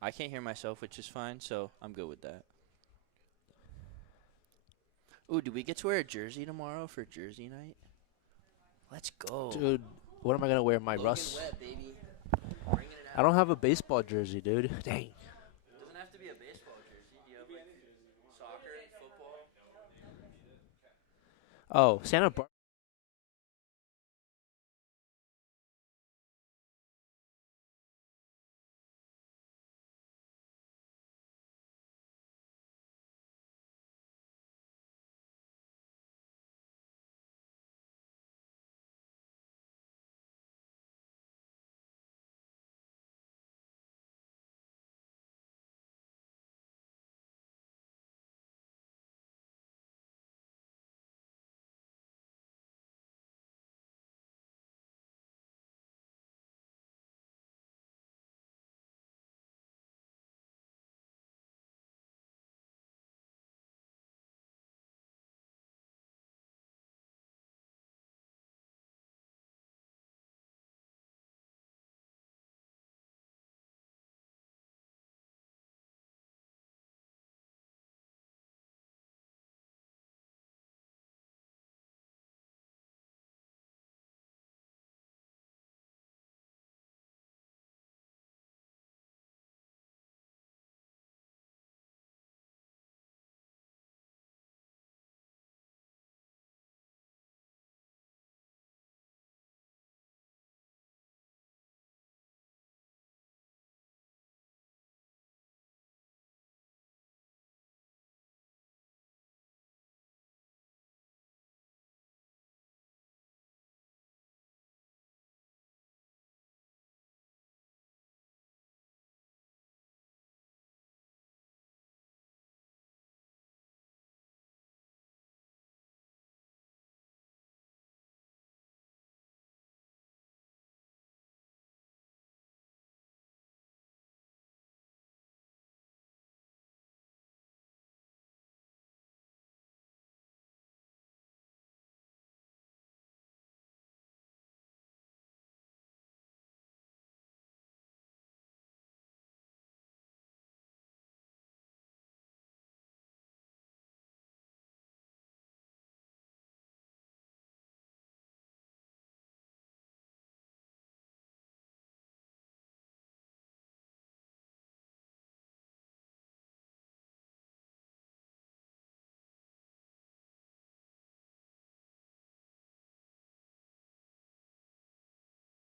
I can't hear myself, which is fine, so I'm good with that. Ooh, do we get to wear a jersey tomorrow for jersey night? Let's go. Dude, what am I gonna wear? My Logan Russ? Webb, baby. Bringing it I out. don't have a baseball jersey, dude. Dang. It doesn't have to be a baseball jersey. Do you have, like, soccer, football? Oh, Santa Bar.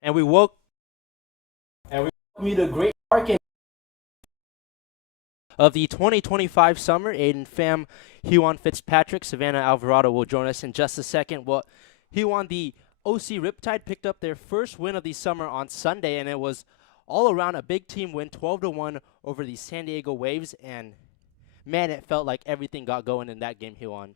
And we woke. And we welcome you to Great Park of the 2025 summer. AIDAN, FAM, HUON, FITZPATRICK, Savannah Alvarado will join us in just a second. Well, HUON, the OC Riptide, picked up their first win of the summer on Sunday, and it was all around a big team win, 12-1 over the San Diego Waves. And man, it felt like everything got going in that game, HUON.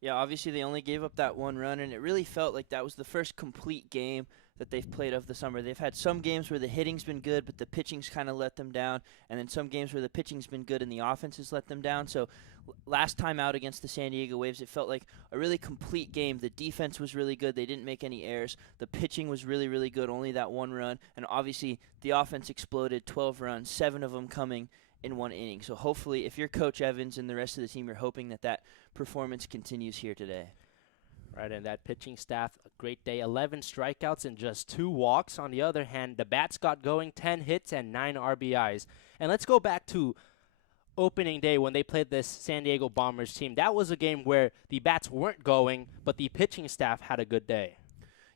Yeah, obviously they only gave up that one run, and it really felt like that was the first complete game that they've played of the summer. They've had some games where the hitting's been good, but the pitching's kind of let them down, and then some games where the pitching's been good and the offense has let them down. So last time out against the San Diego Waves, it felt like a really complete game. The defense was really good. They didn't make any errors. The pitching was really, really good, only that one run, and obviously the offense exploded, 12 runs, 7 of them coming in one inning. So hopefully, if you're Coach Evans and the rest of the team, you're hoping that that performance continues here today. Right, and that pitching staff, a great day. 11 strikeouts and just 2 walks. On the other hand, the bats got going, 10 hits and 9 RBIs. And let's go back to opening day when they played this San Diego Bombers team. That was a game where the bats weren't going, but the pitching staff had a good day.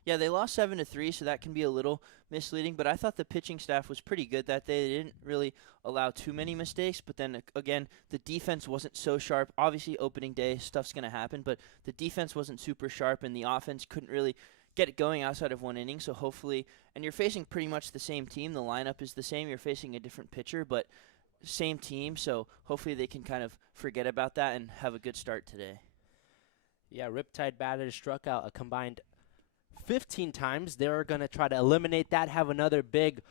Yeah, they lost 7-3, so that can be a little misleading, but I thought the pitching staff was pretty good that day. They didn't really allow too many mistakes, but then again, the defense wasn't so sharp. Obviously, opening day, stuff's going to happen, but the defense wasn't super sharp, and the offense couldn't really get it going outside of one inning, so hopefully, and you're facing pretty much the same team. The lineup is the same. You're facing a different pitcher, but same team, so hopefully they can kind of forget about that and have a good start today. Yeah, Riptide batters struck out a combined 15 times. They're going to try to eliminate that, have another big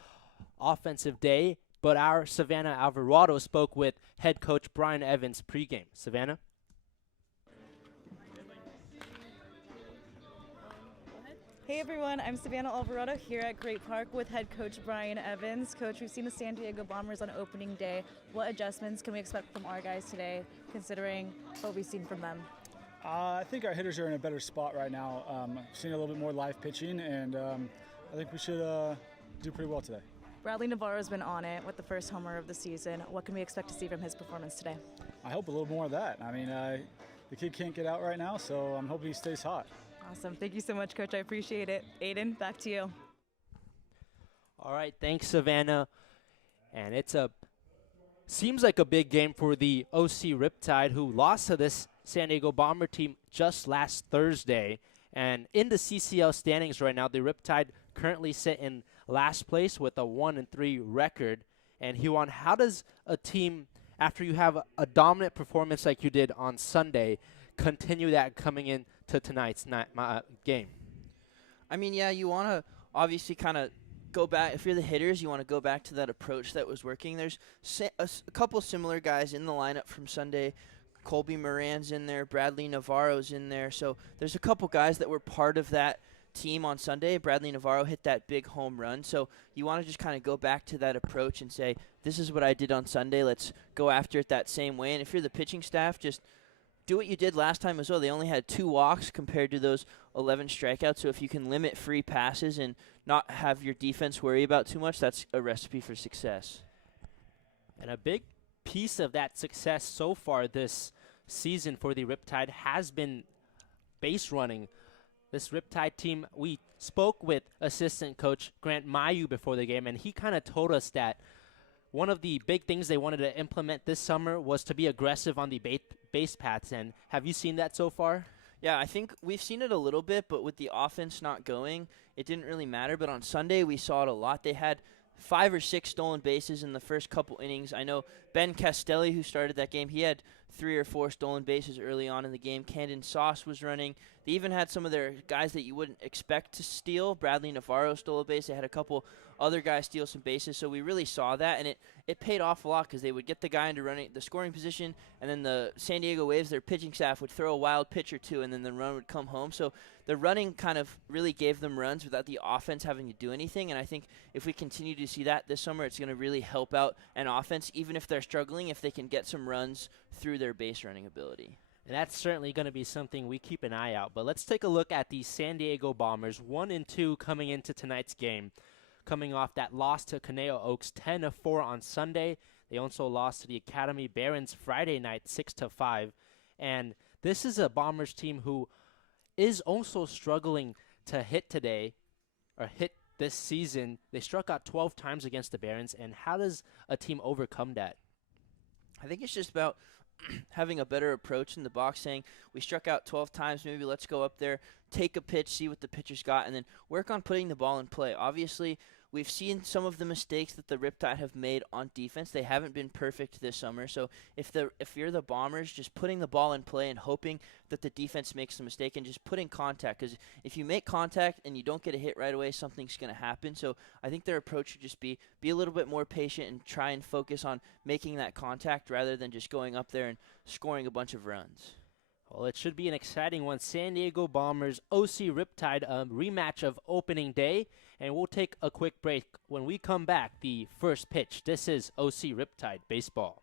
offensive day. But our Savannah Alvarado spoke with head coach Brian Evans pregame. Savannah? Hey everyone, I'm Savannah Alvarado here at Great Park with head coach Brian Evans. Coach, we've seen the San Diego Bombers on opening day. What adjustments can we expect from our guys today, considering what we've seen from them? I think our hitters are in a better spot right now. Seeing a little bit more live pitching, and I think we should do pretty well today. Bradley Navarro's been on it with the first homer of the season. What can we expect to see from his performance today? I hope a little more of that. I mean, the kid can't get out right now, so I'm hoping he stays hot. Awesome. Thank you so much, Coach. I appreciate it. Aiden, back to you. All right, thanks, Savannah. And seems like a big game for the OC Riptide, who lost to this San Diego Bomber team just last Thursday. And in the CCL standings right now, the Riptide currently sit in last place with a 1-3 record. And HUON, how does a team, after you have a dominant performance like you did on Sunday, continue that coming in to tonight's game? I mean, yeah, you want to obviously kind of go back. If you're the hitters, you want to go back to that approach that was working. There's a couple similar guys in the lineup from Sunday. Colby Moran's in there. Bradley Navarro's in there. So there's a couple guys that were part of that team on Sunday. Bradley Navarro hit that big home run. So you want to just kind of go back to that approach and say, this is what I did on Sunday. Let's go after it that same way. And if you're the pitching staff, just do what you did last time as well. They only had 2 walks compared to those 11 strikeouts. So if you can limit free passes and not have your defense worry about too much, that's a recipe for success. And a big piece of that success so far this season for the Riptide has been base running. This Riptide team, we spoke with assistant coach Grant Mayu before the game, and he kind of told us that one of the big things they wanted to implement this summer was to be aggressive on the base paths. And have you seen that so far? Yeah, I think we've seen it a little bit, but with the offense not going, it didn't really matter. But on Sunday, we saw it a lot. They had 5 or 6 stolen bases in the first couple innings. I know Ben Castelli, who started that game, he had 3 or 4 stolen bases early on in the game. Camden Sauce was running. They even had some of their guys that you wouldn't expect to steal. Bradley Navarro stole a base. They had a couple other guys steal some bases. So we really saw that, and it paid off a lot because they would get the guy into running the scoring position, and then the San Diego Waves, their pitching staff, would throw a wild pitch or two, and then the run would come home. So the running kind of really gave them runs without the offense having to do anything, and I think if we continue to see that this summer, it's going to really help out an offense, even if they're struggling, if they can get some runs through their base running ability. And that's certainly going to be something we keep an eye out. But let's take a look at the San Diego Bombers, 1-2 coming into tonight's game. Coming off that loss to Caneo Oaks, 10-4 on Sunday. They also lost to the Academy Barons Friday night, 6-5. And this is a Bombers team who is also struggling to hit today, or hit this season. They struck out 12 times against the Barons. And how does a team overcome that? I think it's just about having a better approach in the box, saying we struck out 12 times, maybe let's go up there, take a pitch, see what the pitcher's got, and then work on putting the ball in play. Obviously, we've seen some of the mistakes that the Riptide have made on defense. They haven't been perfect this summer. So if you're the Bombers, just putting the ball in play and hoping that the defense makes the mistake and just putting contact. Because if you make contact and you don't get a hit right away, something's going to happen. So I think their approach should just be a little bit more patient and try and focus on making that contact rather than just going up there and scoring a bunch of runs. Well, it should be an exciting one. San Diego Bombers, OC Riptide, a rematch of opening day. And we'll take a quick break. When we come back, the first pitch. This is OC Riptide Baseball.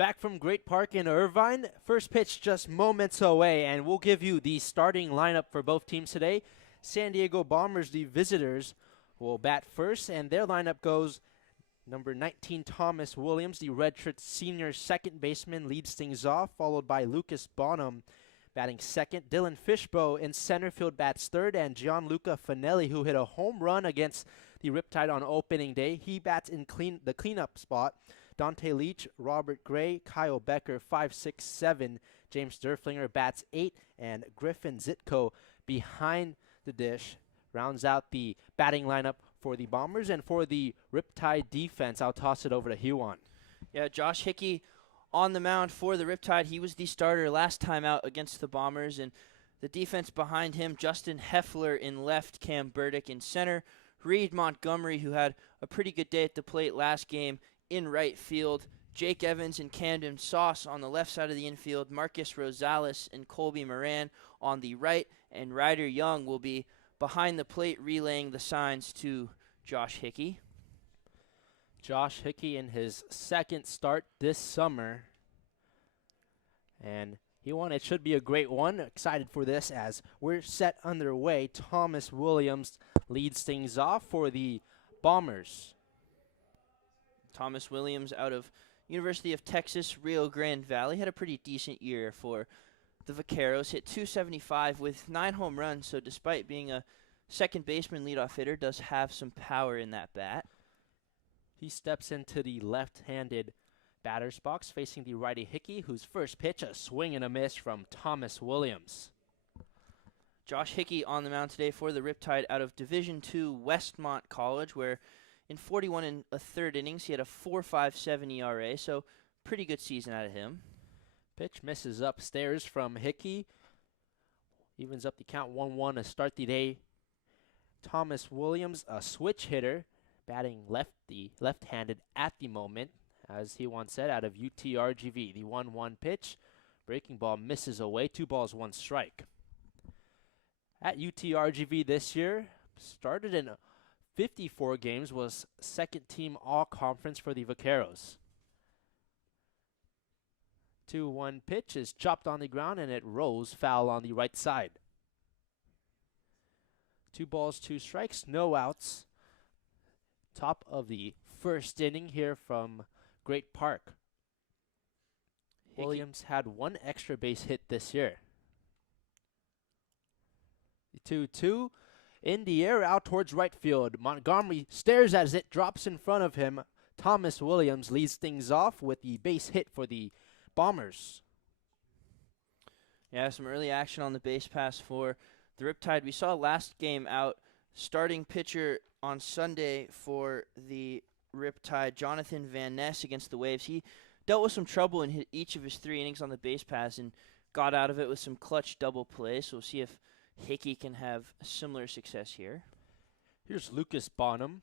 Back from Great Park in Irvine, first pitch just moments away, and we'll give you the starting lineup for both teams today. San Diego Bombers, the visitors, will bat first, and their lineup goes number 19, Thomas Williams, the redshirt senior second baseman, leads things off, followed by Lucas Bonham batting second. Dylan Fishbow in center field bats third, and Gianluca Finelli, who hit a home run against the Riptide on opening day, he bats in the cleanup spot. Dante Leach, Robert Gray, Kyle Becker, 5, 6, 7. James Derflinger bats 8, and Griffin Zitko behind the dish rounds out the batting lineup for the Bombers. And for the Riptide defense, I'll toss it over to HUON. Yeah, Josh Hickey on the mound for the Riptide. He was the starter last time out against the Bombers, and the defense behind him, Justin Heffler in left, Cam Burdick in center, Reed Montgomery, who had a pretty good day at the plate last game, in right field, Jake Evans and Camden Sauce on the left side of the infield, Marcus Rosales and Colby Moran on the right, and Ryder Young will be behind the plate relaying the signs to Josh Hickey. Josh Hickey in his second start this summer, and it should be a great one. Excited for this as we're set underway. Thomas Williams leads things off for the Bombers. Thomas Williams out of University of Texas, Rio Grande Valley, had a pretty decent year for the Vaqueros. Hit .275 with 9 home runs, so despite being a second baseman leadoff hitter, does have some power in that bat. He steps into the left-handed batter's box facing the righty Hickey, whose first pitch, a swing and a miss from Thomas Williams. Josh Hickey on the mound today for the Riptide out of Division II Westmont College, where in 41 and a third innings, he had a 4.57 ERA, so pretty good season out of him. Pitch misses upstairs from Hickey. Evens up the count 1-1 to start the day. Thomas Williams, a switch hitter, batting left-handed at the moment, as he once said, out of UTRGV. The 1-1 pitch. Breaking ball misses away. 2 balls, 1 strike. At UTRGV this year, started in 54 games, was second team all-conference for the Vaqueros. 2-1 pitch is chopped on the ground, and it rolls foul on the right side. 2 balls, 2 strikes, no outs. Top of the first inning here from Great Park. Hickey. Williams had 1 extra base hit this year. The 2-2 in the air out towards right field. Montgomery stares as it drops in front of him. Thomas Williams leads things off with the base hit for the Bombers. Yeah, some early action on the base pass for the Riptide. We saw last game out, starting pitcher on Sunday for the Riptide, Jonathan Van Ness against the Waves. He dealt with some trouble in each of his 3 innings on the base pass and got out of it with some clutch double plays. So we'll see if Hickey can have similar success here. Here's Lucas Bonham.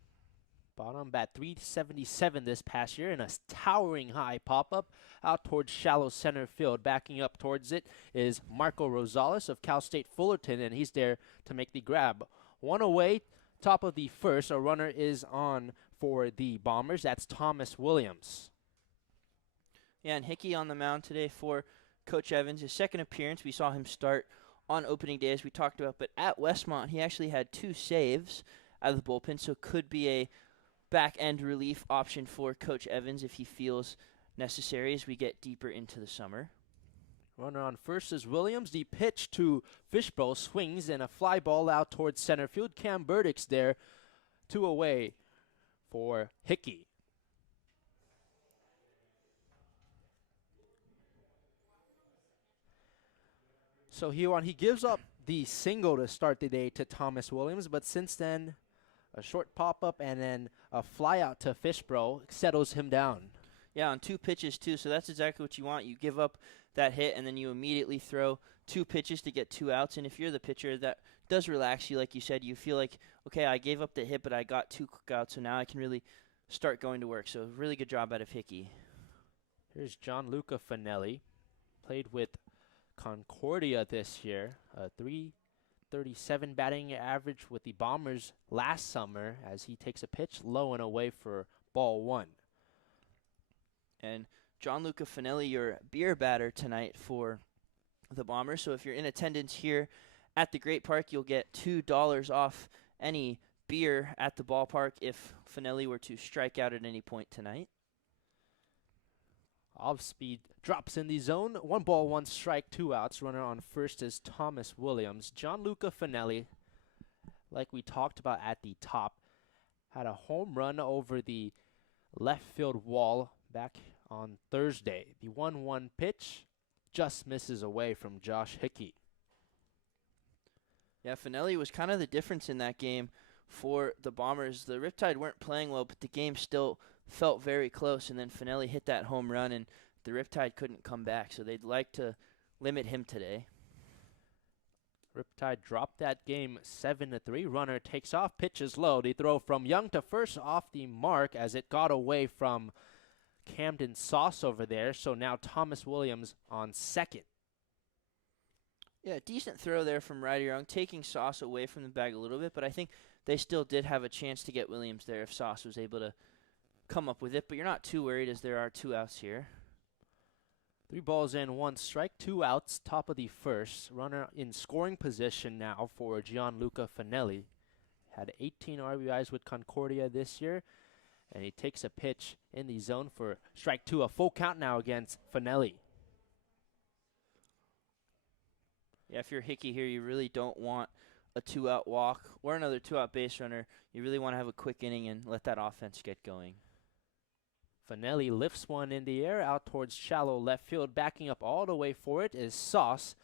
Bonham bat .377 this past year in a towering high pop-up out towards shallow center field. Backing up towards it is Marco Rosales of Cal State Fullerton, and he's there to make the grab. 1 away, top of the first. A runner is on for the Bombers. That's Thomas Williams. Yeah, and Hickey on the mound today for Coach Evans. His second appearance, we saw him start on opening day, as we talked about, but at Westmont, he actually had 2 saves out of the bullpen, so could be a back-end relief option for Coach Evans if he feels necessary as we get deeper into the summer. Runner on first is Williams. The pitch to Fishbowl swings and a fly ball out towards center field. Cam Burdick's there. 2 away for Hickey. So he gives up the single to start the day to Thomas Williams, but since then, a short pop-up and then a fly out to Fishbowl settles him down. Yeah, on 2 pitches too, so that's exactly what you want. You give up that hit, and then you immediately throw 2 pitches to get 2 outs, and if you're the pitcher, that does relax you. Like you said, you feel like, okay, I gave up the hit, but I got 2 quick outs, so now I can really start going to work. So really good job out of Hickey. Here's Gianluca Finelli, played with Concordia this year, a .337 batting average with the Bombers last summer, as he takes a pitch low and away for ball 1. And Gianluca Finelli, your beer batter tonight for the Bombers. So if you're in attendance here at the Great Park, you'll get $2 off any beer at the ballpark if Finelli were to strike out at any point tonight. Off speed drops in the zone. 1 ball, 1 strike, 2 outs. Runner on first is Thomas Williams. Gianluca Finelli, like we talked about at the top, had a home run over the left field wall back on Thursday. The 1-1 pitch just misses away from Josh Hickey. Yeah, Finelli was kind of the difference in that game for the Bombers. The Riptide weren't playing well, but the game still felt very close, and then Finelli hit that home run, and the Riptide couldn't come back, so they'd like to limit him today. Riptide dropped that game 7-3. Runner takes off, pitches low. The throw from Young to first off the mark as it got away from Camden Sauce over there. So now Thomas Williams on second. Yeah, decent throw there from Ryder Young, taking Sauce away from the bag a little bit, but I think they still did have a chance to get Williams there if Sauce was able to come up with it, but you're not too worried as there are 2 outs here. 3 balls in, 1 strike, 2 outs, top of the first. Runner in scoring position now for Gianluca Finelli. Had 18 RBIs with Concordia this year, and he takes a pitch in the zone for strike 2. A full count now against Finelli. Yeah, if you're Hickey here, you really don't want a 2-out walk or another 2-out base runner. You really want to have a quick inning and let that offense get going. Finelli lifts one in the air out towards shallow left field. Backing up all the way for it is Sauce.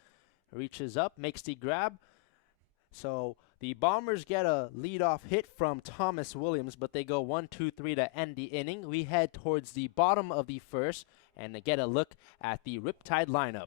Reaches up, makes the grab. So the Bombers get a leadoff hit from Thomas Williams, but they go 1-2-3 to end the inning. We head towards the bottom of the first and get a look at the Riptide lineup.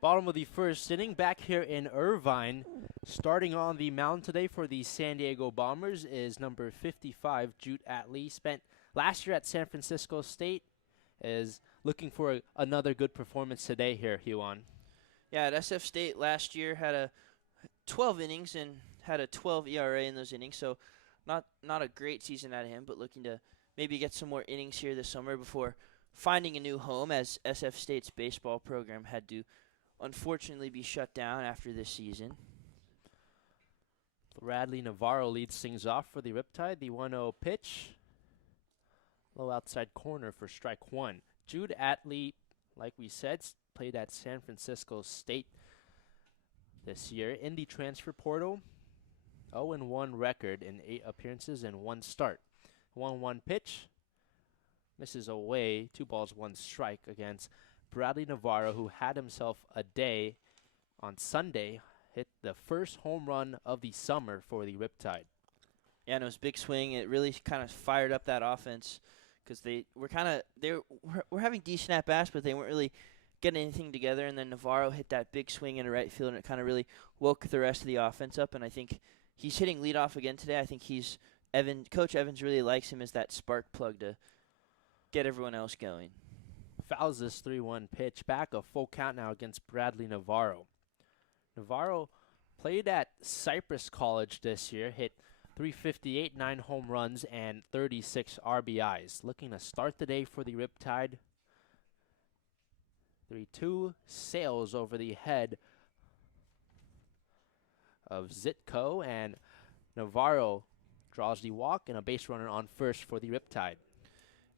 Bottom of the first inning, back here in Irvine. Starting on the mound today for the San Diego Bombers is number 55, Jude Atley. Spent last year at San Francisco State. Is looking for another good performance today here, Huon. Yeah, at SF State last year had a 12 innings and had a 12 ERA in those innings, so not a great season out of him, but looking to maybe get some more innings here this summer before finding a new home, as SF State's baseball program had to unfortunately be shut down after this season. Radley Navarro leads things off for the Riptide. The 1-0 pitch. Low outside corner for strike 1. Jude Atley, like we said, played at San Francisco State this year in the transfer portal. 0-1 record in 8 appearances and 1 start. 1-1 pitch. Misses away. 2 balls, 1 strike against Bradley Navarro, who had himself a day on Sunday. Hit the first home run of the summer for the Riptide. Yeah, and it was a big swing. It really kind of fired up that offense because they were having decent at bats, but they weren't really getting anything together. And then Navarro hit that big swing into right field, and it kind of really woke the rest of the offense up. And I think he's hitting leadoff again today. I think Coach Evans really likes him as that spark plug to get everyone else going. Fouls this 3-1 pitch. Back a full count now against Bradley Navarro. Navarro played at Cypress College this year, hit .358, 9 home runs, and 36 RBIs. Looking to start the day for the Riptide. 3-2 sails over the head of Zitko, and Navarro draws the walk and a base runner on first for the Riptide.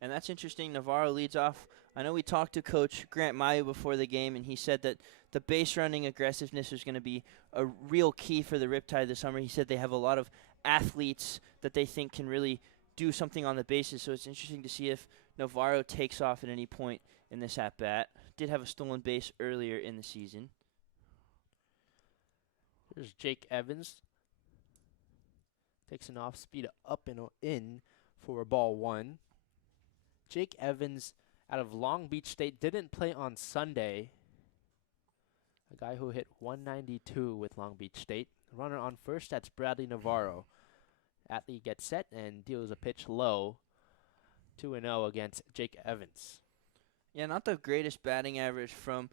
And that's interesting. Navarro leads off. I know we talked to Coach Grant Mayu before the game, and he said that the base running aggressiveness was going to be a real key for the Riptide this summer. He said they have a lot of athletes that they think can really do something on the bases, so it's interesting to see if Navarro takes off at any point in this at-bat. Did have a stolen base earlier in the season. There's Jake Evans. Takes an off-speed up and in for ball 1. Jake Evans out of Long Beach State didn't play on Sunday. A guy who hit .192 with Long Beach State. Runner on first, that's Bradley Navarro. Atley gets set and deals a pitch low. 2-0 against Jake Evans. Yeah, not the greatest batting average from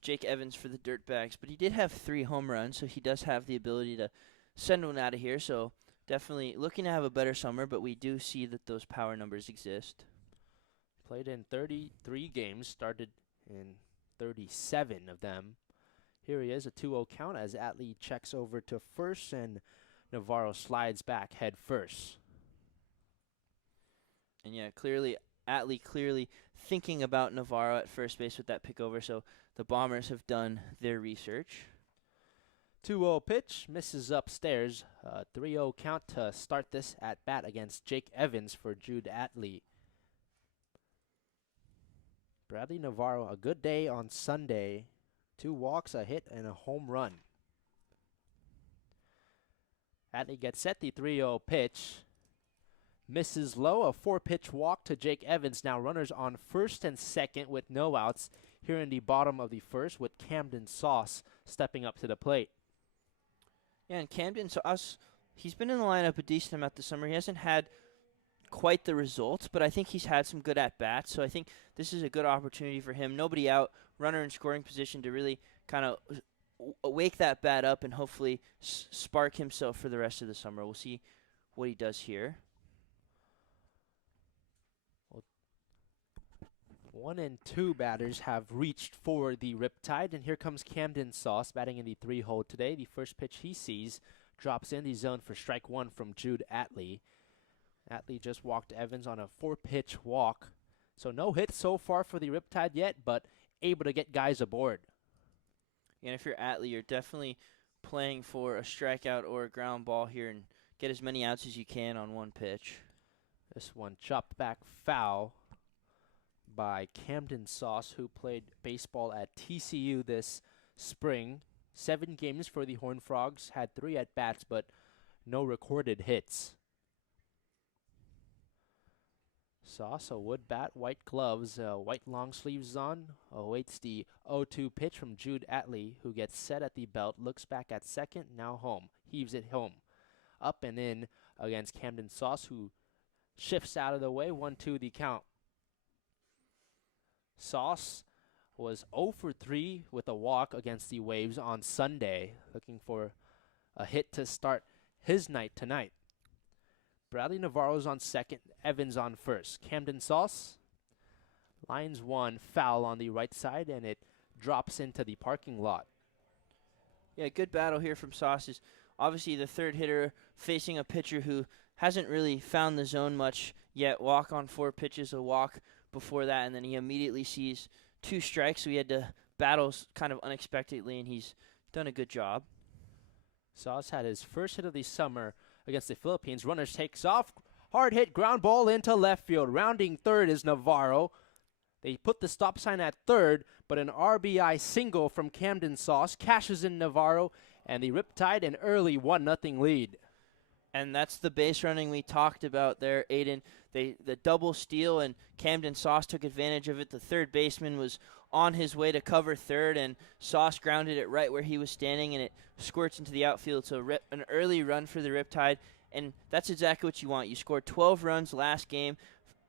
Jake Evans for the Dirtbags, but he did have 3 home runs, so he does have the ability to send one out of here. So definitely looking to have a better summer, but we do see that those power numbers exist. Played in 33 games, started in 37 of them. Here he is, a 2-0 count as Atley checks over to first and Navarro slides back head first. And yeah, Atley clearly thinking about Navarro at first base with that pick over, so the Bombers have done their research. 2-0 pitch, misses upstairs. 3-0 count to start this at bat against Jake Evans for Jude Atley. Bradley Navarro, a good day on Sunday. 2 walks, a hit, and a home run. Atley gets set, the 3-0 pitch. Misses low, a 4-pitch walk to Jake Evans. Now runners on first and second with no outs here in the bottom of the first with Camden Sauce stepping up to the plate. Yeah, and Camden Sauce, he's been in the lineup a decent amount this summer. He hasn't had quite the results, but I think he's had some good at-bats, so I think this is a good opportunity for him. Nobody out, runner in scoring position to really kind of wake that bat up and hopefully spark himself for the rest of the summer. We'll see what he does here. 1 and 2 batters have reached for the Riptide, and here comes Camden Sauce batting in the 3-hole today. The first pitch he sees drops in the zone for strike 1 from Jude Atley. Atley just walked Evans on a 4-pitch walk. So no hits so far for the Riptide yet, but able to get guys aboard. And if you're Atley, you're definitely playing for a strikeout or a ground ball here and get as many outs as you can on one pitch. This one chopped back foul by Camden Sauce, who played baseball at TCU this spring. 7 games for the Horned Frogs, had 3 at-bats, but no recorded hits. Sauce, a wood bat, white gloves, white long sleeves on, awaits the 0-2 pitch from Jude Atley, who gets set at the belt, looks back at second, now home, heaves it home. Up and in against Camden Sauce, who shifts out of the way, 1-2 the count. Sauce was 0 for 3 with a walk against the Waves on Sunday, looking for a hit to start his night tonight. Bradley Navarro's on second, Evans on first. Camden Sauce, lines 1, foul on the right side, and it drops into the parking lot. Yeah, good battle here from Sauce. Is obviously the third hitter facing a pitcher who hasn't really found the zone much yet. Walk on 4 pitches, a walk before that, and then he immediately sees 2 strikes, so he had to battle kind of unexpectedly, and he's done a good job. Sauce had his first hit of the summer against the Philippines. Runners takes off. Hard hit, ground ball into left field. Rounding third is Navarro. They put the stop sign at third, but an RBI single from Camden Sauce cashes in Navarro, and the Riptide an early 1-0 lead. And that's the base running we talked about there, Aiden. The double steal, and Camden Sauce took advantage of it. The third baseman was on his way to cover third, and Sauce grounded it right where he was standing, and it squirts into the outfield. So an early run for the Riptide, and that's exactly what you want. You scored 12 runs last game.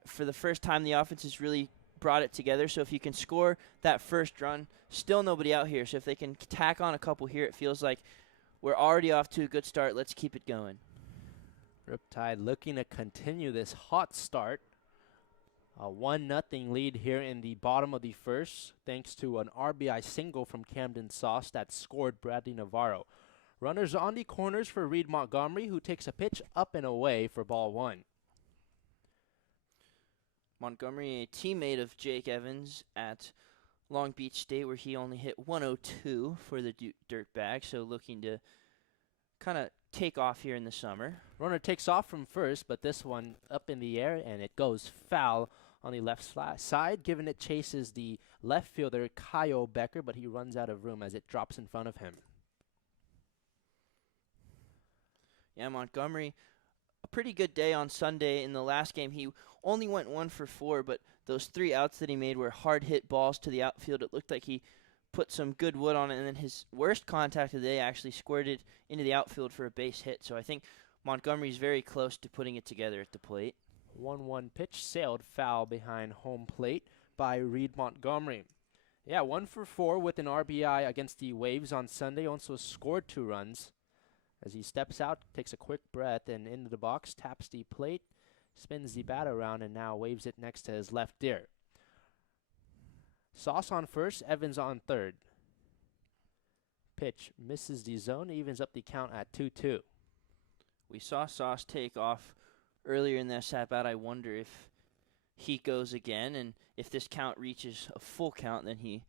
For the first time, the offense has really brought it together. So if you can score that first run, still nobody out here. So if they can tack on a couple here, it feels like we're already off to a good start. Let's keep it going. Riptide looking to continue this hot start. A 1-0 lead here in the bottom of the first, thanks to an RBI single from Camden Sauce that scored Bradley Navarro. Runners on the corners for Reed Montgomery, who takes a pitch up and away for ball 1. Montgomery, a teammate of Jake Evans at Long Beach State, where he only hit 102 for the Dirtbag, so looking to kind of take off here in the summer. Runner takes off from first, but this one up in the air, and it goes foul on the left side. Given it chases the left fielder, Kyle Becker, but he runs out of room as it drops in front of him. Yeah, Montgomery, a pretty good day on Sunday. In the last game, he only went 1 for 4, but those 3 outs that he made were hard hit balls to the outfield. It looked like he put some good wood on it, and then his worst contact of the day actually squirted it into the outfield for a base hit. So I think Montgomery's very close to putting it together at the plate. 1-1 pitch sailed foul behind home plate by Reed Montgomery. Yeah, 1 for 4 with an RBI against the Waves on Sunday. Also scored 2 runs. As he steps out, takes a quick breath, and into the box, taps the plate, spins the bat around, and now waves it next to his left ear. Sauce on first, Evans on third. Pitch misses the zone, evens up the count at 2-2. We saw Sauce take off earlier in this at-bat. I wonder if he goes again, and if this count reaches a full count, then he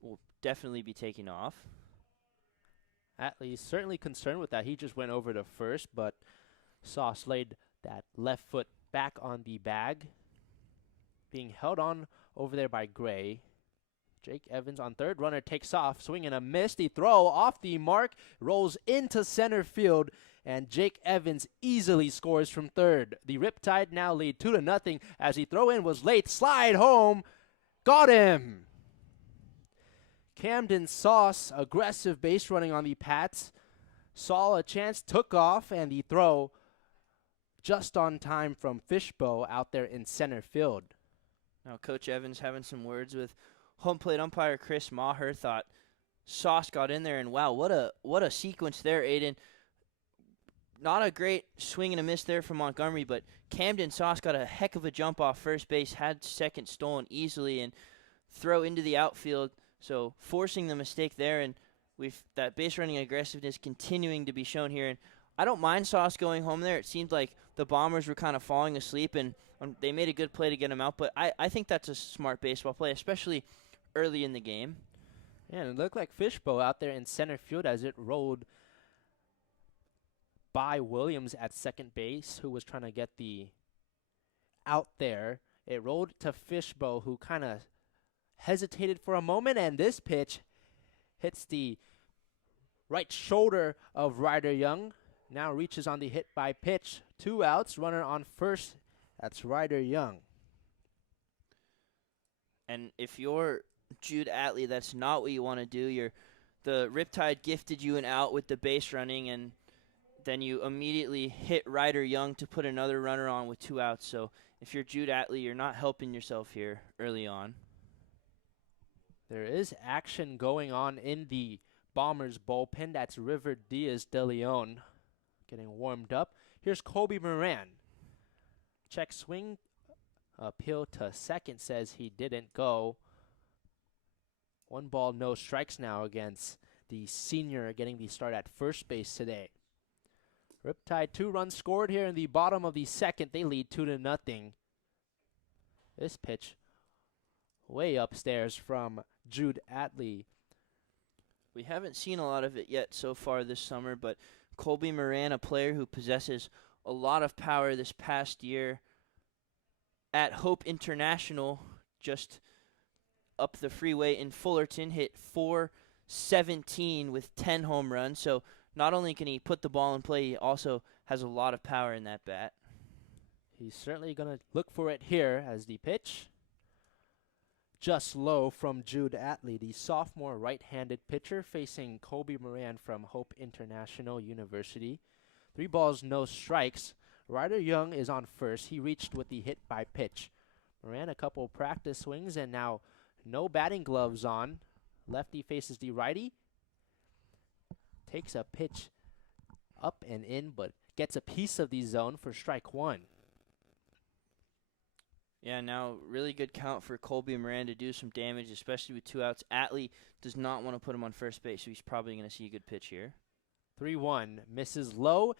will definitely be taking off. Atlee's certainly concerned with that. He just went over to first, but Sauce laid that left foot back on the bag, being held on over there by Gray. Jake Evans on third. Runner takes off, swing and a miss. The throw off the mark, rolls into center field, and Jake Evans easily scores from third. The Riptide now lead 2-0 as the throw in was late. Slide home, got him. Camden Sauce, aggressive base running on the Pats, saw a chance, took off, and the throw just on time from Fishbow out there in center field. Now Coach Evans having some words with home plate umpire Chris Maher. Thought Sauce got in there, and wow, what a sequence there, Aiden. Not a great swing and a miss there from Montgomery, but Camden Sauce got a heck of a jump off first base, had second stolen easily, and throw into the outfield. So forcing the mistake there, and that base running aggressiveness continuing to be shown here. And I don't mind Sauce going home there. It seemed like the Bombers were kind of falling asleep, and they made a good play to get him out. But I think that's a smart baseball play, especially early in the game. Yeah, and it looked like Fishbow out there in center field as it rolled by Williams at second base, who was trying to get the out there. It rolled to Fishbow, who kind of hesitated for a moment, and this pitch hits the right shoulder of Ryder Young. Now reaches on the hit by pitch. 2 outs, runner on first. That's Ryder Young. And if you're Jude Atlee, that's not what you want to do. The Riptide gifted you an out with the base running, and then you immediately hit Ryder Young to put another runner on with 2 outs. So if you're Jude Atlee, you're not helping yourself here early on. There is action going on in the Bombers bullpen. That's River Diaz de Leon getting warmed up. Here's Kobe Moran. Check swing. Appeal to second, says he didn't go. 1 ball, no strikes now against the senior getting the start at first base today. Riptide 2 runs scored here in the bottom of the second. They lead 2-0. This pitch way upstairs from Jude Atley. We haven't seen a lot of it yet so far this summer, but Colby Moran, a player who possesses a lot of power this past year at Hope International, just up the freeway in Fullerton, hit .417 with 10 home runs. So not only can he put the ball in play, he also has a lot of power in that bat. He's certainly going to look for it here as the pitch. Just low from Jude Atley, the sophomore right-handed pitcher facing Colby Moran from Hope International University. 3 balls, no strikes. Ryder Young is on first. He reached with the hit by pitch. Moran a couple practice swings and now no batting gloves on. Lefty faces the righty. Takes a pitch up and in, but gets a piece of the zone for strike 1. Yeah, now really good count for Colby Moran to do some damage, especially with 2 outs. Atley does not want to put him on first base, so he's probably going to see a good pitch here. 3-1, misses low.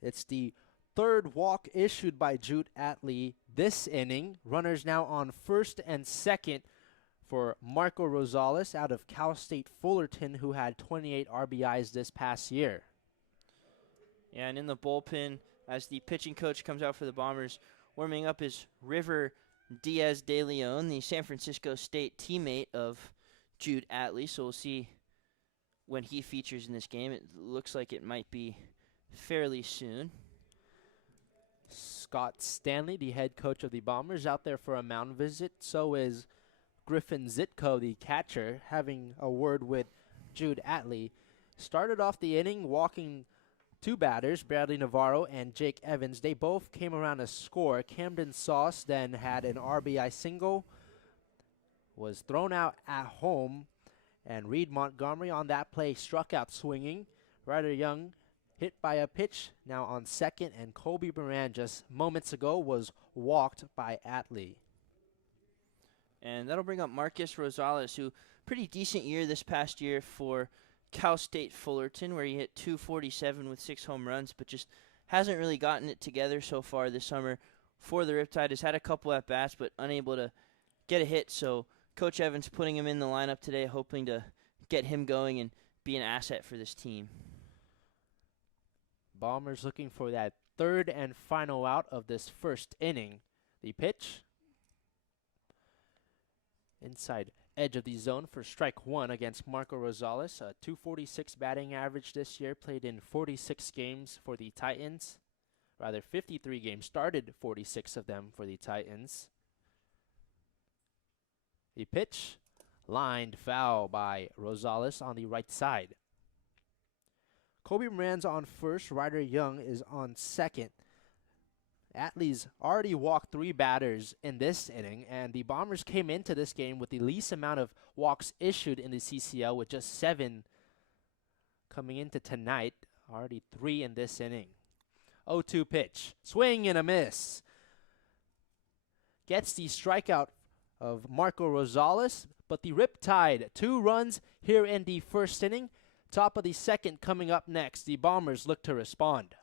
It's the 3rd walk issued by Jude Atley this inning. Runners now on first and second for Marco Rosales out of Cal State Fullerton, who had 28 RBIs this past year. Yeah, and in the bullpen, as the pitching coach comes out for the Bombers, warming up is River Diaz de Leon, the San Francisco State teammate of Jude Atley. So we'll see when he features in this game. It looks like it might be fairly soon. Scott Stanley, the head coach of the Bombers, out there for a mound visit. So is Griffin Zitko, the catcher, having a word with Jude Atley. Started off the inning walking 2 batters, Bradley Navarro and Jake Evans. They both came around a score. Camden Sauce then had an RBI single, was thrown out at home, and Reed Montgomery on that play struck out swinging. Ryder Young hit by a pitch, now on second, and Colby Moran just moments ago was walked by Atley. And that'll bring up Marcus Rosales, who pretty decent year this past year for Cal State Fullerton, where he hit .247 with 6 home runs, but just hasn't really gotten it together so far this summer for the Riptide. Has had a couple at-bats, but unable to get a hit, so Coach Evans putting him in the lineup today, hoping to get him going and be an asset for this team. Bombers looking for that 3rd and final out of this first inning. The pitch. Inside edge of the zone for strike 1 against Marco Rosales. A .246 batting average this year, played in 46 games for the Titans. Rather, 53 games, started 46 of them for the Titans. The pitch, lined foul by Rosales on the right side. Colby Moran's on first, Ryder Young is on second. Atley's already walked 3 batters in this inning, and the Bombers came into this game with the least amount of walks issued in the CCL, with just 7 coming into tonight. Already 3 in this inning. 0-2 pitch. Swing and a miss. Gets the strikeout of Marco Rosales, but the Riptide 2 runs here in the first inning. Top of the second coming up next. The Bombers look to respond.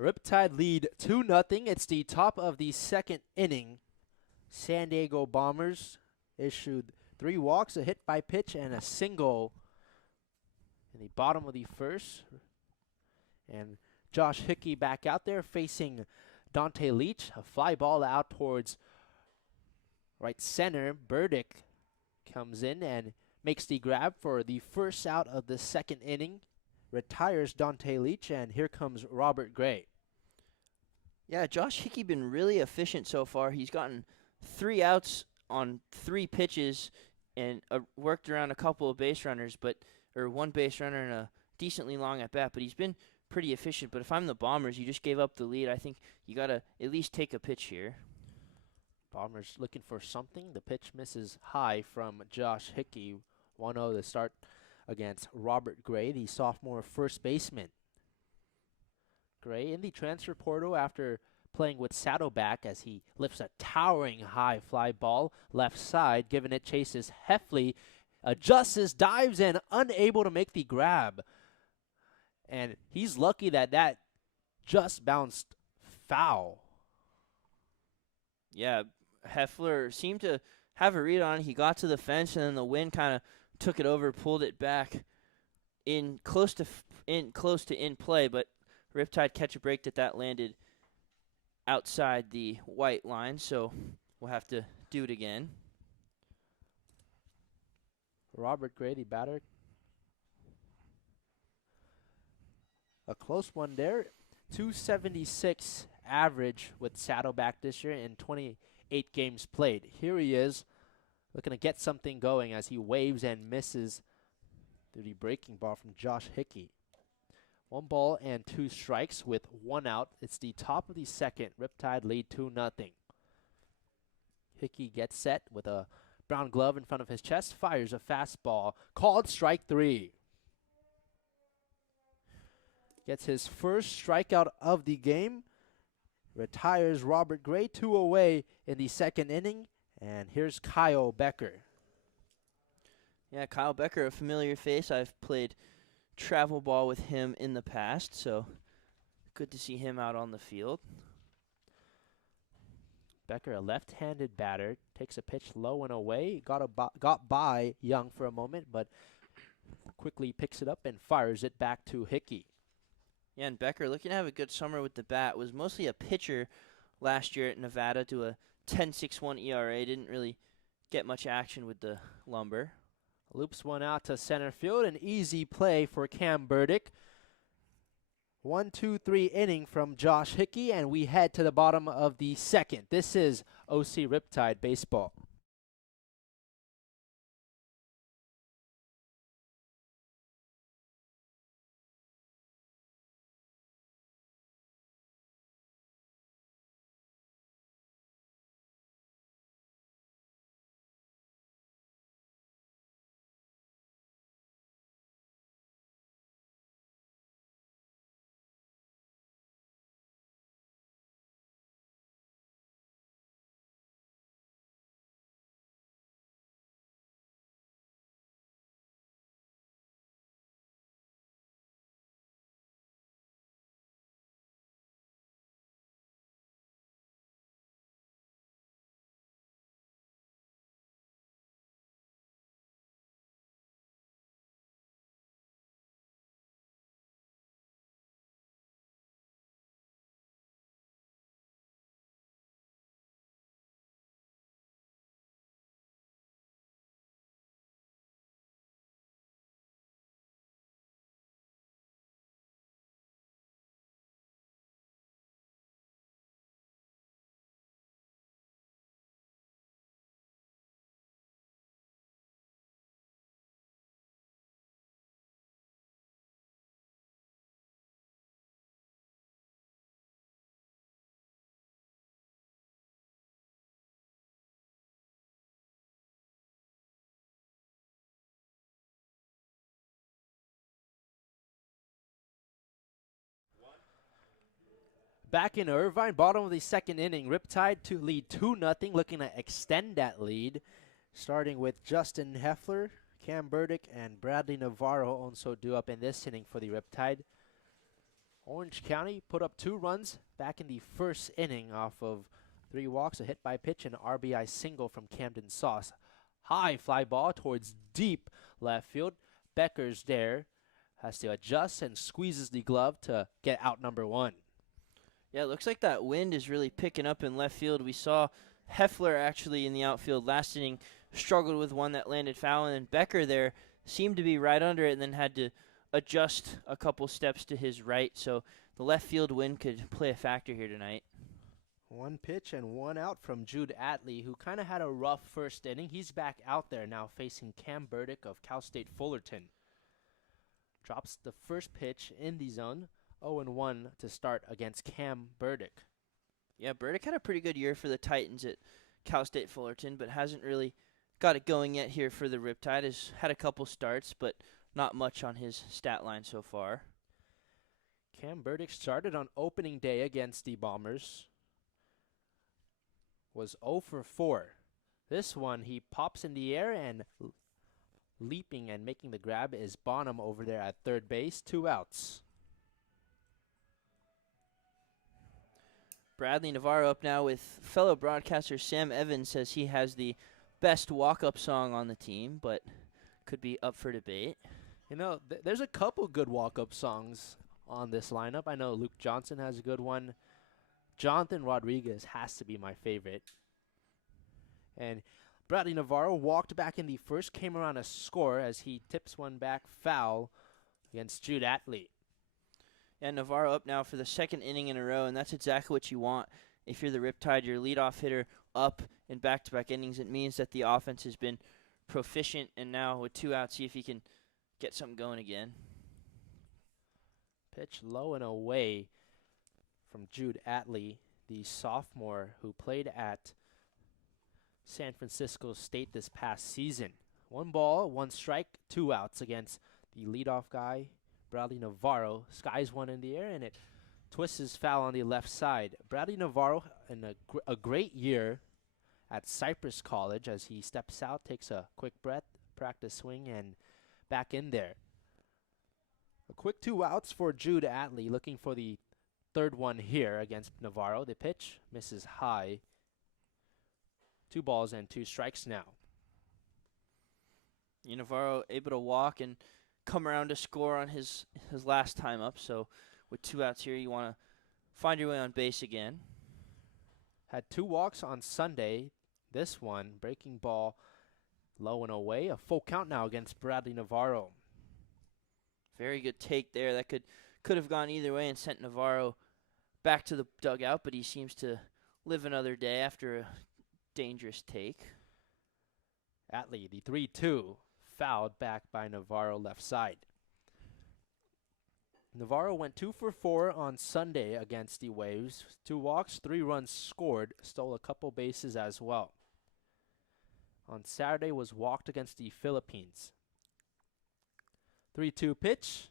Riptide lead 2-0. It's the top of the second inning. San Diego Bombers issued 3 walks, a hit by pitch, and a single in the bottom of the first. And Josh Hickey back out there facing Dante Leach. A fly ball out towards right center. Burdick comes in and makes the grab for the first out of the second inning. Retires Dante Leach, and here comes Robert Gray. Yeah, Josh Hickey been really efficient so far. He's gotten 3 outs on 3 pitches and worked around a couple of base runners, or 1 base runner and a decently long at bat. But he's been pretty efficient. But if I'm the Bombers, you just gave up the lead. I think you gotta at least take a pitch here. Bombers looking for something. The pitch misses high from Josh Hickey. 1-0 to start against Robert Gray, the sophomore first baseman. Gray in the transfer portal after playing with Saddleback as he lifts a towering high fly ball left side. Giving it chases Heffley, adjusts, dives, and unable to make the grab. And he's lucky that just bounced foul. Yeah, Heffler seemed to have a read on it. He got to the fence, and then the wind kind of took it over, pulled it back in close to in play, but Riptide catch a break that landed outside the white line, so we'll have to do it again. Robert Gray, the batter. A close one there. 276 average with Saddleback this year in 28 games played. Here he is looking to get something going as he waves and misses through the breaking ball from Josh Hickey. 1 ball and 2 strikes with 1 out. It's the top of the second. Riptide lead 2-0. Hickey gets set with a brown glove in front of his chest, fires a fastball, called strike 3. Gets his first strikeout of the game. Retires Robert Gray, 2 away in the second inning. And here's Kyle Becker. Yeah, Kyle Becker, a familiar face. I've played travel ball with him in the past, so good to see him out on the field. Becker, a left-handed batter, takes a pitch low and away. Got by Young for a moment, but quickly picks it up and fires it back to Hickey. Yeah, and Becker looking to have a good summer with the bat. Was mostly a pitcher last year at Nevada to a 10.61 ERA. Didn't really get much action with the lumber. Loops one out to center field. An easy play for Cam Burdick. 1-2-3 inning from Josh Hickey, and we head to the bottom of the second. This is OC Riptide baseball. Back in Irvine, bottom of the second inning, Riptide to lead 2-0, looking to extend that lead, starting with Justin Heffler, Cam Burdick, and Bradley Navarro also due up in this inning for the Riptide. Orange County put up 2 runs back in the first inning off of 3 walks, a hit by pitch, and an RBI single from Camden Sauce. High fly ball towards deep left field. Becker's there, has to adjust and squeezes the glove to get out number 1. Yeah, it looks like that wind is really picking up in left field. We saw Heffler actually in the outfield last inning struggled with one that landed foul, and then Becker there seemed to be right under it and then had to adjust a couple steps to his right. So the left field wind could play a factor here tonight. 1 pitch and 1 out from Jude Atley, who kind of had a rough first inning. He's back out there now facing Cam Burdick of Cal State Fullerton. Drops the first pitch in the zone, 0-1 to start against Cam Burdick. Yeah, Burdick had a pretty good year for the Titans at Cal State Fullerton, but hasn't really got it going yet here for the Riptide. Has had a couple starts, but not much on his stat line so far. Cam Burdick started on opening day against the Bombers. Was 0 for 4. This one, he pops in the air and leaping and making the grab is Bonham over there at third base. 2 outs. Bradley Navarro up now with fellow broadcaster Sam Evans. Says he has the best walk-up song on the team, but could be up for debate. You know, there's a couple good walk-up songs on this lineup. I know Luke Johnson has a good one. Jonathan Rodriguez has to be my favorite. And Bradley Navarro walked back in the first, came around a score as he tips one back foul against Jude Atley. And Navarro up now for the second inning in a row, and that's exactly what you want if you're the Riptide. Your leadoff hitter up in back-to-back innings. It means that the offense has been proficient, and now with 2 outs, see if he can get something going again. Pitch low and away from Jude Atley, the sophomore who played at San Francisco State this past season. 1 ball, 1 strike, 2 outs against the leadoff guy, Bradley Navarro. Skies one in the air, and it twists his foul on the left side. Bradley Navarro in a great year at Cypress College as he steps out, takes a quick breath, practice swing, and back in there. A quick 2 outs for Jude Atley, looking for the third one here against Navarro. The pitch misses high. 2 balls and 2 strikes now. Navarro able to walk and come around to score on his last time up. So with 2 outs here, you want to find your way on base again. Had 2 walks on Sunday. This one, breaking ball low and away. A full count now against Bradley Navarro. Very good take there. That could have gone either way and sent Navarro back to the dugout, but he seems to live another day after a dangerous take. Atley, the 3-2, fouled back by Navarro left side. Navarro went 2 for 4 on Sunday against the Waves. 2 walks, 3 runs scored, stole a couple bases as well. On Saturday was walked against the Philippines. 3-2 pitch.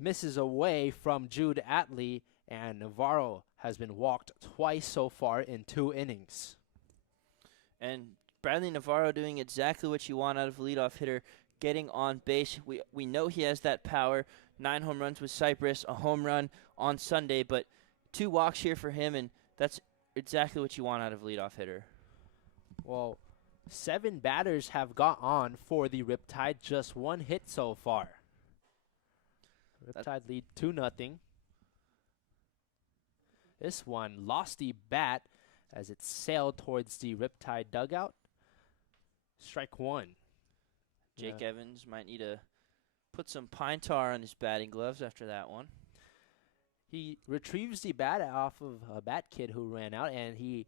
Misses away from Jude Atley, and Navarro has been walked twice so far in 2 innings. And Bradley Navarro doing exactly what you want out of a leadoff hitter, getting on base. We know he has that power. 9 home runs with Cypress, a home run on Sunday, but 2 walks here for him, and that's exactly what you want out of a leadoff hitter. Well, 7 batters have got on for the Riptide, just 1 hit so far. Riptide lead 2-0. This one lost the bat as it sailed towards the Riptide dugout. Strike 1. Jake Evans might need to put some pine tar on his batting gloves after that one. He retrieves the bat off of a bat kid who ran out, and he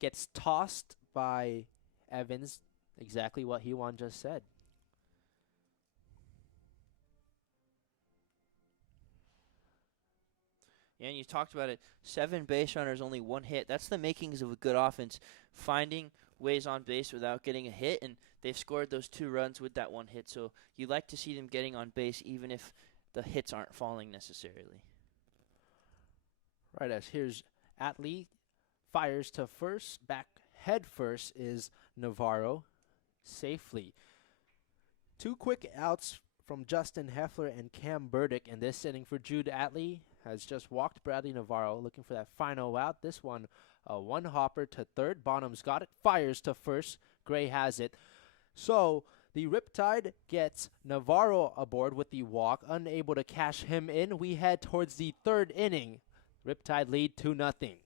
gets tossed by Evans, exactly what HUON just said. Yeah, and you talked about it. 7 base runners, only 1 hit. That's the makings of a good offense. Finding ways on base without getting a hit, and they've scored those 2 runs with that 1 hit. So you like to see them getting on base even if the hits aren't falling necessarily. Right, as here's Atley, fires to first, back head first is Navarro, safely. 2 quick outs from Justin Heffler and Cam Burdick in this inning for Jude Atley. Has just walked Bradley Navarro, looking for that final out. This one, one hopper to third. Bonham's got it, fires to first. Gray has it. So the Riptide gets Navarro aboard with the walk, unable to cash him in. We head towards the third inning. Riptide lead 2-0.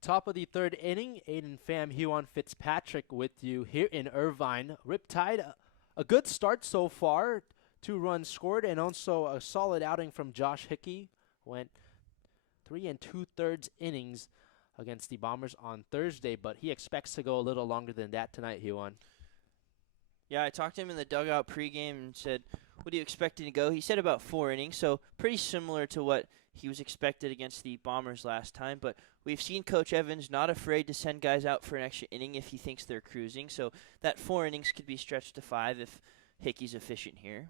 Top of the third inning, AIDAN, FAM, HUON, FITZPATRIck with you here in Irvine. Riptide, a good start so far. 2 runs scored and also a solid outing from Josh Hickey. Went 3 2/3 innings against the Bombers on Thursday, but he expects to go a little longer than that tonight, HUON. Yeah, I talked to him in the dugout pregame and said, what are you expecting to go? He said about 4 innings, so pretty similar to what he was expected against the Bombers last time. But we've seen Coach Evans not afraid to send guys out for an extra inning if he thinks they're cruising. So that 4 innings could be stretched to 5 if Hickey's efficient here.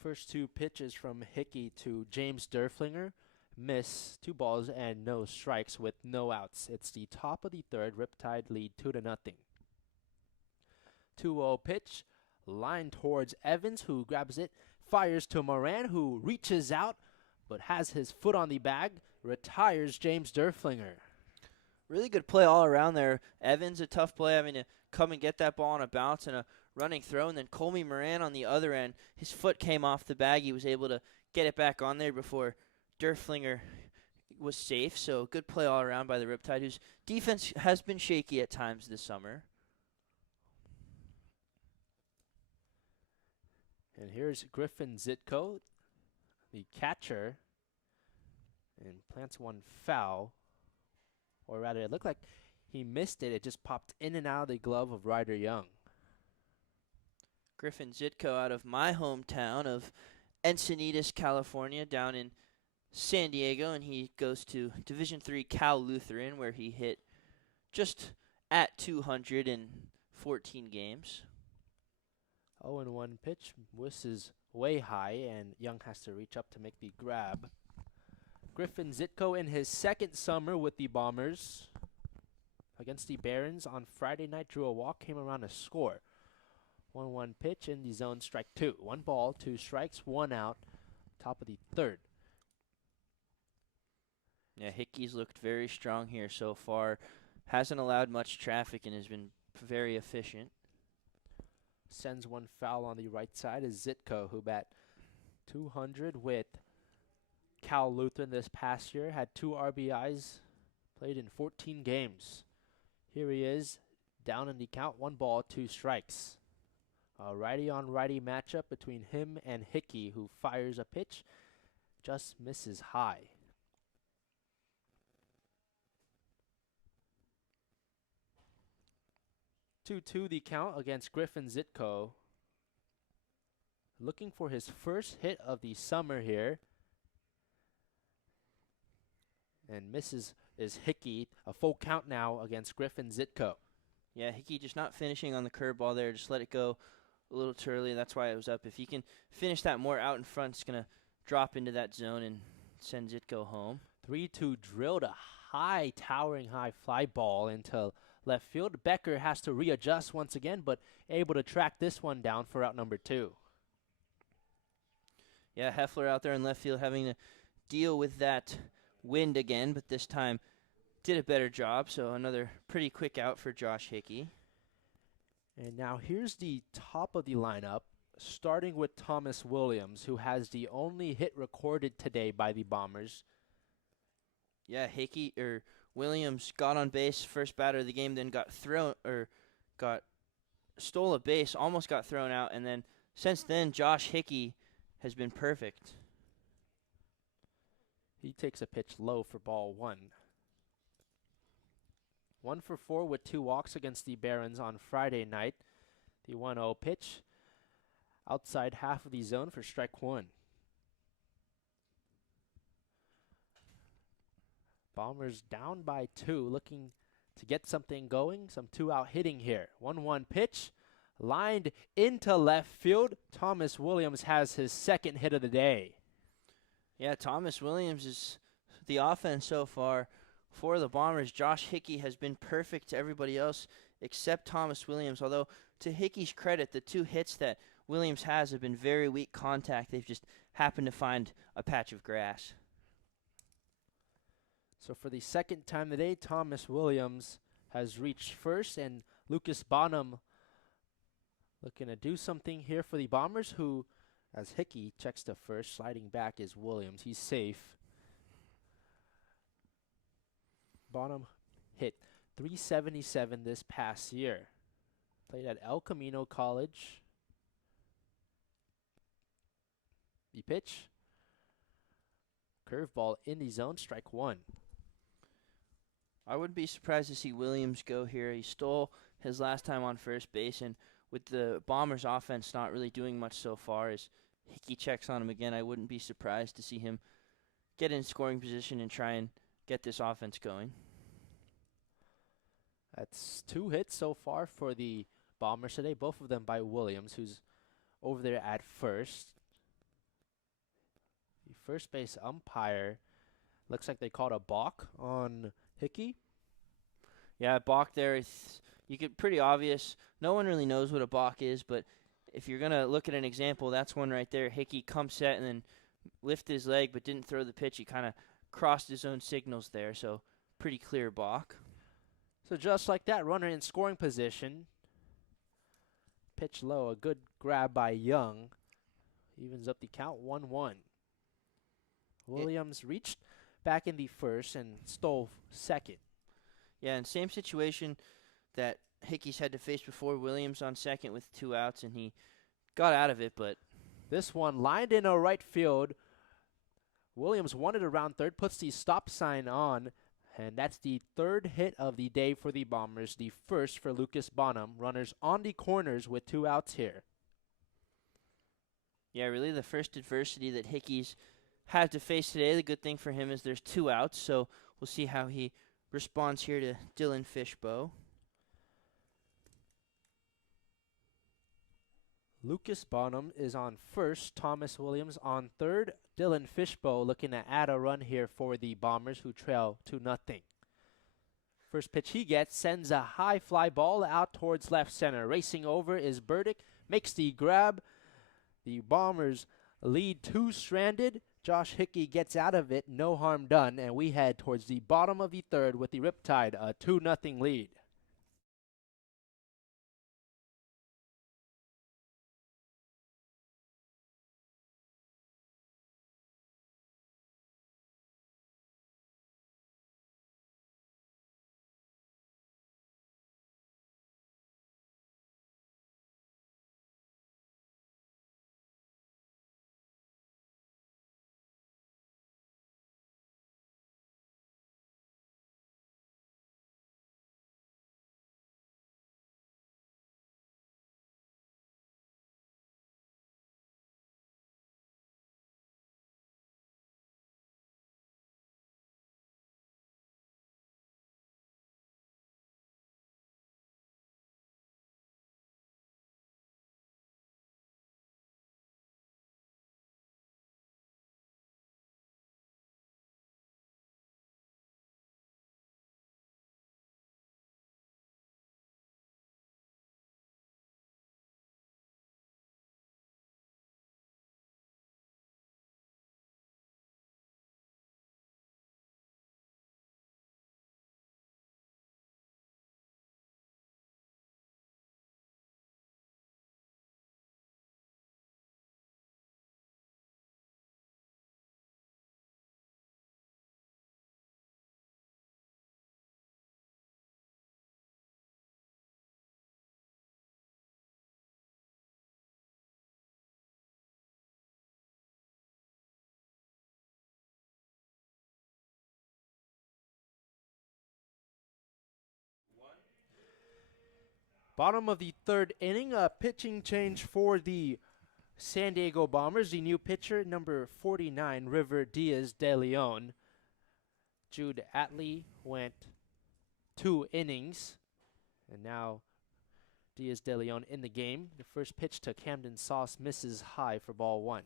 First 2 pitches from Hickey to James Derflinger. Miss, 2 balls and no strikes with no outs. It's the top of the third. Riptide lead 2-0. 2-0 pitch, line towards Evans, who grabs it, fires to Moran, who reaches out, but has his foot on the bag, retires James Derflinger. Really good play all around there. Evans, a tough play, having to come and get that ball on a bounce and a running throw, and then Colby Moran on the other end. His foot came off the bag. He was able to get it back on there before Derflinger was safe. So good play all around by the Riptide, whose defense has been shaky at times this summer. And here's Griffin Zitko, the catcher, and plants one foul. Or rather, it looked like he missed it. It just popped in and out of the glove of Ryder Young. Griffin Zitko out of my hometown of Encinitas, California, down in San Diego, and he goes to Division III Cal Lutheran, where he hit just at 200 in 14 games. 0-1 pitch, whistles way high, and Young has to reach up to make the grab. Griffin Zitko in his second summer with the Bombers against the Barons on Friday night, drew a walk, came around to score. 1-1 pitch in the zone, strike 2. 1 ball, 2 strikes, 1 out, top of the third. Yeah, Hickey's looked very strong here so far. Hasn't allowed much traffic and has been very efficient. Sends 1 foul on the right side is Zitko, who bat 200 with Cal Lutheran this past year. Had 2 RBIs, played in 14 games. Here he is, down in the count, 1 ball, 2 strikes. A righty-on-righty matchup between him and Hickey, who fires a pitch, just misses high. 2-2 the count against Griffin Zitko. looking for his first hit of the summer here. And misses is Hickey. A full count now against Griffin Zitko. Yeah, Hickey just not finishing on the curveball there. Just let it go a little too early. That's why it was up. If he can finish that more out in front, it's going to drop into that zone and send Zitko home. 3-2 drilled a high, towering high fly ball into left field. Becker has to readjust once again, but able to track this one down for out number 2. Yeah, Heffler out there in left field having to deal with that wind again, but this time did a better job. So another pretty quick out for Josh Hickey. And now here's the top of the lineup, starting with Thomas Williams, who has the only hit recorded today by the Bombers. Yeah, Williams got on base first batter of the game, then stole a base, almost got thrown out, and then since then Josh Hickey has been perfect. He takes a pitch low for ball 1. 1 for 4 with 2 walks against the Barons on Friday night. The 1-0 pitch outside half of the zone for strike 1. Bombers down by 2, looking to get something going. Some 2-out hitting here. 1-1 pitch lined into left field. Thomas Williams has his second hit of the day. Yeah, Thomas Williams is the offense so far for the Bombers. Josh Hickey has been perfect to everybody else except Thomas Williams, although to Hickey's credit, the 2 hits that Williams has have been very weak contact. They've just happened to find a patch of grass. So for the second time today, Thomas Williams has reached first, and Lucas Bonham looking to do something here for the Bombers, who, as Hickey checks to first, sliding back is Williams. He's safe. Bonham hit .377 this past year. Played at El Camino College. The pitch. Curveball in the zone, strike 1. I wouldn't be surprised to see Williams go here. He stole his last time on first base, and with the Bombers' offense not really doing much so far, as Hickey checks on him again, I wouldn't be surprised to see him get in scoring position and try and get this offense going. That's 2 hits so far for the Bombers today, both of them by Williams, who's over there at first. The first base umpire looks like they called a balk on Hickey. Yeah, balk there. You could pretty obvious. No one really knows what a balk is, but if you're going to look at an example, that's one right there. Hickey come set and then lifted his leg but didn't throw the pitch. He kind of crossed his own signals there, so pretty clear balk. So just like that, runner in scoring position. Pitch low, a good grab by Young. Evens up the count, 1-1. Williams reached back in the first and stole second. Yeah, and same situation that Hickey's had to face before. Williams on second with 2 outs, and he got out of it, but this one lined in a right field. Williams wanted around third, puts the stop sign on, and that's the 3rd hit of the day for the Bombers, the first for Lucas Bonham. Runners on the corners with 2 outs here. Yeah, really the first adversity that Hickey's had to face today. The good thing for him is there's 2 outs, so we'll see how he responds here to Dylan Fishbow. Lucas Bonham is on first, Thomas Williams on third. Dylan Fishbow looking to add a run here for the Bombers, who trail 2-0. First pitch he gets sends a high fly ball out towards left center. Racing over is Burdick, makes the grab. The Bombers lead 2 stranded. Josh Hickey gets out of it, no harm done, and we head towards the bottom of the 3rd with the Riptide, a 2-0 lead. Bottom of the third inning, a pitching change for the San Diego Bombers. The new pitcher, number 49, River Diaz de Leon. Jude Atley went 2 innings, and now Diaz de Leon in the game. The first pitch to Camden Sauce misses high for ball 1.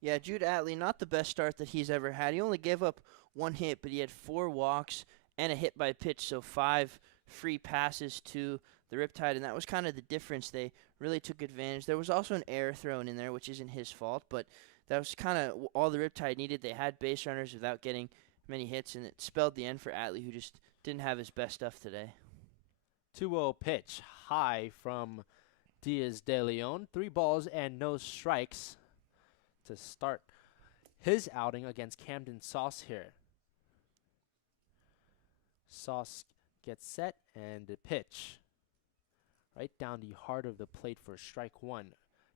Yeah, Jude Atley, not the best start that he's ever had. He only gave up 1 hit, but he had 4 walks and a hit by pitch, so 5 free passes to the Riptide, and that was kind of the difference. They really took advantage. There was also an error thrown in there, which isn't his fault, but that was kind of all the Riptide needed. They had base runners without getting many hits, and it spelled the end for Atley, who just didn't have his best stuff today. 2-0 pitch, high from Diaz de Leon. 3 balls and no strikes to start his outing against Camden Sauce here. Sauce gets set and the pitch right down the heart of the plate for strike 1.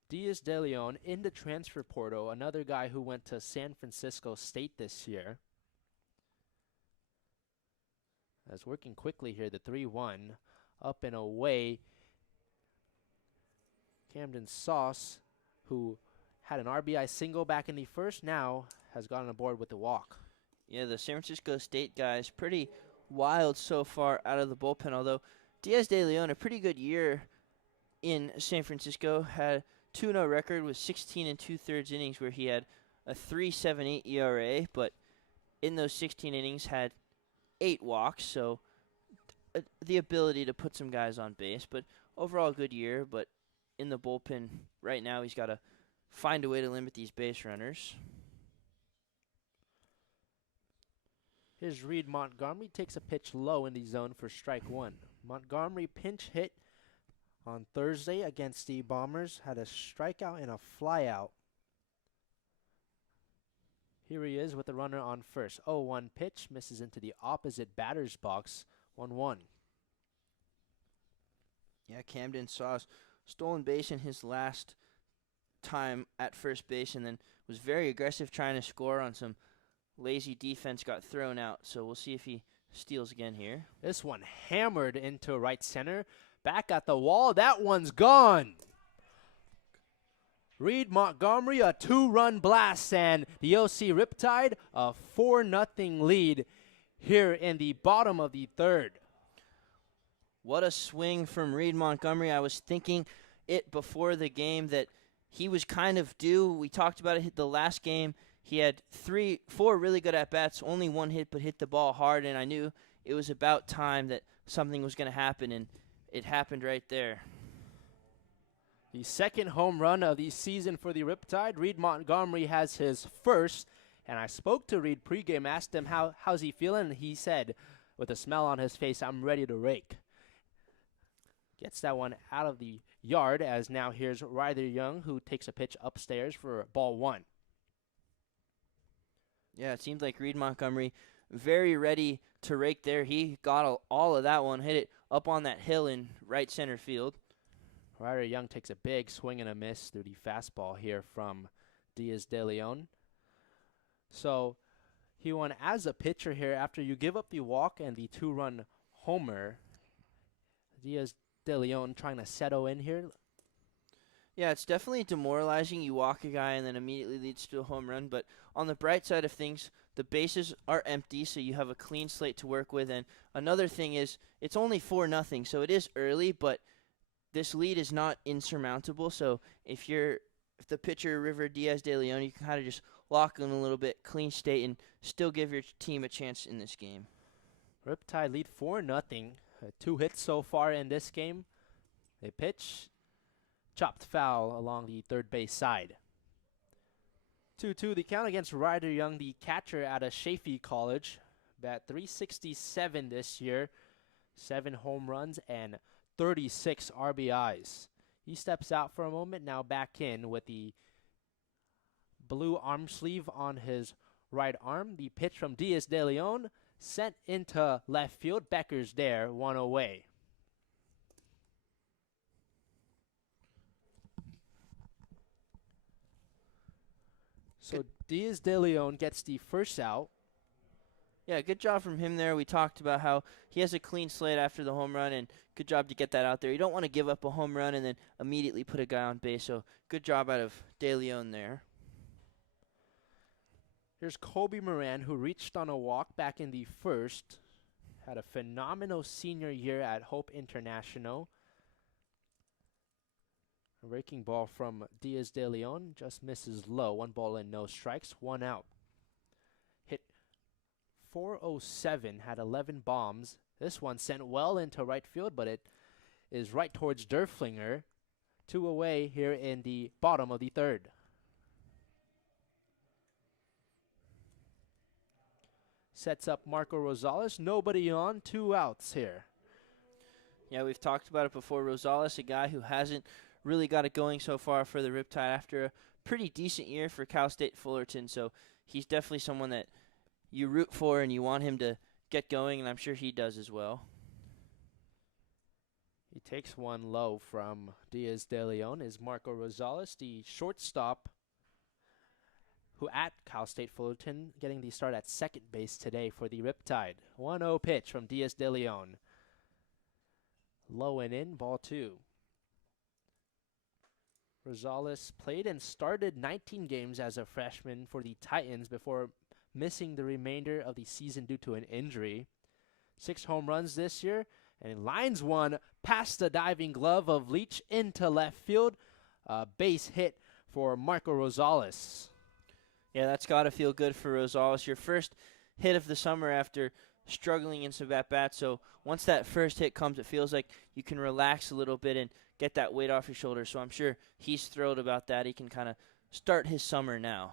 Diaz de Leon in the transfer portal, another guy who went to San Francisco State this year. As working quickly here, the 3-1 up and away. Camden Sauce, who had an RBI single back in the first, now has gotten aboard with the walk. Yeah, the San Francisco State guys pretty wild so far out of the bullpen, although Diaz de Leon, a pretty good year in San Francisco, had 2-0 record with 16 2/3 innings where he had a 3.78 ERA, but in those 16 innings had 8 walks, so the ability to put some guys on base, but overall good year. But in the bullpen right now, he's got to find a way to limit these base runners. Here's Reed Montgomery, takes a pitch low in the zone for strike 1. Montgomery pinch hit on Thursday against the Bombers, had a strikeout and a flyout. Here he is with the runner on first. 0-1 pitch, misses into the opposite batter's box. 1-1. Yeah, Camden Sauce stolen base in his last time at first base, and then was very aggressive trying to score on some lazy defense, got thrown out. So we'll see if he steals again here. This one hammered into right center. Back at the wall. That one's gone. Reed Montgomery, a 2-run blast, and the OC Riptide, a 4-0 lead here in the bottom of the third. What a swing from Reed Montgomery. I was thinking it before the game that he was kind of due. We talked about it the last game. He had 4 really good at-bats, only 1 hit, but hit the ball hard, and I knew it was about time that something was going to happen, and it happened right there. The second home run of the season for the Riptide. Reed Montgomery has his first, and I spoke to Reed pregame, asked him how's he feeling, and he said, with a smile on his face, "I'm ready to rake." Gets that one out of the yard, as now here's Ryder Young, who takes a pitch upstairs for ball 1. Yeah, it seemed like Reed Montgomery very ready to rake there. He got all of that one, hit it up on that hill in right center field. Ryder Young takes a big swing and a miss through the fastball here from Diaz de Leon. So HUON, as a pitcher here, after you give up the walk and the 2-run homer, Diaz de Leon trying to settle in here. Yeah, it's definitely demoralizing. You walk a guy and then immediately leads to a home run. But on the bright side of things, the bases are empty, so you have a clean slate to work with. And another thing is, it's only 4-0, so it is early, but this lead is not insurmountable. So if the pitcher, River Diaz de Leon, you can kind of just lock in a little bit, clean state, and still give your team a chance in this game. Riptide lead 4-0. 2 hits so far in this game. They pitch. Chopped foul along the third base side. 2-2 the count against Ryder Young, the catcher out of Chaffey College. Bat .367 this year. 7 home runs and 36 RBIs. He steps out for a moment, now back in with the blue arm sleeve on his right arm. The pitch from Diaz de Leon sent into left field. Becker's there, 1 away. So Diaz de Leon gets the first out. Yeah, good job from him there. We talked about how he has a clean slate after the home run, and good job to get that out there. You don't want to give up a home run and then immediately put a guy on base, so good job out of De Leon there. Here's Kobe Moran, who reached on a walk back in the first. Had a phenomenal senior year at Hope International. A raking ball from Diaz de Leon just misses low. 1 ball and no strikes, 1 out. Hit .407, had 11 bombs. This one sent well into right field, but it is right towards Derflinger. 2 away here in the bottom of the third. Sets up Marco Rosales. Nobody on. 2 outs here. Yeah, we've talked about it before. Rosales, a guy who hasn't really got it going so far for the Riptide after a pretty decent year for Cal State Fullerton. So he's definitely someone that you root for and you want him to get going, and I'm sure he does as well. He takes 1 low from Diaz de Leon. Is Marco Rosales, the shortstop, who at Cal State Fullerton, getting the start at second base today for the Riptide. 1-0 pitch from Diaz de Leon. Low and in, ball 2. Rosales played and started 19 games as a freshman for the Titans before missing the remainder of the season due to an injury. 6 home runs this year, and lines one past the diving glove of Leach into left field. Base hit for Marco Rosales. Yeah, that's got to feel good for Rosales. Your first hit of the summer after struggling in some at-bats. So once that first hit comes, it feels like you can relax a little bit and get that weight off your shoulders. So I'm sure he's thrilled about that. He can kind of start his summer now.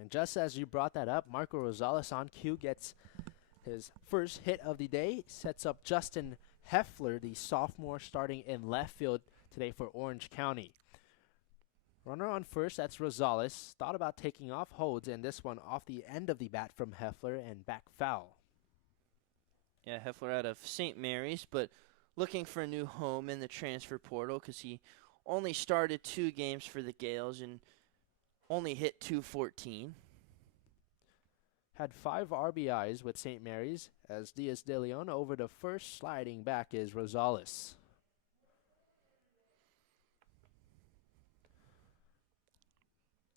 And just as you brought that up, Marco Rosales on cue gets his first hit of the day. Sets up Justin Heffler, the sophomore, starting in left field today for Orange County. Runner on first, that's Rosales. Thought about taking off, holds, and this one off the end of the bat from Heffler and back foul. Yeah, Heffler out of St. Mary's, but looking for a new home in the transfer portal because he only started 2 games for the Gales and only hit .214. Had 5 RBIs with St. Mary's as Diaz de Leon over the first. Sliding back is Rosales.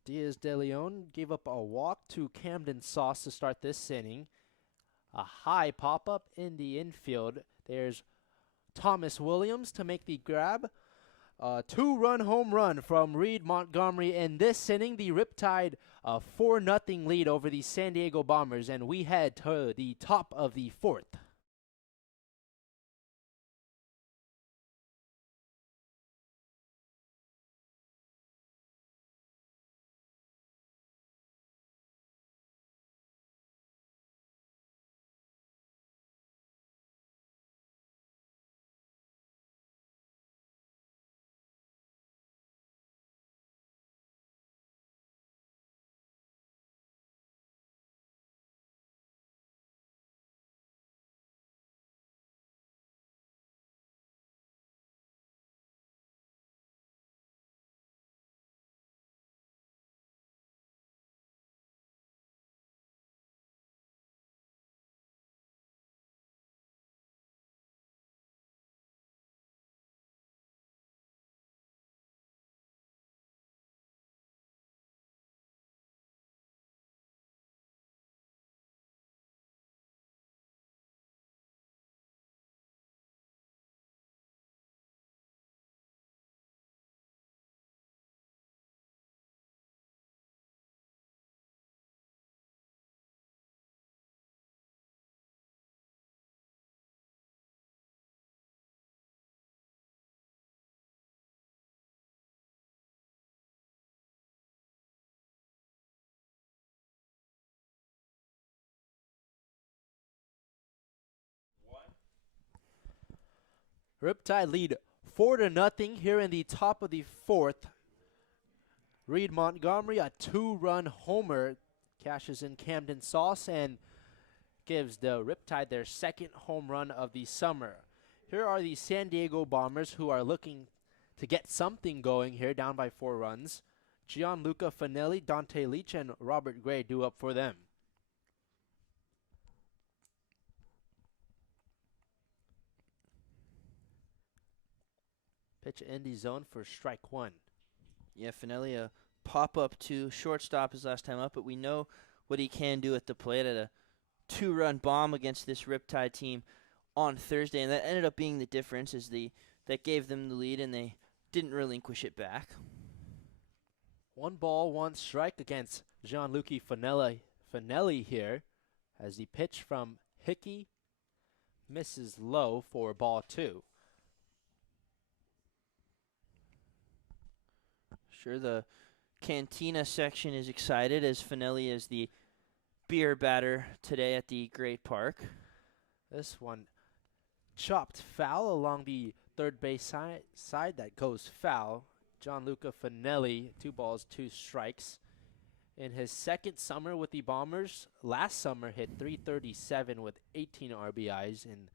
Diaz de Leon gave up a walk to Camden Sauce to start this inning. A high pop-up in the infield. There's Thomas Williams to make the grab. A 2-run home run from Reed Montgomery in this inning. The Riptide a 4-0 lead over the San Diego Bombers, and we head to the top of the 4th. Riptide lead 4-0 here in the top of the 4th. Reed Montgomery, a 2-run homer, cashes in Camden Sauce and gives the Riptide their 2nd home run of the summer. Here are the San Diego Bombers, who are looking to get something going here, down by 4 runs. Gianluca Finelli, Dante Leach, and Robert Gray due up for them. Pitch in the zone for strike one. Yeah, Finelli, a pop-up to shortstop his last time up, but we know what he can do at the plate at a 2-run bomb against this Riptide team on Thursday, and that ended up being the difference that gave them the lead, and they didn't relinquish it back. 1 ball, 1 strike against Gianluca Finelli here as the pitch from Hickey misses low for ball 2. Sure, the Cantina section is excited as Finelli is the beer batter today at the Great Park. This one chopped foul along the third base side that goes foul. Gianluca Finelli, 2 balls, 2 strikes. In his second summer with the Bombers, last summer hit .337 with 18 RBIs in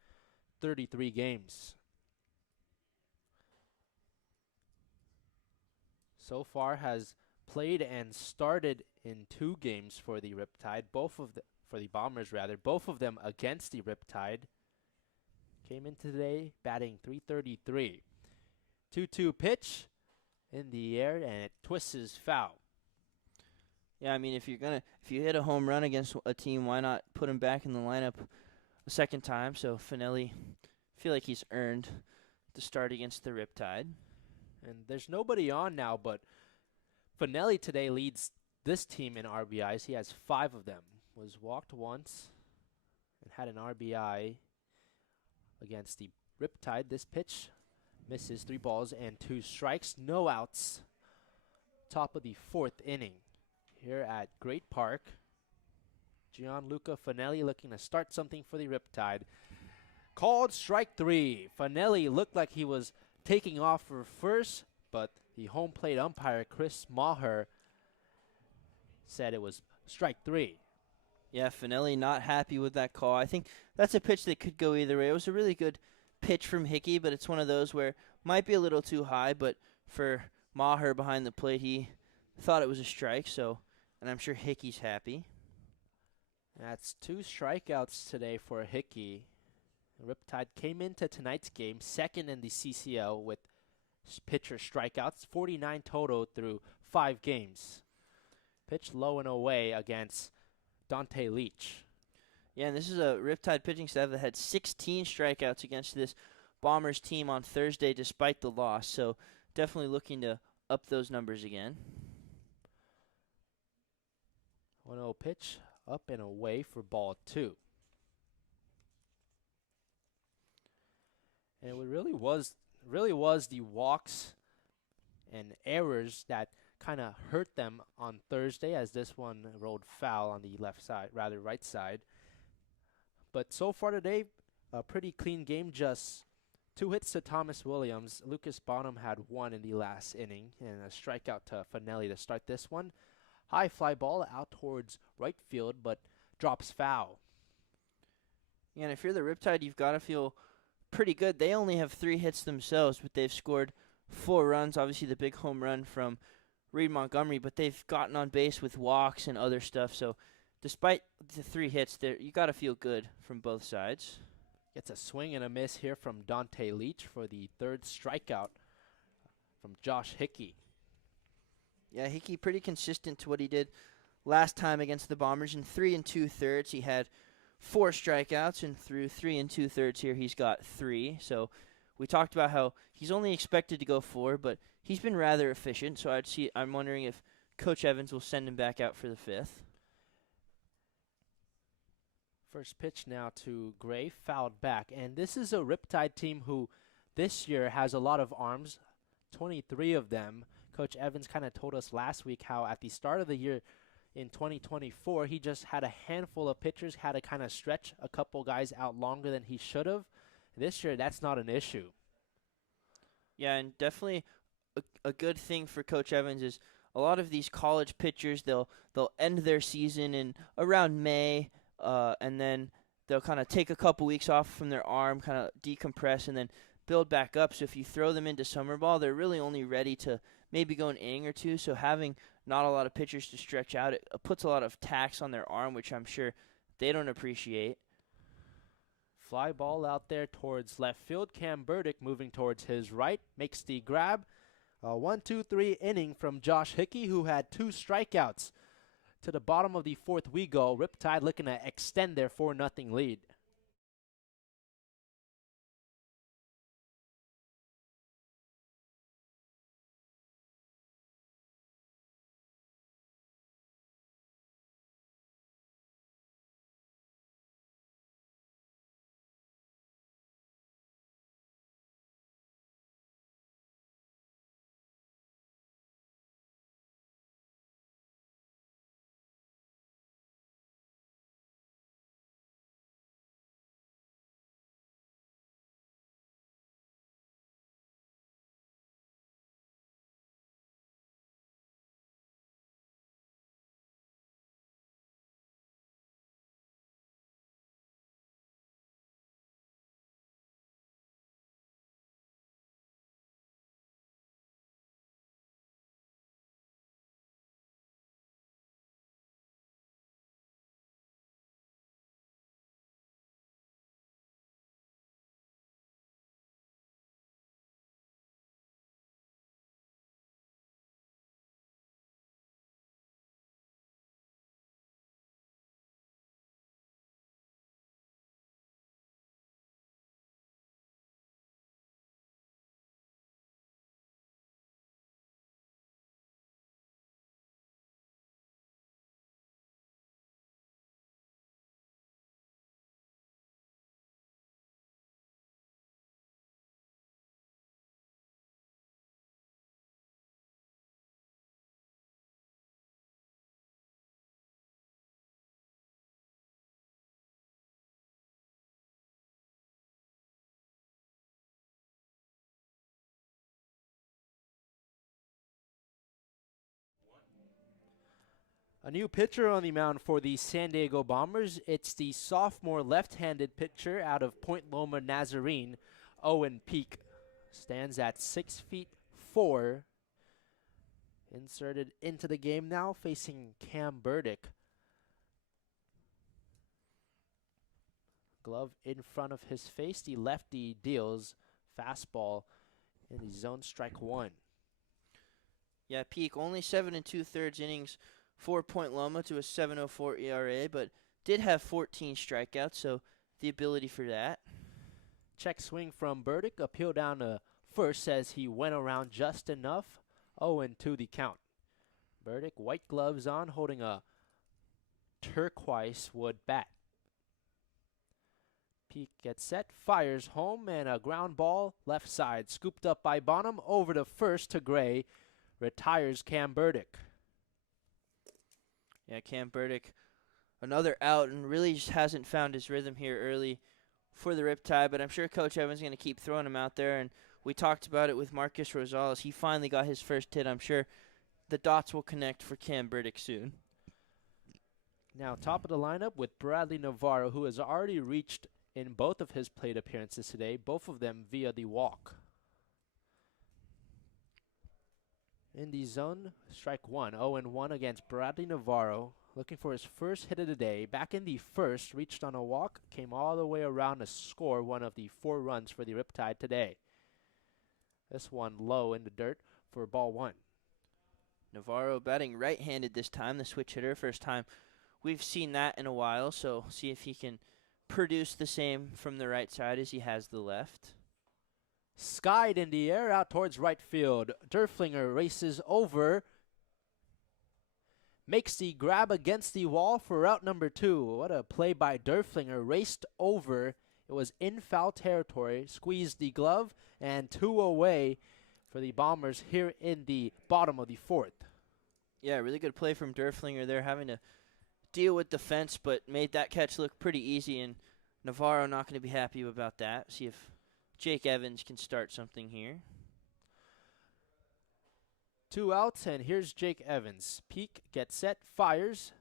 33 games. So far has played and started in 2 games for the Riptide, for the Bombers rather, both of them against the Riptide. Came in today batting .333. 2-2 pitch in the air, and it twists foul. Yeah, I mean, if you hit a home run against a team, why not put him back in the lineup a second time? So Finelli, I feel like he's earned the start against the Riptide. And there's nobody on now, but Finelli today leads this team in RBIs. He has 5 of them. Was walked once and had an RBI against the Riptide. This pitch misses, 3 balls and 2 strikes, no outs. Top of the 4th inning here at Great Park. Gianluca Finelli looking to start something for the Riptide. Called strike 3. Finelli looked like he was taking off for first, but the home plate umpire, Chris Maher, said it was strike 3. Yeah, Finelli not happy with that call. I think that's a pitch that could go either way. It was a really good pitch from Hickey, but it's one of those where might be a little too high, but for Maher behind the plate, he thought it was a strike, so, and I'm sure Hickey's happy. That's 2 strikeouts today for Hickey. Riptide came into tonight's game second in the CCL with pitcher strikeouts, 49 total through 5 games. Pitch low and away against Dante Leach. Yeah, and this is a Riptide pitching staff that had 16 strikeouts against this Bombers team on Thursday despite the loss, so definitely looking to up those numbers again. 1-0 pitch, up and away for ball 2. And it really was the walks and errors that kind of hurt them on Thursday, as this one rolled foul on the right side. But so far today, a pretty clean game, just 2 hits to Thomas Williams. Lucas Bonham had 1 in the last inning, and a strikeout to Finelli to start this one. High fly ball out towards right field, but drops foul. Yeah, and if you're the Riptide, you've got to feel pretty good. They only have 3 hits themselves, but they've scored 4 runs. Obviously, the big home run from Reed Montgomery, but they've gotten on base with walks and other stuff. So, despite the 3 hits, you got to feel good from both sides. Gets a swing and a miss here from Dante Leach for the 3rd strikeout from Josh Hickey. Yeah, Hickey pretty consistent to what he did last time against the Bombers. In 3 2/3, he had 4 strikeouts, and through 3 2/3 here, he's got 3. So we talked about how he's only expected to go 4, but he's been rather efficient. So I'm wondering if Coach Evans will send him back out for the 5th. First pitch now to Gray, fouled back. And this is a Riptide team who this year has a lot of arms, 23 of them. Coach Evans kind of told us last week how at the start of the year in 2024, he just had a handful of pitchers, had to kind of stretch a couple guys out longer than he should have. This year, that's not an issue. Yeah, and definitely a good thing for Coach Evans is a lot of these college pitchers, they'll end their season in around May, and then they'll kind of take a couple weeks off from their arm, kind of decompress, and then build back up. So if you throw them into summer ball, they're really only ready to maybe go an inning or two. So having not a lot of pitchers to stretch out, it puts a lot of tax on their arm, which I'm sure they don't appreciate. Fly ball out there towards left field. Cam Burdick moving towards his right, makes the grab. A 1-2-3 inning from Josh Hickey, who had 2 strikeouts. To the bottom of the 4th we go. Riptide looking to extend their 4-0 lead. A new pitcher on the mound for the San Diego Bombers. It's the sophomore left-handed pitcher out of Point Loma Nazarene, Owen Peak. Stands at 6'4". Inserted into the game now, facing Cam Burdick. Glove in front of his face. The lefty deals fastball in the zone, strike 1. Yeah, Peak only 7 2/3 innings for Point Loma to a 7.04 ERA, but did have 14 strikeouts, so the ability for that. Check swing from Burdick. Appeal down to first, says he went around just enough. 0-2 the count. Burdick, white gloves on, holding a turquoise wood bat. Peak gets set, fires home, and a ground ball left side. Scooped up by Bonham, over to first to Gray. Retires Cam Burdick. Yeah, Cam Burdick, another out, and really just hasn't found his rhythm here early for the Riptide, but I'm sure Coach Evans is going to keep throwing him out there, and we talked about it with Marcus Rosales. He finally got his first hit. I'm sure the dots will connect for Cam Burdick soon. Now top of the lineup with Bradley Navarro, who has already reached in both of his plate appearances today, both of them via the walk. In the zone, strike 1, 0-1 against Bradley Navarro, looking for his first hit of the day. Back in the first, reached on a walk, came all the way around to score one of the 4 runs for the Riptide today. This one low in the dirt for ball 1. Navarro batting right-handed this time, the switch hitter. First time we've seen that in a while, so see if he can produce the same from the right side as he has the left. Skied in the air out towards right field. Derflinger races over. Makes the grab against the wall for out number 2. What a play by Derflinger. Raced over. It was in foul territory. Squeezed the glove, and 2 away for the Bombers here in the bottom of the 4th. Yeah, really good play from Derflinger there, having to deal with defense, but made that catch look pretty easy, and Navarro not going to be happy about that. See if Jake Evans can start something here. 2 outs, and here's Jake Evans. Peak gets set, fires,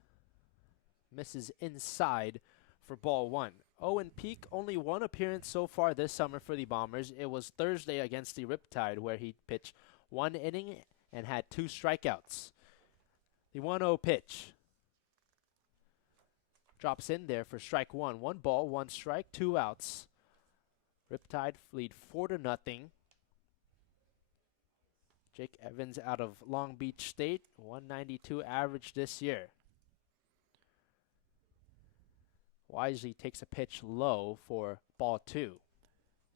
misses inside for ball 1. Owen Peak, only 1 appearance so far this summer for the Bombers. It was Thursday against the Riptide, where he pitched 1 inning and had 2 strikeouts. The 1-0 pitch. Drops in there for strike 1. 1 ball, 1 strike, 2 outs. Riptide lead 4-0. Jake Evans out of Long Beach State, 192 average this year. Wisely takes a pitch low for ball 2.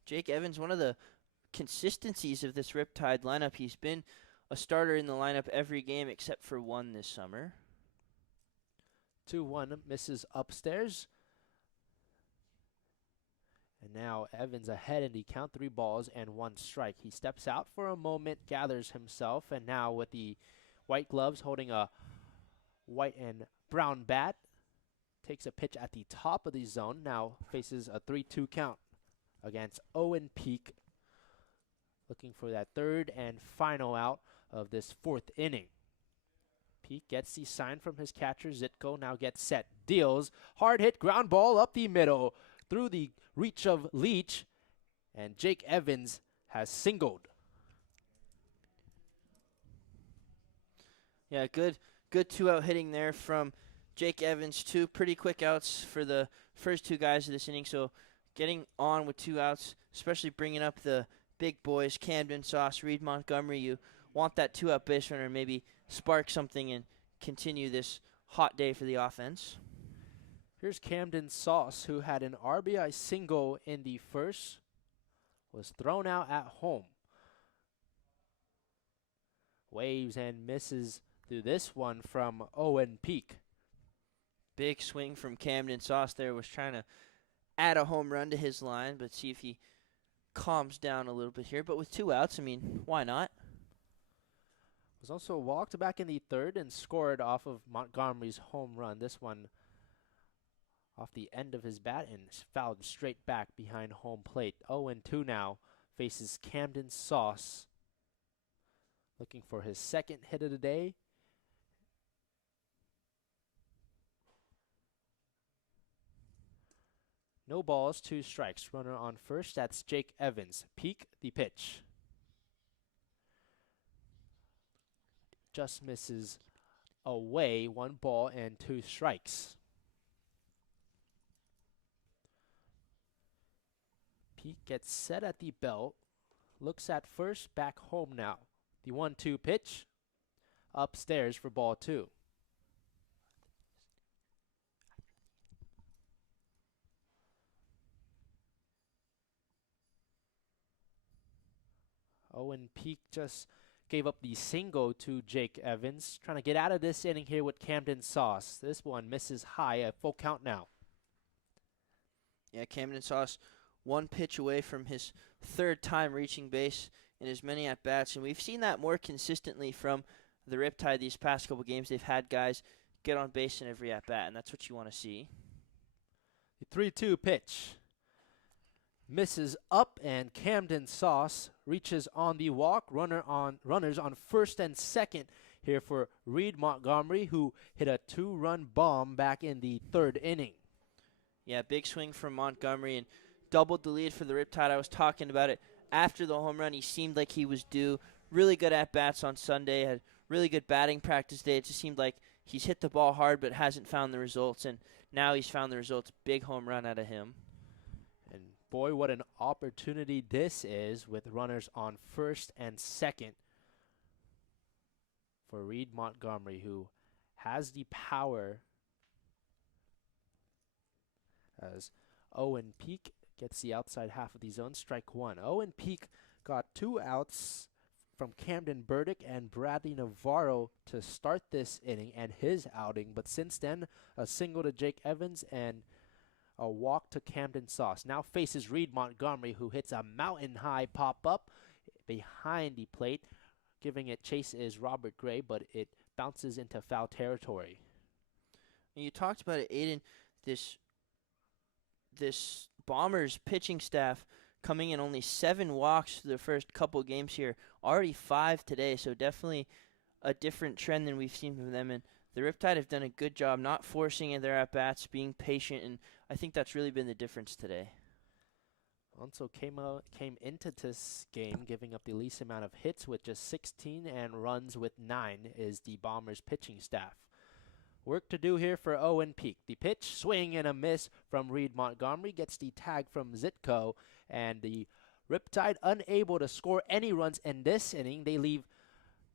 Jake Evans, one of the consistencies of this Riptide lineup. He's been a starter in the lineup every game except for one this summer. 2-1 misses upstairs. And now Evans ahead in the count, 3 balls and 1 strike. He steps out for a moment, gathers himself, and now with the white gloves holding a white and brown bat, takes a pitch at the top of the zone, now faces a 3-2 count against Owen Peak, looking for that 3rd and final out of this 4th inning. Peak gets the sign from his catcher, Zitko, now gets set, deals, hard hit ground ball up the middle, through the reach of Leach, and Jake Evans has singled. Yeah, good 2-out hitting there from Jake Evans. 2 pretty quick outs for the first 2 guys of this inning. So getting on with 2 outs, especially bringing up the big boys, Camden Sauce, Reed Montgomery. You want that 2-out base runner, maybe spark something and continue this hot day for the offense. Here's Camden Sauce, who had an RBI single in the first, was thrown out at home. Waves and misses through this one from Owen Peak. Big swing from Camden Sauce there, was trying to add a home run to his line, but see if he calms down a little bit here. But with 2 outs, I mean, why not? Was also walked back in the 3rd and scored off of Montgomery's home run. This one off the end of his bat and fouled straight back behind home plate. 0-2 now, faces Camden Sauce, looking for his 2nd hit of the day. No balls, 2 strikes. Runner on first, that's Jake Evans. Peak the pitch. Just misses away, 1 ball and 2 strikes. Peak gets set at the belt, looks at first, back home now. The 1-2 pitch, upstairs for ball 2. Owen Peak just gave up the single to Jake Evans, trying to get out of this inning here with Camden Sauce. This one misses high, a full count now. Yeah, Camden Sauce 1 pitch away from his 3rd time reaching base in as many at-bats, and we've seen that more consistently from the Riptide these past couple games. They've had guys get on base in every at-bat, and that's what you want to see. The 3-2 pitch misses up, and Camden Sauce reaches on the walk. Runners on first and second here for Reed Montgomery, who hit a 2-run bomb back in the 3rd inning. Yeah, big swing from Montgomery and doubled the lead for the Riptide. I was talking about it after the home run. He seemed like he was due. Really good at-bats on Sunday. Had really good batting practice day. It just seemed like he's hit the ball hard but hasn't found the results, and now he's found the results. Big home run out of him. And boy, what an opportunity this is with runners on first and second for Reed Montgomery, who has the power, as Owen Peak gets the outside half of the zone. Strike 1. Owen Peak got 2 outs from Camden Burdick and Bradley Navarro to start this inning and his outing, but since then, a single to Jake Evans and a walk to Camden Sauce. Now faces Reed Montgomery, who hits a mountain-high pop-up behind the plate. Giving it chase is Robert Gray, but it bounces into foul territory. And you talked about it, Aiden, this Bombers pitching staff coming in only 7 walks for the first couple games here, already 5 today, so definitely a different trend than we've seen from them. And the Riptide have done a good job not forcing in their at-bats, being patient, and I think that's really been the difference today. Also came into this game giving up the least amount of hits with just 16 and runs with 9 is the Bombers pitching staff. Work to do here for Owen Peak. The pitch, swing and a miss from Reed Montgomery, gets the tag from Zitko, and the Riptide unable to score any runs in this inning. They leave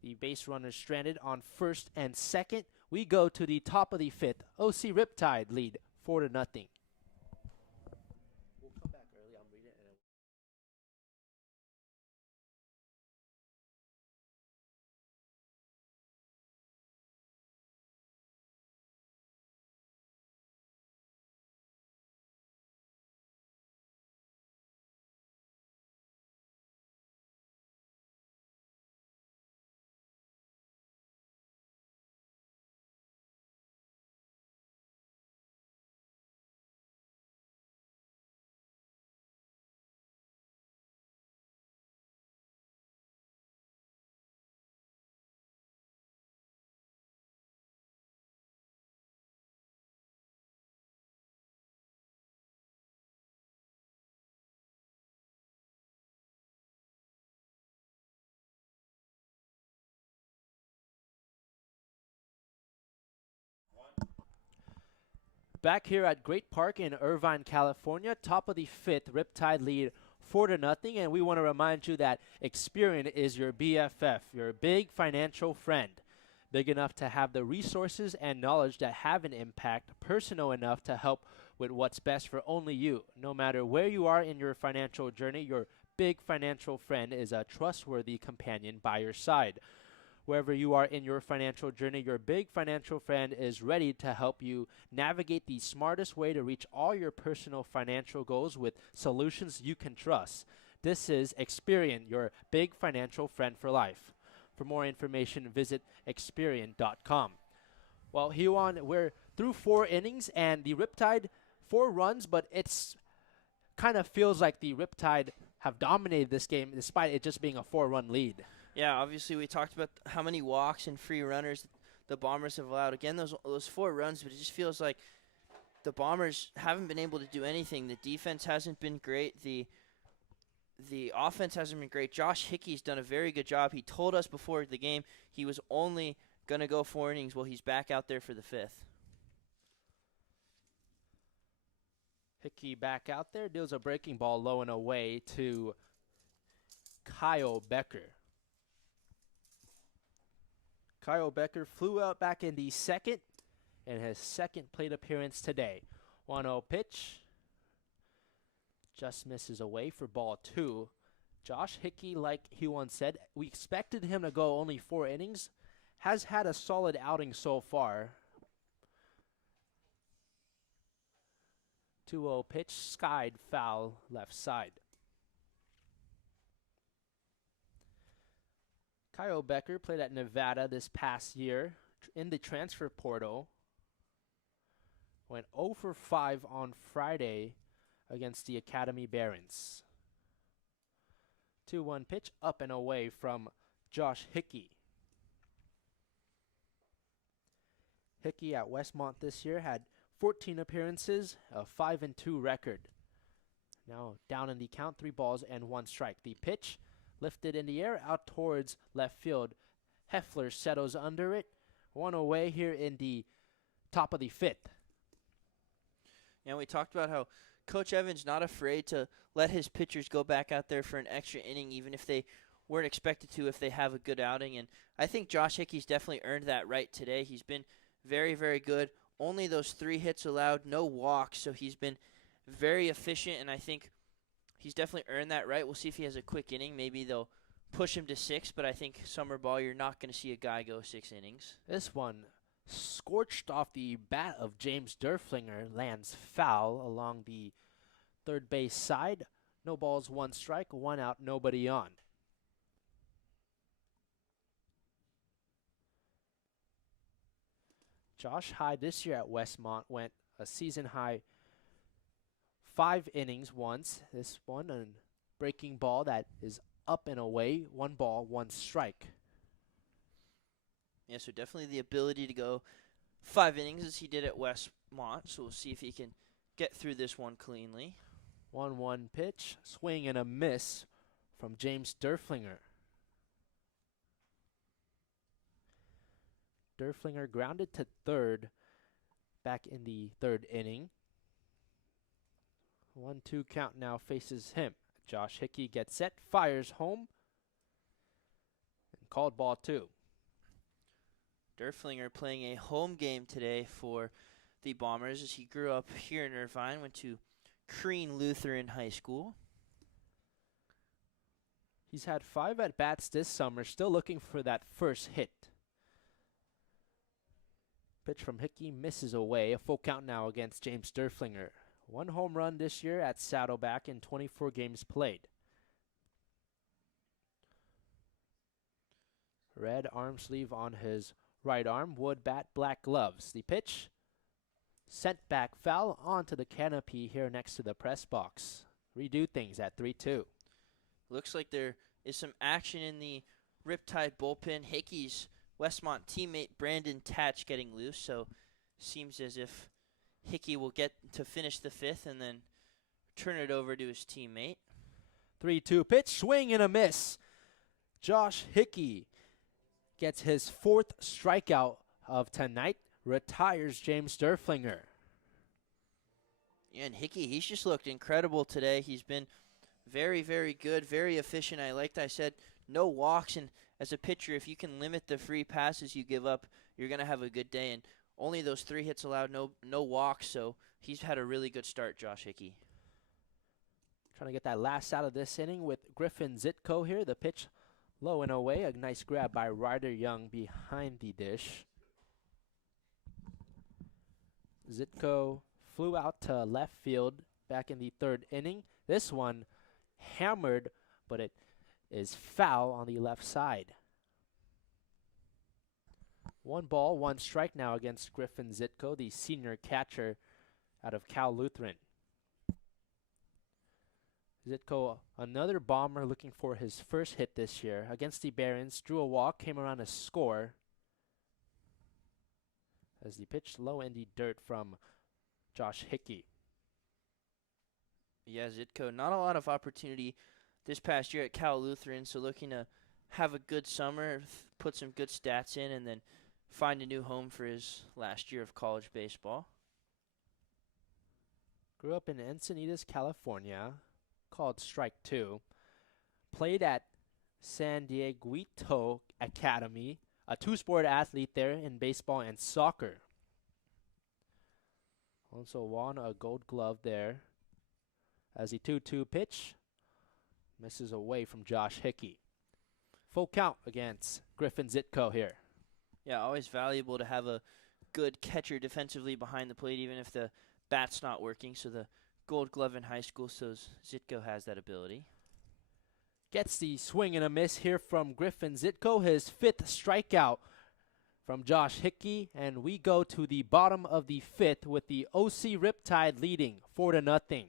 the base runners stranded on first and second. We go to the top of the fifth. OC Riptide lead 4-0. We'll come back early. I'll read it. Back here at Great Park in Irvine, California, top of the fifth, Riptide lead 4-0, and we want to remind you that Experian is your BFF, your big financial friend. Big enough to have the resources and knowledge that have an impact, personal enough to help with what's best for only you. No matter where you are in your financial journey, your big financial friend is a trustworthy companion by your side. Wherever you are in your financial journey, your big financial friend is ready to help you navigate the smartest way to reach all your personal financial goals with solutions you can trust. This is Experian, your big financial friend for life. For more information, visit Experian.com. Well, HUON, we're through 4 innings, and the Riptide, 4 runs, but it's kind of feels like the Riptide have dominated this game despite it just being a 4-run lead. Yeah, obviously we talked about how many walks and free runners the Bombers have allowed. Again, those 4 runs, but it just feels like the Bombers haven't been able to do anything. The defense hasn't been great. The offense hasn't been great. Josh Hickey's done a very good job. He told us before the game he was only going to go 4 innings. Well, he's back out there for the 5th. Hickey back out there, deals a breaking ball low and away to Kyle Becker. Kyle Becker flew out back in the second in his second plate appearance today. 1-0 pitch. Just misses away for ball 2. Josh Hickey, like HUON said, we expected him to go only 4 innings. Has had a solid outing so far. 2-0 pitch, skied foul left side. Kyle Becker played at Nevada this past year in the transfer portal. Went 0 for 5 on Friday against the Academy Barons. 2-1 pitch, up and away from Josh Hickey. Hickey at Westmont this year had 14 appearances, a 5-2 record. Now down in the count, 3 balls and 1 strike. The pitch lifted in the air out towards left field. Heffler settles under it. 1 away here in the top of the 5th. And we talked about how Coach Evans not afraid to let his pitchers go back out there for an extra inning, even if they weren't expected to, if they have a good outing. And I think Josh Hickey's definitely earned that right today. He's been very, very good. Only those 3 hits allowed, no walks, so he's been very efficient, and I think he's definitely earned that right. We'll see if he has a quick inning. Maybe they'll push him to 6, but I think summer ball, you're not going to see a guy go 6 innings. This one scorched off the bat of James Derflinger, lands foul along the third base side. No balls, 1 strike, 1 out, nobody on. Josh Hyde this year at Westmont went a season high 5 innings once. This one a breaking ball that is up and away. 1 ball, 1 strike. Yeah, so definitely the ability to go 5 innings as he did at Westmont. So we'll see if he can get through this one cleanly. 1-1 pitch, swing and a miss from James Derflinger. Derflinger grounded to third back in the third inning. 1-2 count now faces him. Josh Hickey gets set, fires home, and called ball 2. Derflinger playing a home game today for the Bombers as he grew up here in Irvine, went to Crean Lutheran High School. He's had 5 at-bats this summer, still looking for that first hit. Pitch from Hickey misses away. A full count now against James Derflinger. 1 home run this year at Saddleback in 24 games played. Red arm sleeve on his right arm, wood bat, black gloves. The pitch sent back foul onto the canopy here next to the press box. Redo things at 3-2. Looks like there is some action in the Riptide bullpen. Hickey's Westmont teammate Brandon Tatch getting loose, so seems as if Hickey will get to finish the 5th and then turn it over to his teammate. 3-2 pitch, swing and a miss. Josh Hickey gets his 4th strikeout of tonight, retires James Derflinger. Yeah, and Hickey, he's just looked incredible today. He's been very, very good, very efficient. I said, no walks, and as a pitcher, if you can limit the free passes you give up, you're going to have a good day. And only those 3 hits allowed, no walks, so he's had a really good start, Josh Hickey. Trying to get that last out of this inning with Griffin Zitko here. The pitch low and away. A nice grab by Ryder Young behind the dish. Zitko flew out to left field back in the 3rd inning. This one hammered, but it is foul on the left side. 1 ball, 1 strike now against Griffin Zitko, the senior catcher out of Cal Lutheran. Zitko, another bomber looking for his first hit this year. Against the Barons, drew a walk, came around to score. As the pitch low in the dirt from Josh Hickey. Yeah, Zitko, not a lot of opportunity this past year at Cal Lutheran, so looking to have a good summer, put some good stats in, and then find a new home for his last year of college baseball. Grew up in Encinitas, California, called Strike 2. Played at San Dieguito Academy, a 2-sport athlete there in baseball and soccer. Also won a gold glove there. As the 2-2 pitch misses away from Josh Hickey. Full count against Griffin Zitko here. Yeah, always valuable to have a good catcher defensively behind the plate, even if the bat's not working. So the gold glove in high school, so Zitko has that ability. Gets the swing and a miss here from Griffin Zitko, his 5th strikeout from Josh Hickey. And we go to the bottom of the 5th with the OC Riptide leading 4-0.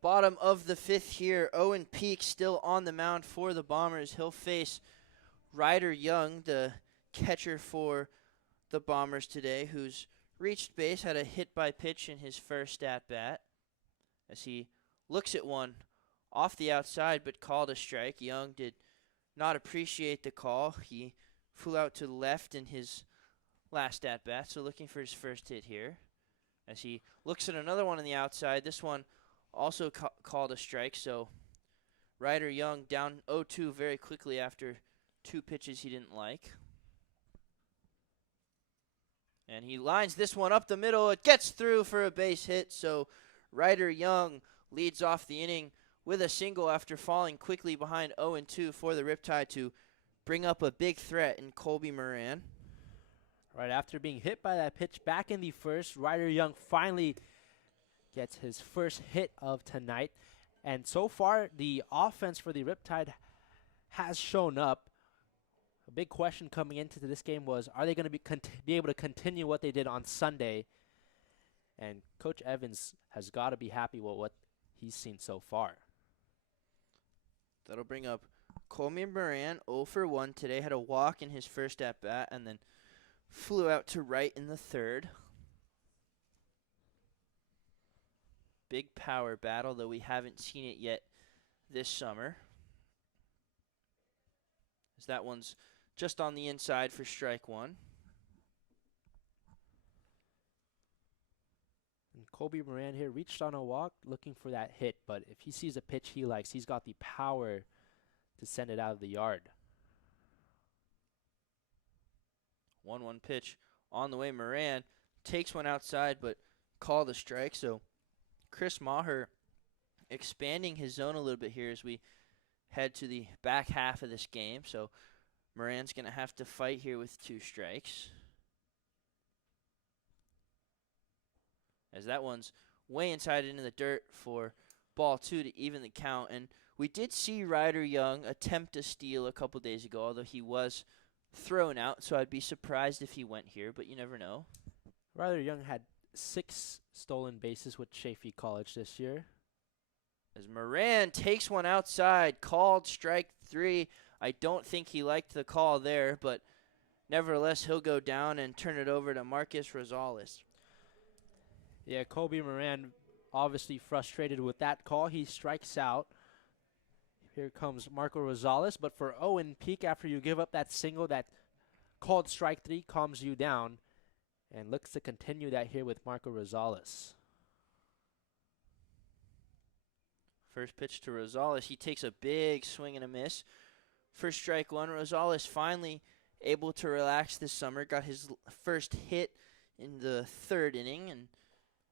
Bottom of the 5th here. Owen Peak still on the mound for the Bombers. He'll face Ryder Young, the catcher for the Bombers today, who's reached base, had a hit by pitch in his first at-bat. As he looks at one off the outside but called a strike. Young did not appreciate the call. He flew out to the left in his last at-bat, so looking for his first hit here. As he looks at another one on the outside, this one also called a strike, so Ryder Young down 0-2 very quickly after 2 pitches he didn't like. And he lines this one up the middle. It gets through for a base hit, so Ryder Young leads off the inning with a single after falling quickly behind 0-2 for the Riptide to bring up a big threat in Colby Moran. Right after being hit by that pitch back in the first, Ryder Young finally gets his first hit of tonight. And so far, the offense for the Riptide has shown up. A big question coming into this game was, are they going to be able to continue what they did on Sunday? And Coach Evans has got to be happy with what he's seen so far. That'll bring up Colby Moran, 0 for 1 today. Had a walk in his first at-bat and then flew out to right in the third. Big power battle, though we haven't seen it yet this summer. As that one's just on the inside for strike 1. And Colby Moran here reached on a walk looking for that hit, but if he sees a pitch he likes, he's got the power to send it out of the yard. 1-1 pitch on the way. Moran takes one outside, but called a strike. So Chris Maher expanding his zone a little bit here as we head to the back half of this game. So Moran's going to have to fight here with 2 strikes. As that one's way inside into the dirt for ball 2 to even the count. And we did see Ryder Young attempt a steal a couple days ago, although he was thrown out, so I'd be surprised if he went here, but you never know. Ryder Young had 6 stolen bases with Chaffey College this year. As Moran takes one outside, called strike 3. I don't think he liked the call there, but nevertheless, he'll go down and turn it over to Marcus Rosales. Yeah, Colby Moran obviously frustrated with that call. He strikes out. Here comes Marco Rosales, but for Owen Peak, after you give up that single, that called strike 3 calms you down and looks to continue that here with Marco Rosales. First pitch to Rosales. He takes a big swing and a miss. For strike 1, Rosales finally able to relax this summer. Got his first hit in the 3rd inning and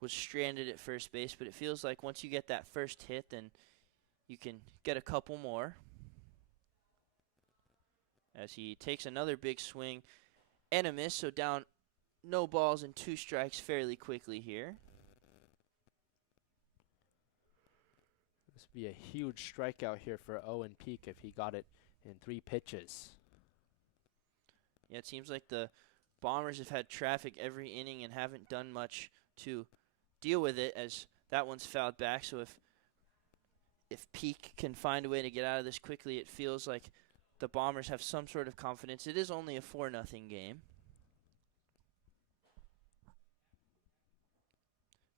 was stranded at first base. But it feels like once you get that first hit, then you can get a couple more. As he takes another big swing and a miss. So down no balls and 2 strikes fairly quickly here. This would be a huge strikeout here for Owen Peak if he got it in 3 pitches. Yeah, it seems like the Bombers have had traffic every inning and haven't done much to deal with it, as that one's fouled back. So if Peak can find a way to get out of this quickly, it feels like the Bombers have some sort of confidence. It is only a 4-0 game.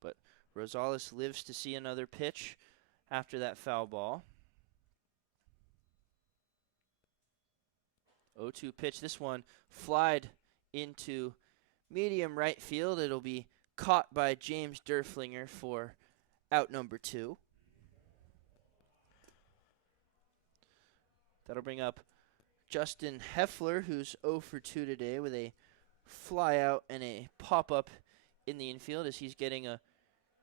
But Rosales lives to see another pitch after that foul ball. 0-2 pitch. This one flied into medium right field. It'll be caught by James Derflinger for out number 2. That'll bring up Justin Heffler, who's 0 for 2 today with a fly out and a pop-up in the infield, as he's getting a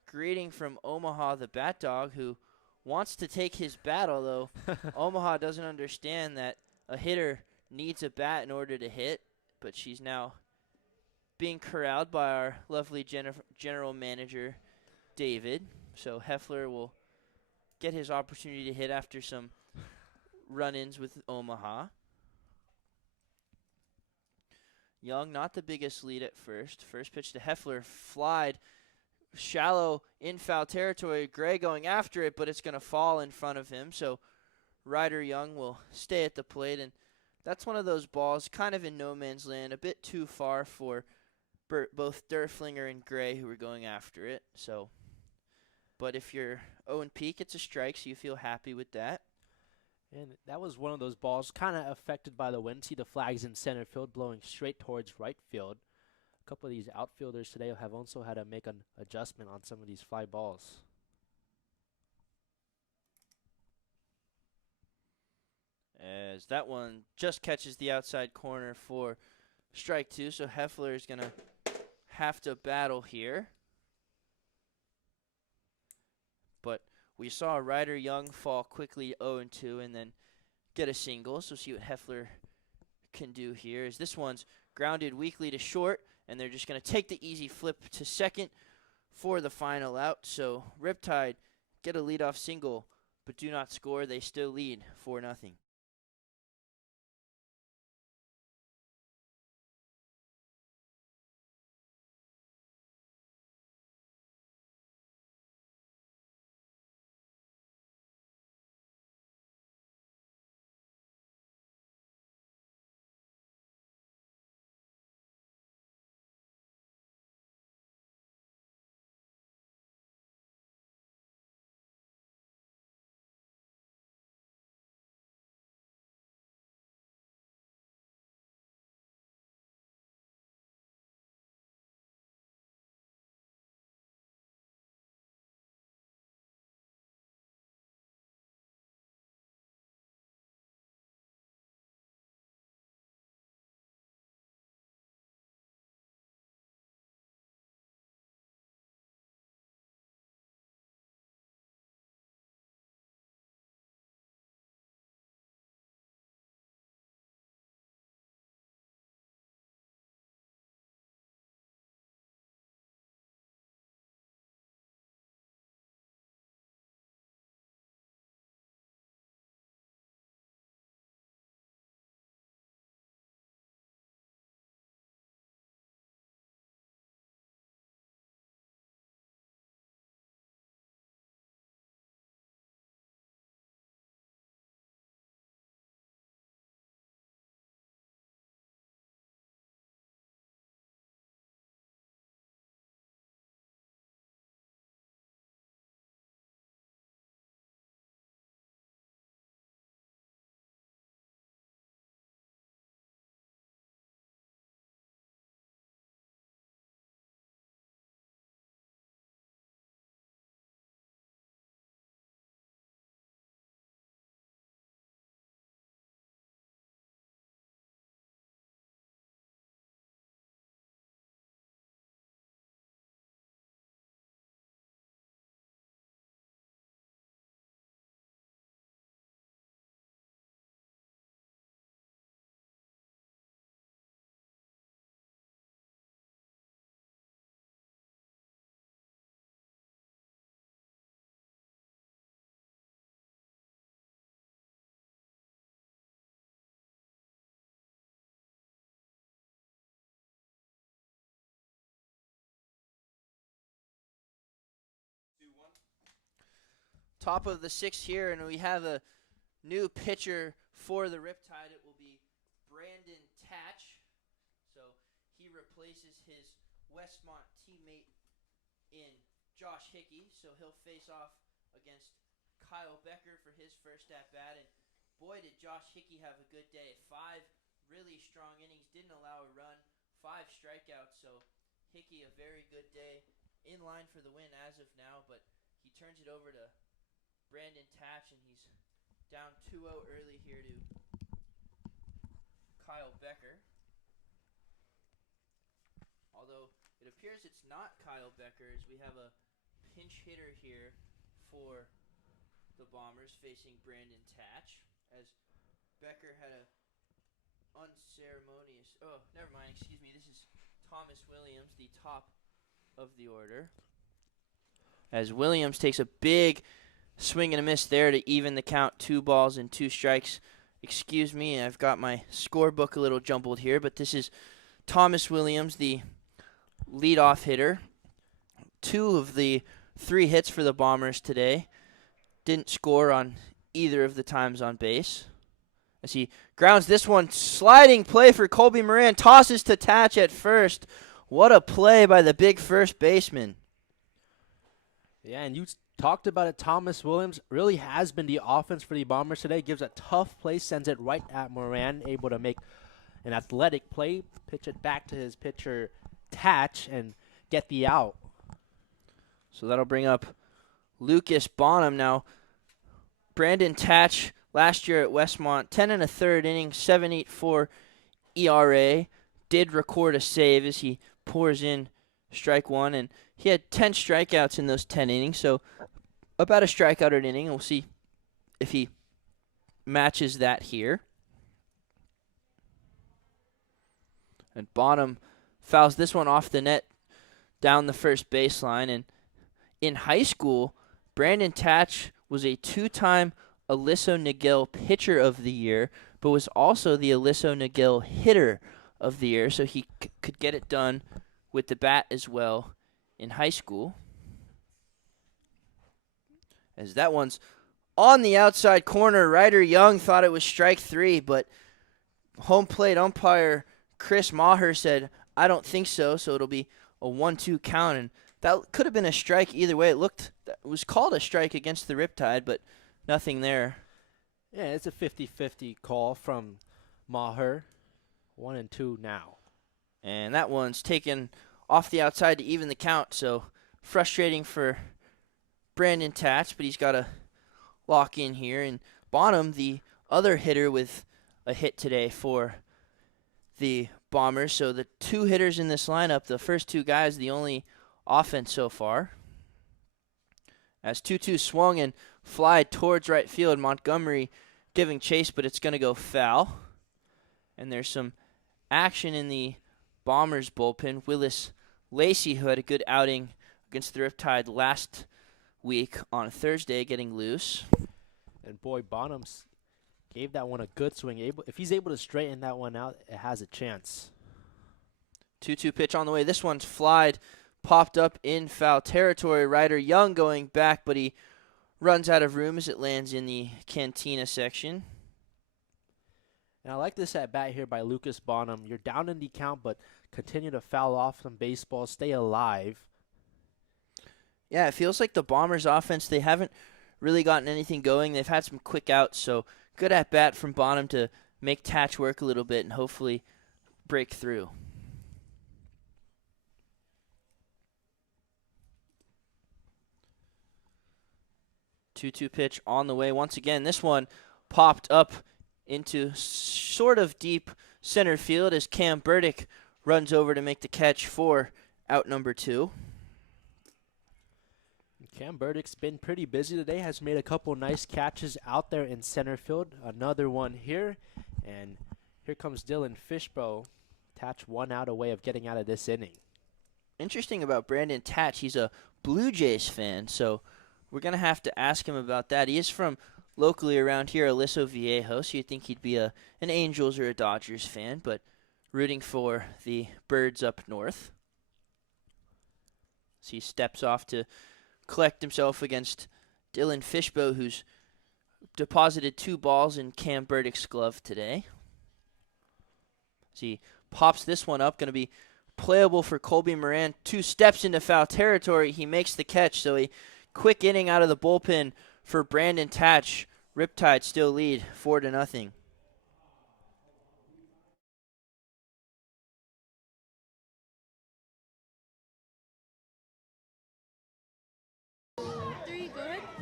greeting from Omaha the Bat Dog, who wants to take his bat, although Omaha doesn't understand that a hitter needs a bat in order to hit, but she's now being corralled by our lovely general manager, David. So Heffler will get his opportunity to hit after some run-ins with Omaha. Young, not the biggest lead at first. First pitch to Heffler, flied shallow in foul territory. Gray going after it, but it's going to fall in front of him. So Ryder Young will stay at the plate, and that's one of those balls kind of in no man's land, a bit too far for both Derflinger and Gray who were going after it. So, but if you're Owen Peak, it's a strike, so you feel happy with that. And that was one of those balls kind of affected by the wind. See the flags in center field blowing straight towards right field. A couple of these outfielders today have also had to make an adjustment on some of these fly balls. As that one just catches the outside corner for strike 2, so Heffler is going to have to battle here. But we saw Ryder Young fall quickly 0-2 and then get a single, so see what Heffler can do here. As this one's grounded weakly to short, and they're just going to take the easy flip to second for the final out. So Riptide get a leadoff single, but do not score. They still lead 4-0. Top of the 6th here, and we have a new pitcher for the Riptide. It will be Brandon Tatch. So he replaces his Westmont teammate in Josh Hickey. So he'll face off against Kyle Becker for his first at-bat. And boy, did Josh Hickey have a good day. 5 really strong innings, didn't allow a run, 5 strikeouts. So Hickey, a very good day, in line for the win as of now, but he turns it over to Brandon Tatch, and he's down 2-0 early here to Kyle Becker. Although it appears it's not Kyle Becker, as we have a pinch hitter here for the Bombers facing Brandon Tatch, as Becker had a unceremonious, oh, never mind, excuse me, this is Thomas Williams, the top of the order. As Williams takes a big swing and a miss there to even the count, 2 balls and 2 strikes. Excuse me, I've got my scorebook a little jumbled here, but this is Thomas Williams, the leadoff hitter. 2 of the 3 hits for the Bombers today. Didn't score on either of the times on base. As he grounds this one, sliding play for Colby Moran, tosses to Tatch at first. What a play by the big first baseman. Yeah, and you talked about it. Thomas Williams really has been the offense for the Bombers today. Gives a tough play, sends it right at Moran, able to make an athletic play, pitch it back to his pitcher, Tatch, and get the out. So that'll bring up Lucas Bonham now. Brandon Tatch last year at Westmont, 10 1/3 inning, 7.84 ERA. Did record a save as he pours in strike one, and he had 10 strikeouts in those 10 innings, so about a strikeout an inning. We'll see if he matches that here. And Bonham fouls this one off the net down the first baseline. And in high school, Brandon Tatch was a 2-time Aliso Nagel Pitcher of the Year, but was also the Aliso Nagel Hitter of the Year, so he could get it done with the bat as well in high school. As that one's on the outside corner, Ryder Young thought it was strike 3, but home plate umpire Chris Maher said, I don't think so, so it'll be a 1-2 count, and that could have been a strike either way. It was called a strike against the Riptide, but nothing there. Yeah, it's a 50-50 call from Maher. 1-2 now. And that one's taken off the outside to even the count, so frustrating for Brandon Tatch, but he's got to lock in here. And Bonham, the other hitter with a hit today for the Bombers. So the 2 hitters in this lineup, the first 2 guys, the only offense so far. As 2-2 swung and fly towards right field, Montgomery giving chase, but it's going to go foul. And there's some action in the Bombers bullpen. Willis Lacey, who had a good outing against the Riptide last week on Thursday, getting loose. And boy, Bonham's gave that one a good swing. If he's able to straighten that one out, it has a chance. 2-2 pitch on the way. This one's flied, popped up in foul territory. Ryder Young going back, but he runs out of room as it lands in the cantina section. And I like this at bat here by Lucas Bonham. You're down in the count, but continue to foul off some baseballs, stay alive. Yeah, it feels like the Bombers' offense, they haven't really gotten anything going. They've had some quick outs, so good at bat from Bonham to make Tatch work a little bit and hopefully break through. Two-two pitch on the way once again. This one popped up into sort of deep center field as Cam Burdick runs over to make the catch for out number 2. Cam Burdick's been pretty busy today, has made a couple nice catches out there in center field. Another one here, and here comes Dylan Fishbow. Tatch 1 out away of getting out of this inning. Interesting about Brandon Tatch, he's a Blue Jays fan, so we're going to have to ask him about that. He is from locally around here, Aliso Viejo, so you'd think he'd be an Angels or a Dodgers fan, but rooting for the Birds up north. So he steps off to collect himself against Dylan Fishbow, who's deposited 2 balls in Cam Burdick's glove today. So he pops this one up, going to be playable for Colby Moran. 2 steps into foul territory. He makes the catch, so a quick inning out of the bullpen for Brandon Tatch. Riptide still lead 4-0.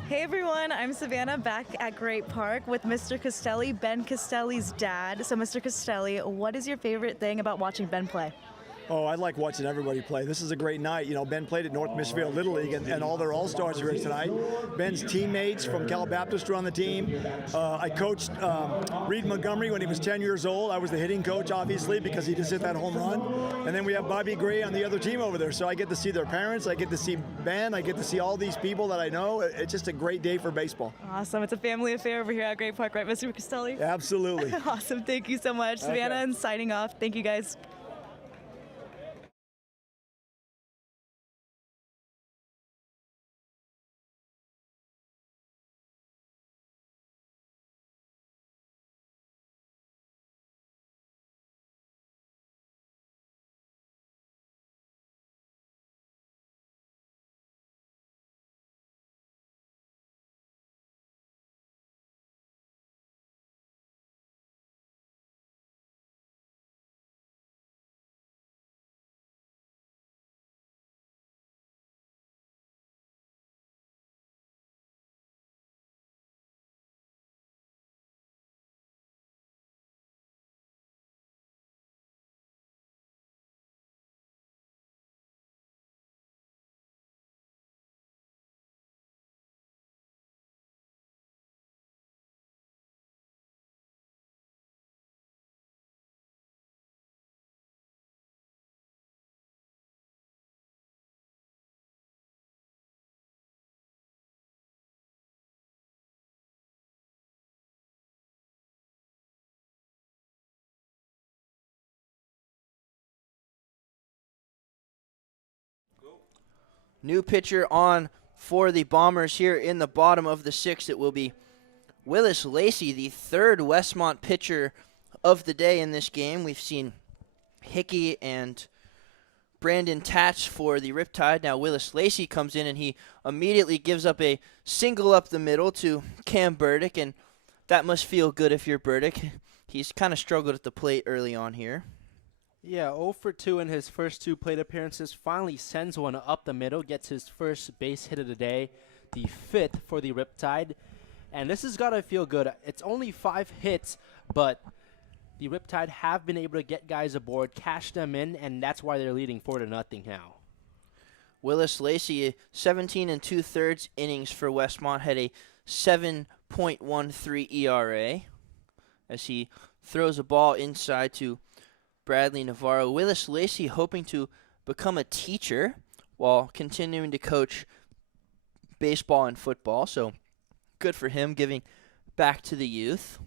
Hey everyone, I'm Savannah back at Great Park with Mr. Castelli, Ben Castelli's dad. So Mr. Castelli, what is your favorite thing about watching Ben play? Oh, I like watching everybody play. This is a great night. You know, Ben played at North Michigan Little League, and all their all-stars are here tonight. Ben's teammates from Cal Baptist are on the team. I coached Reed Montgomery when he was 10 years old. I was the hitting coach, obviously, because he just hit that home run. And then we have Bobby Gray on the other team over there. So I get to see their parents. I get to see Ben. I get to see all these people that I know. It's just a great day for baseball. Awesome. It's a family affair over here at Great Park, right, Mr. Castelli? Absolutely. Awesome. Thank you so much. Savannah, and signing off. Thank you, guys. New pitcher on for the Bombers here in the bottom of the 6th. It will be Willis Lacey, the 3rd Westmont pitcher of the day in this game. We've seen Hickey and Brandon Tatch for the Riptide. Now Willis Lacey comes in and he immediately gives up a single up the middle to Cam Burdick, and that must feel good if you're Burdick. He's kind of struggled at the plate early on here. Yeah, 0 for 2 in his first 2 plate appearances. Finally sends one up the middle, gets his first base hit of the day, the 5th for the Riptide. And this has got to feel good. It's only 5 hits, but the Riptide have been able to get guys aboard, cash them in, and that's why they're leading 4-0 now. Willis Lacey, 17 2/3 innings for Westmont, had a 7.13 ERA as he throws a ball inside to Bradley Navarro. Willis Lacey hoping to become a teacher while continuing to coach baseball and football, so good for him, giving back to the youth.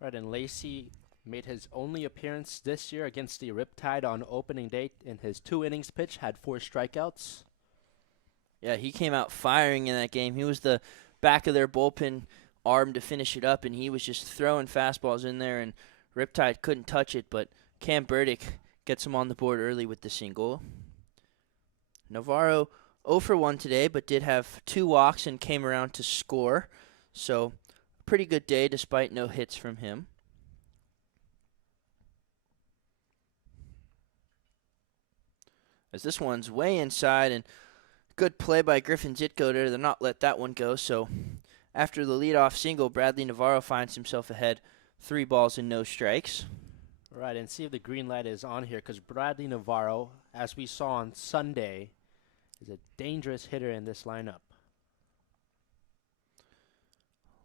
Right, and Lacey made his only appearance this year against the Riptide on opening day. In his 2 innings pitch, had 4 strikeouts. Yeah, he came out firing in that game. He was the back of their bullpen arm to finish it up, and he was just throwing fastballs in there, and Riptide couldn't touch it, but Cam Burdick gets him on the board early with the single. Navarro 0 for 1 today, but did have 2 walks and came around to score. So, pretty good day despite no hits from him. As this one's way inside, and good play by Griffin Zitko there to not let that one go. So, after the leadoff single, Bradley Navarro finds himself ahead, 3 balls and no strikes. Right, and see if the green light is on here, because Bradley Navarro, as we saw on Sunday, is a dangerous hitter in this lineup.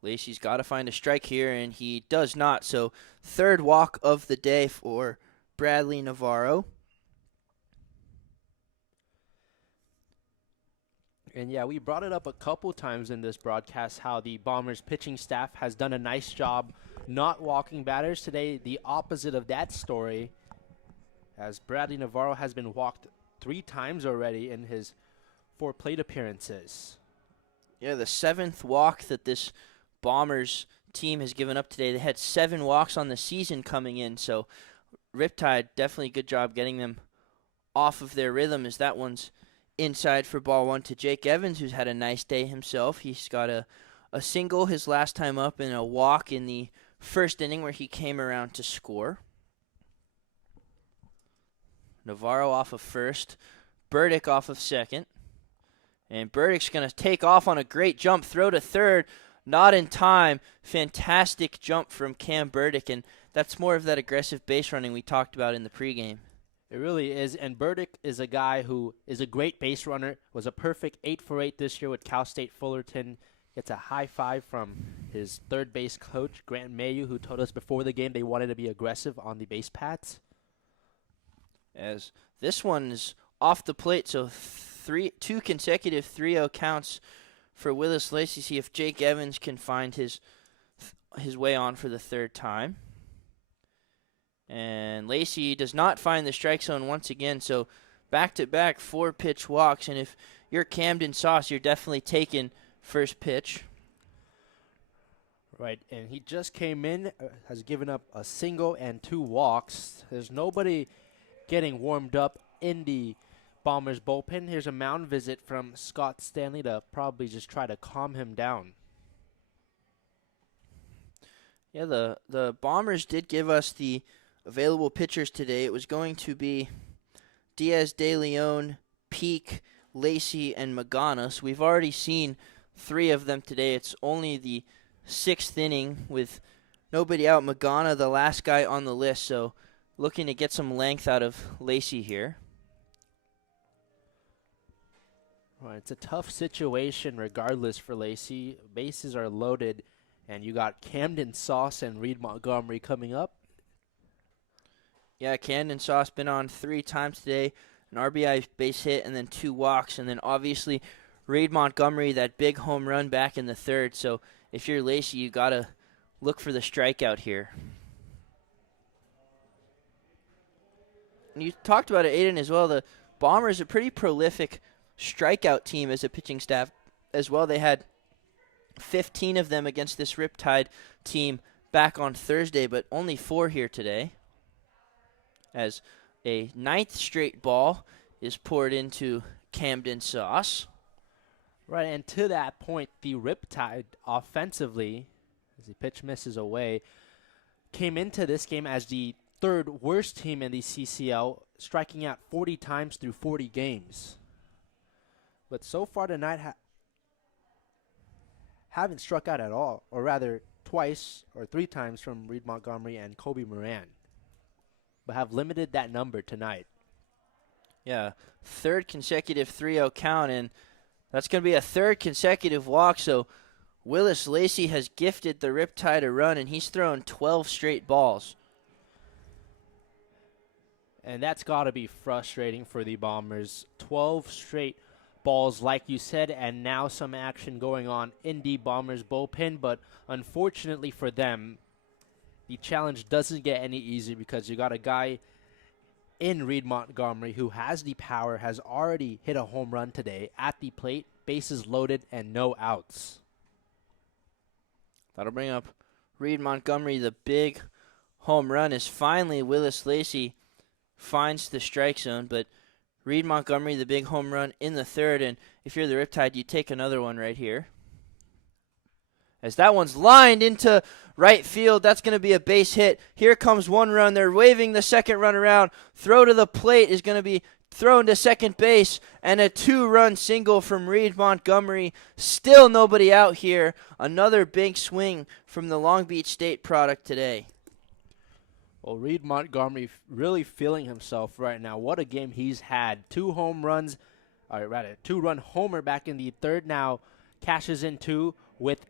Lacey's got to find a strike here, and he does not. So 3rd walk of the day for Bradley Navarro. And yeah, we brought it up a couple times in this broadcast how the Bombers pitching staff has done a nice job not walking batters. Today, the opposite of that story, as Bradley Navarro has been walked 3 times already in his 4 plate appearances. Yeah, the 7th walk that this Bombers team has given up today. They had 7 walks on the season coming in, so Riptide, definitely a good job getting them off of their rhythm, as that one's inside for ball 1 to Jake Evans, who's had a nice day himself. He's got a single his last time up and a walk in the 1st inning where he came around to score. Navarro off of 1st, Burdick off of 2nd. And Burdick's going to take off on a great jump, throw to 3rd, not in time. Fantastic jump from Cam Burdick, and that's more of that aggressive base running we talked about in the pregame. It really is, and Burdick is a guy who is a great base runner, was a perfect 8 for 8 this year with Cal State Fullerton. Gets a high 5 from his 3rd base coach, Grant Mayu, who told us before the game they wanted to be aggressive on the base paths. As this one is off the plate, so 2 consecutive 3-0 counts for Willis Lacey. See if Jake Evans can find his way on for the 3rd time. And Lacey does not find the strike zone once again, so back-to-back 4-pitch walks. And if you're Camden Sauce, you're definitely taking first pitch. Right, and he just came in, has given up a single and 2 walks. There's nobody getting warmed up in the Bombers bullpen. Here's a mound visit from Scott Stanley to probably just try to calm him down. Yeah, the Bombers did give us the available pitchers today. It was going to be Diaz de Leon, Peak, Lacey, and Magana. So we've already seen 3 of them today. It's only the 6th inning with nobody out. Magana, the last guy on the list, so looking to get some length out of Lacey here. Right, it's a tough situation regardless for Lacey. Bases are loaded, and you got Camden Sauce and Reed Montgomery coming up. Yeah, Camden Sauce been on 3 times today, an RBI base hit, and then 2 walks. And then obviously Reed Montgomery, that big home run back in the 3rd. So if you're Lacey, you got to look for the strikeout here. And you talked about it, Aiden, as well. The Bombers a pretty prolific strikeout team as a pitching staff as well. They had 15 of them against this Riptide team back on Thursday, but only 4 here today. As a 9th straight ball is poured into Camden sauce. Right, and to that point, the Riptide offensively, as the pitch misses away, came into this game as the 3rd worst team in the CCL, striking out 40 times through 40 games. But so far tonight, haven't struck out at all, or rather twice or 3 times from Reed Montgomery and Kobe Moran, but have limited that number tonight. Yeah, 3rd consecutive 3-0 count, and that's going to be a 3rd consecutive walk, so Willis Lacey has gifted the Riptide a run, and he's thrown 12 straight balls. And that's got to be frustrating for the Bombers. 12 straight balls, like you said, and now some action going on in the Bombers bullpen, but unfortunately for them, the challenge doesn't get any easier because you got a guy in Reed Montgomery who has the power, has already hit a home run today at the plate, bases loaded and no outs. That'll bring up Reed Montgomery. The big home run is finally Willis Lacey finds the strike zone, but Reed Montgomery, the big home run in the 3rd, and if you're the Riptide, you take another one right here. As that one's lined into right field, that's going to be a base hit. Here comes 1 run. They're waving the 2nd run around. Throw to the plate is going to be thrown to second base, and a 2-run single from Reed Montgomery. Still nobody out here. Another big swing from the Long Beach State product today. Well, Reed Montgomery really feeling himself right now. What a game he's had. 2 home runs, or rather 2-run homer back in the 3rd. Now cashes in 2 with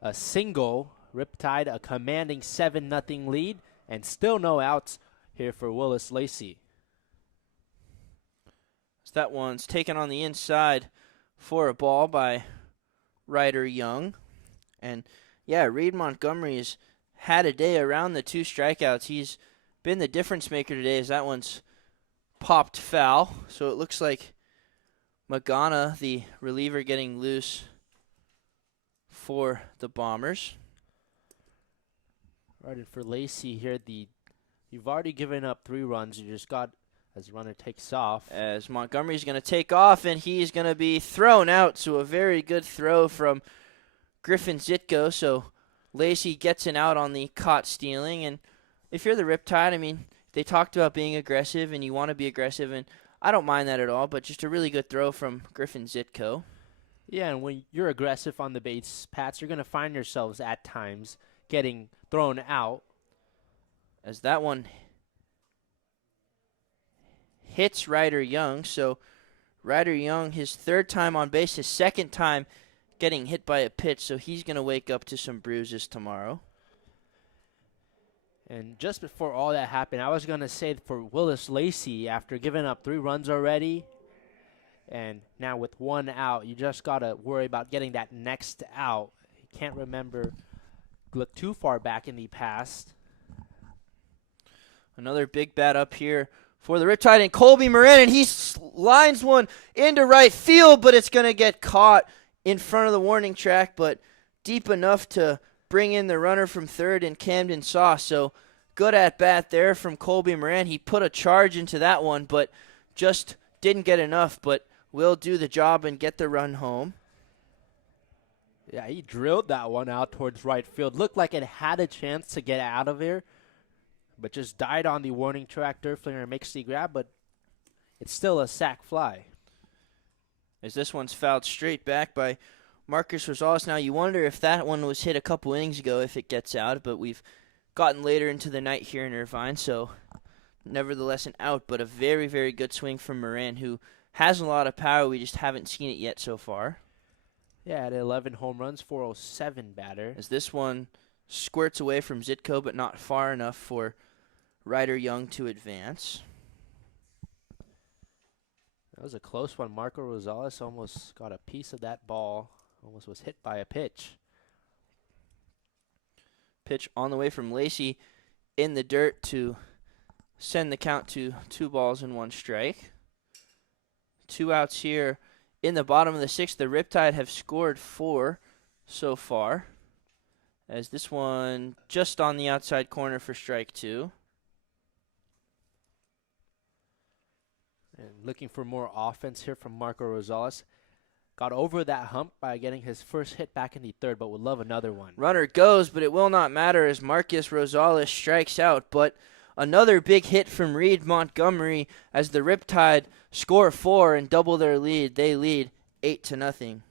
a single. Riptide a commanding 7-0 lead, and still no outs here for Willis Lacey. So that one's taken on the inside for a ball by Ryder Young. And yeah, Reed Montgomery has had a day around the 2 strikeouts. He's been the difference maker today as that one's popped foul. So it looks like Magana, the reliever, getting loose for the Bombers. Right, and for Lacey here, you've already given up 3 runs. You just got, as the runner takes off. As Montgomery's going to take off, and he's going to be thrown out. So a very good throw from Griffin Zitko. So Lacey gets an out on the caught stealing. And if you're the Riptide, I mean, they talked about being aggressive, and you want to be aggressive, and I don't mind that at all, but just a really good throw from Griffin Zitko. Yeah, and when you're aggressive on the base, Pats, you're going to find yourselves at times getting thrown out. As that one hits Ryder Young. So Ryder Young, his 3rd time on base, his 2nd time getting hit by a pitch. So he's going to wake up to some bruises tomorrow. And just before all that happened, I was going to say for Willis Lacey, after giving up 3 runs already, and now with 1 out, you just got to worry about getting that next out. You can't look too far back in the past. Another big bat up here for the Riptide, and Colby Moran, and he lines one into right field, but it's going to get caught in front of the warning track, but deep enough to bring in the runner from 3rd in Camden Sauce. So good at bat there from Colby Moran. He put a charge into that one, but just didn't get enough, but will do the job and get the run home. Yeah, he drilled that one out towards right field. Looked like it had a chance to get out of here, but just died on the warning track. Derflinger makes the grab, but it's still a sac fly. As this one's fouled straight back by Marcus Rosales. Now you wonder if that one was hit a couple innings ago if it gets out, but we've gotten later into the night here in Irvine, so nevertheless an out, but a very, very good swing from Moran, who has a lot of power. We just haven't seen it yet so far. Yeah, at 11 home runs, 407 batter. As this one squirts away from Zitko, but not far enough for Ryder Young to advance. That was a close one. Marco Rosales almost got a piece of that ball. Almost was hit by a pitch. Pitch on the way from Lacey in the dirt to send the count to 2 balls and 1 strike. 2 outs here in the bottom of the 6th. The Riptide have scored 4 so far, as this one just on the outside corner for strike 2. And looking for more offense here from Marco Rosales. Got over that hump by getting his first hit back in the 3rd, but would love another one. Runner goes, but it will not matter as Marcus Rosales strikes out. But another big hit from Reed Montgomery as the Riptide score 4 and double their lead. They lead 8-0.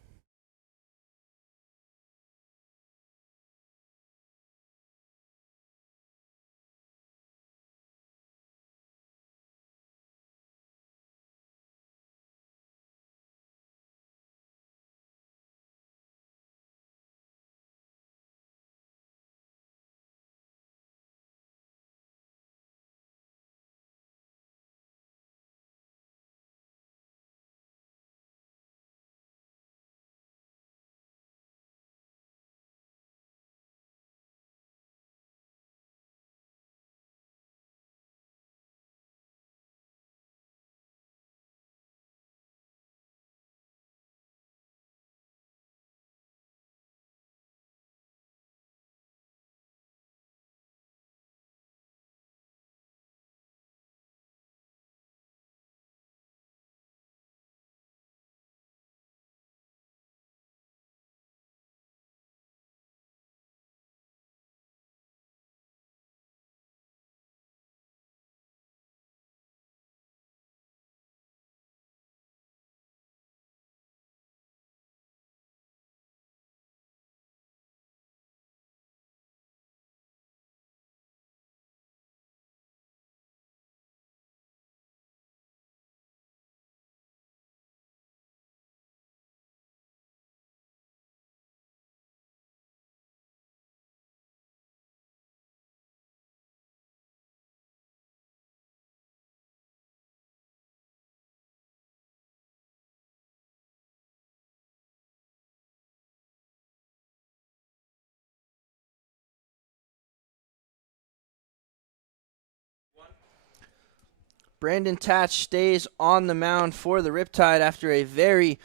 Brandon Tatch stays on the mound for the Riptide after a very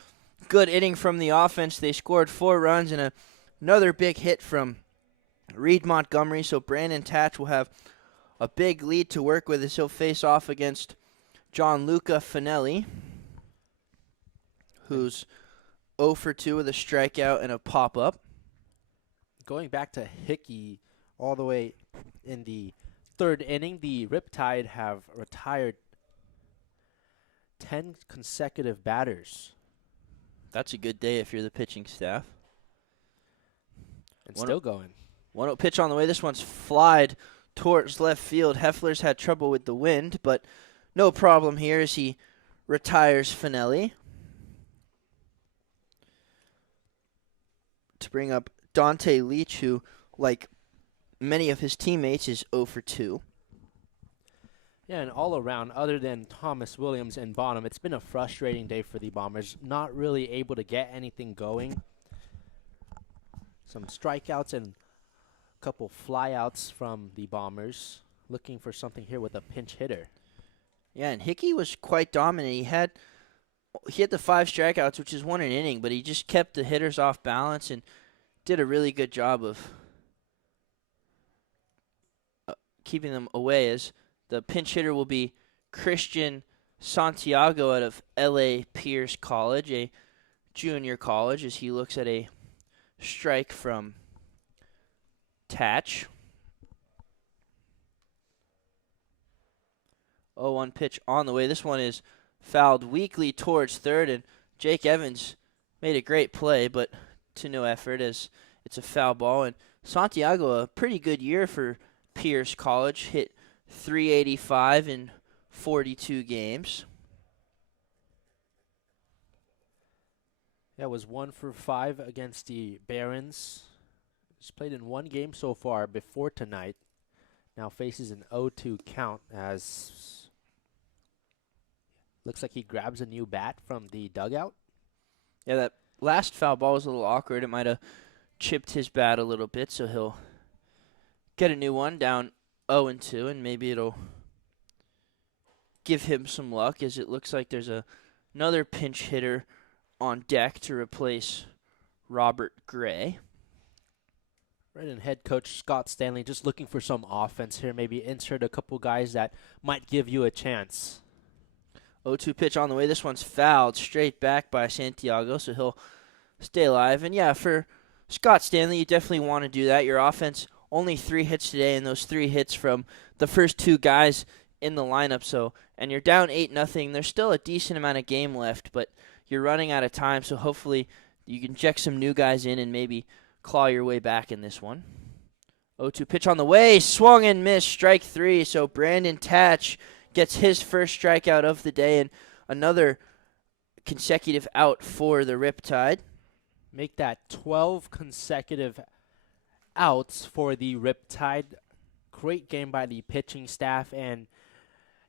good inning from the offense. They scored 4 runs and another big hit from Reed Montgomery. So Brandon Tatch will have a big lead to work with as he'll face off against Gianluca Finelli, who's 0 for 2 with a strikeout and a pop-up. Going back to Hickey all the way in the 3rd inning, the Riptide have retired 10 consecutive batters. That's a good day if you're the pitching staff. And still going. 1-0 pitch on the way. This one's flied towards left field. Heffler's had trouble with the wind, but no problem here as he retires Finelli. To bring up Dante Leach, who, like many of his teammates, is 0 for 2. Yeah, and all around, other than Thomas Williams and Bonham, it's been a frustrating day for the Bombers. Not really able to get anything going. Some strikeouts and a couple flyouts from the Bombers. Looking for something here with a pinch hitter. Yeah, and Hickey was quite dominant. He had the 5 strikeouts, which is 1 an inning, but he just kept the hitters off balance and did a really good job of keeping them away, as the pinch hitter will be Christian Santiago out of L.A. Pierce College, a junior college, as he looks at a strike from Tatch. 0-1 pitch on the way. This one is fouled weakly towards 3rd, and Jake Evans made a great play, but to no effort as it's a foul ball. And Santiago, a pretty good year for Pierce College, hit .385 in 42 games. That was 1 for 5 against the Barons. He's played in 1 game so far before tonight. Now faces an 0-2 count as looks like he grabs a new bat from the dugout. Yeah, that last foul ball was a little awkward. It might have chipped his bat a little bit, so he'll get a new one down 0-2, and maybe it'll give him some luck, as it looks like there's a another pinch hitter on deck to replace Robert Gray. Right, and head coach Scott Stanley just looking for some offense here. Maybe insert a couple guys that might give you a chance. 0-2 pitch on the way. This one's fouled straight back by Santiago, so he'll stay alive. And yeah, for Scott Stanley, you definitely want to do that. Your offense, only 3 hits today, and those 3 hits from the first 2 guys in the lineup. So, and you're down 8-0. There's still a decent amount of game left, but you're running out of time. So hopefully you can check some new guys in and maybe claw your way back in this one. 0-2 pitch on the way, swung and missed, strike 3. So Brandon Tatch gets his first strikeout of the day and another consecutive out for the Riptide. Make that 12 consecutive outs for the Riptide. Great game by the pitching staff, and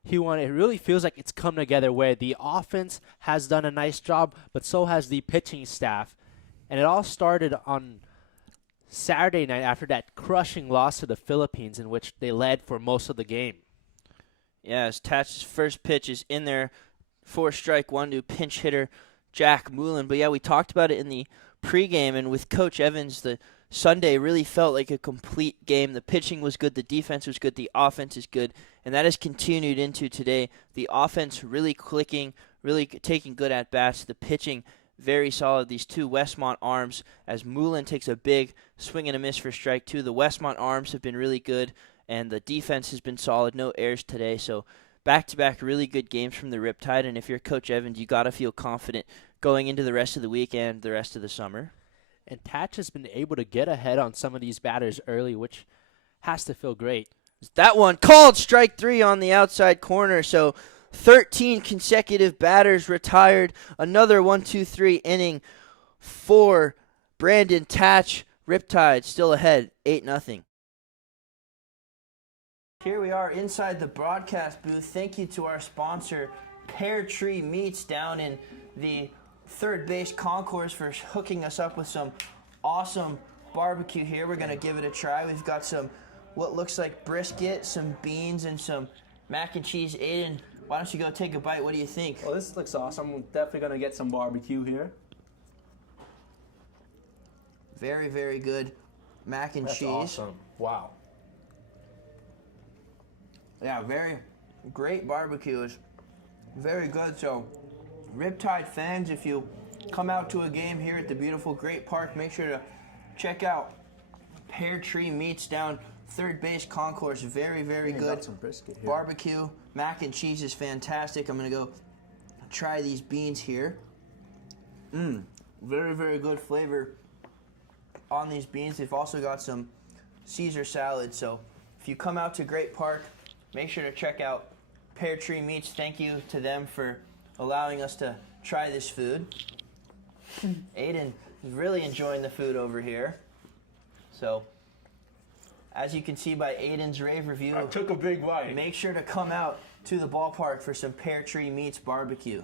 it really feels like it's come together where the offense has done a nice job, but so has the pitching staff. And it all started on Saturday night after that crushing loss to the Philippines, in which they led for most of the game. Yes, Tatch's first pitch is in there for strike 1 to pinch hitter Jack Moulin. But yeah, we talked about it in the pregame, and with Coach Evans, the Sunday really felt like a complete game. The pitching was good, the defense was good, the offense is good, and that has continued into today. The offense really clicking, really taking good at-bats. The pitching very solid. These 2 Westmont arms, as Moulin takes a big swing and a miss for strike 2. The Westmont arms have been really good, and the defense has been solid. No errors today, so back-to-back really good games from the Riptide, and if you're Coach Evans, you got to feel confident going into the rest of the week and the rest of the summer. And Tatch has been able to get ahead on some of these batters early, which has to feel great. That one called strike 3 on the outside corner, so 13 consecutive batters retired. Another 1-2-3 inning for Brandon Tatch. Riptide still ahead, 8-0. Here we are inside the broadcast booth. Thank you to our sponsor, Pear Tree Meats, down in the third base concourse, for hooking us up with some awesome barbecue here. We're going to give it a try. We've got some what looks like brisket, some beans, and some mac and cheese. Aiden, why don't you go take a bite? What do you think? Well, this looks awesome. I'm definitely going to get some barbecue here. Very, very good mac and cheese. Awesome. Wow. Yeah, very great barbecue. Is very good. So, Riptide fans, if you come out to a game here at the beautiful Great Park, make sure to check out Pear Tree Meats down third base concourse. Very, very good. Got some brisket here. Barbecue, mac and cheese is fantastic. I'm going to go try these beans here. Very, very good flavor on these beans. They've also got some Caesar salad. So if you come out to Great Park, make sure to check out Pear Tree Meats. Thank you to them for allowing us to try this food. Aiden is really enjoying the food over here. So, as you can see by Aiden's rave review, I took a big bite. make sure to come out to the ballpark for some Pear Tree Meats barbecue.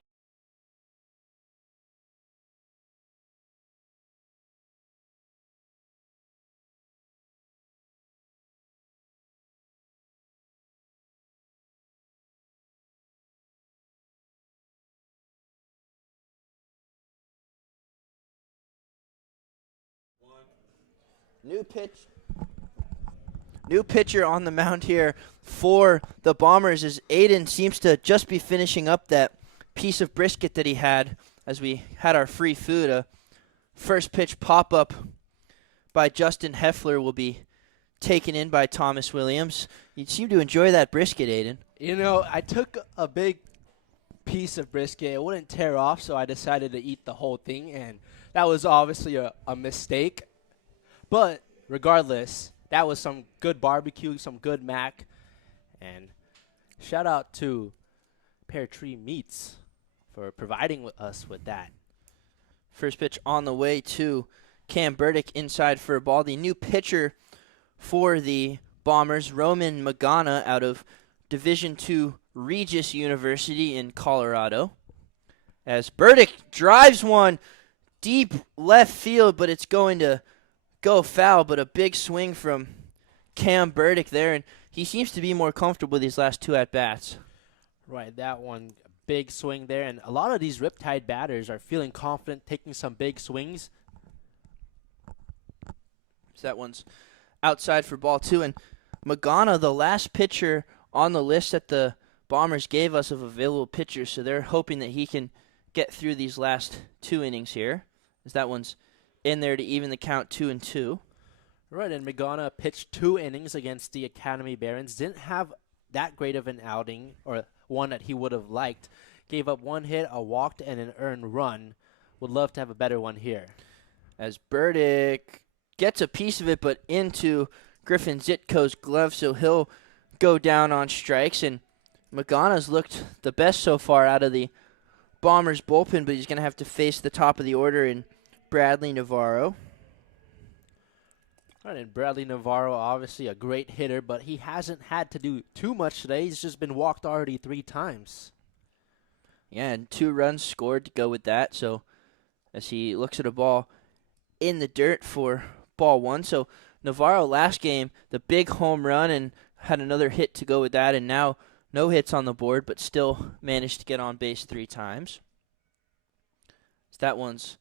New pitcher on the mound here for the Bombers, as Aiden seems to just be finishing up that piece of brisket that he had as we had our free food. A first pitch pop-up by Justin Heffler will be taken in by Thomas Williams. You seem to enjoy that brisket, Aiden. You know, I took a big piece of brisket. It wouldn't tear off, so I decided to eat the whole thing, and that was obviously a mistake. But regardless, that was some good barbecue, some good mac, and shout out to Pear Tree Meats for providing us with that. First pitch on the way to Cam Burdick inside for a ball. The new pitcher for the Bombers, Roman Magana, out of Division II Regis University in Colorado. As Burdick drives one deep left field, but it's going to go foul, but a big swing from Cam Burdick there, and he seems to be more comfortable these last 2 at-bats. Right, that one big swing there, and a lot of these Riptide batters are feeling confident, taking some big swings. So that one's outside for ball 2. And Magana, the last pitcher on the list that the Bombers gave us of available pitchers, so they're hoping that he can get through these last 2 innings here, as that one's in there to even the count 2-2. Right, and Magana pitched 2 innings against the Academy Barons. Didn't have that great of an outing, or one that he would have liked. Gave up 1 hit, a walk, and an earned run. Would love to have a better one here. As Burdick gets a piece of it, but into Griffin Zitko's glove, so he'll go down on strikes. And Magana's looked the best so far out of the Bombers bullpen, but he's going to have to face the top of the order in Bradley Navarro. Right, and Bradley Navarro, obviously a great hitter, but he hasn't had to do too much today. He's just been walked already 3 times. Yeah, and 2 runs scored to go with that. So as he looks at a ball in the dirt for ball 1. So Navarro last game, the big home run, and had another hit to go with that, and now no hits on the board, but still managed to get on base 3 times. So that one's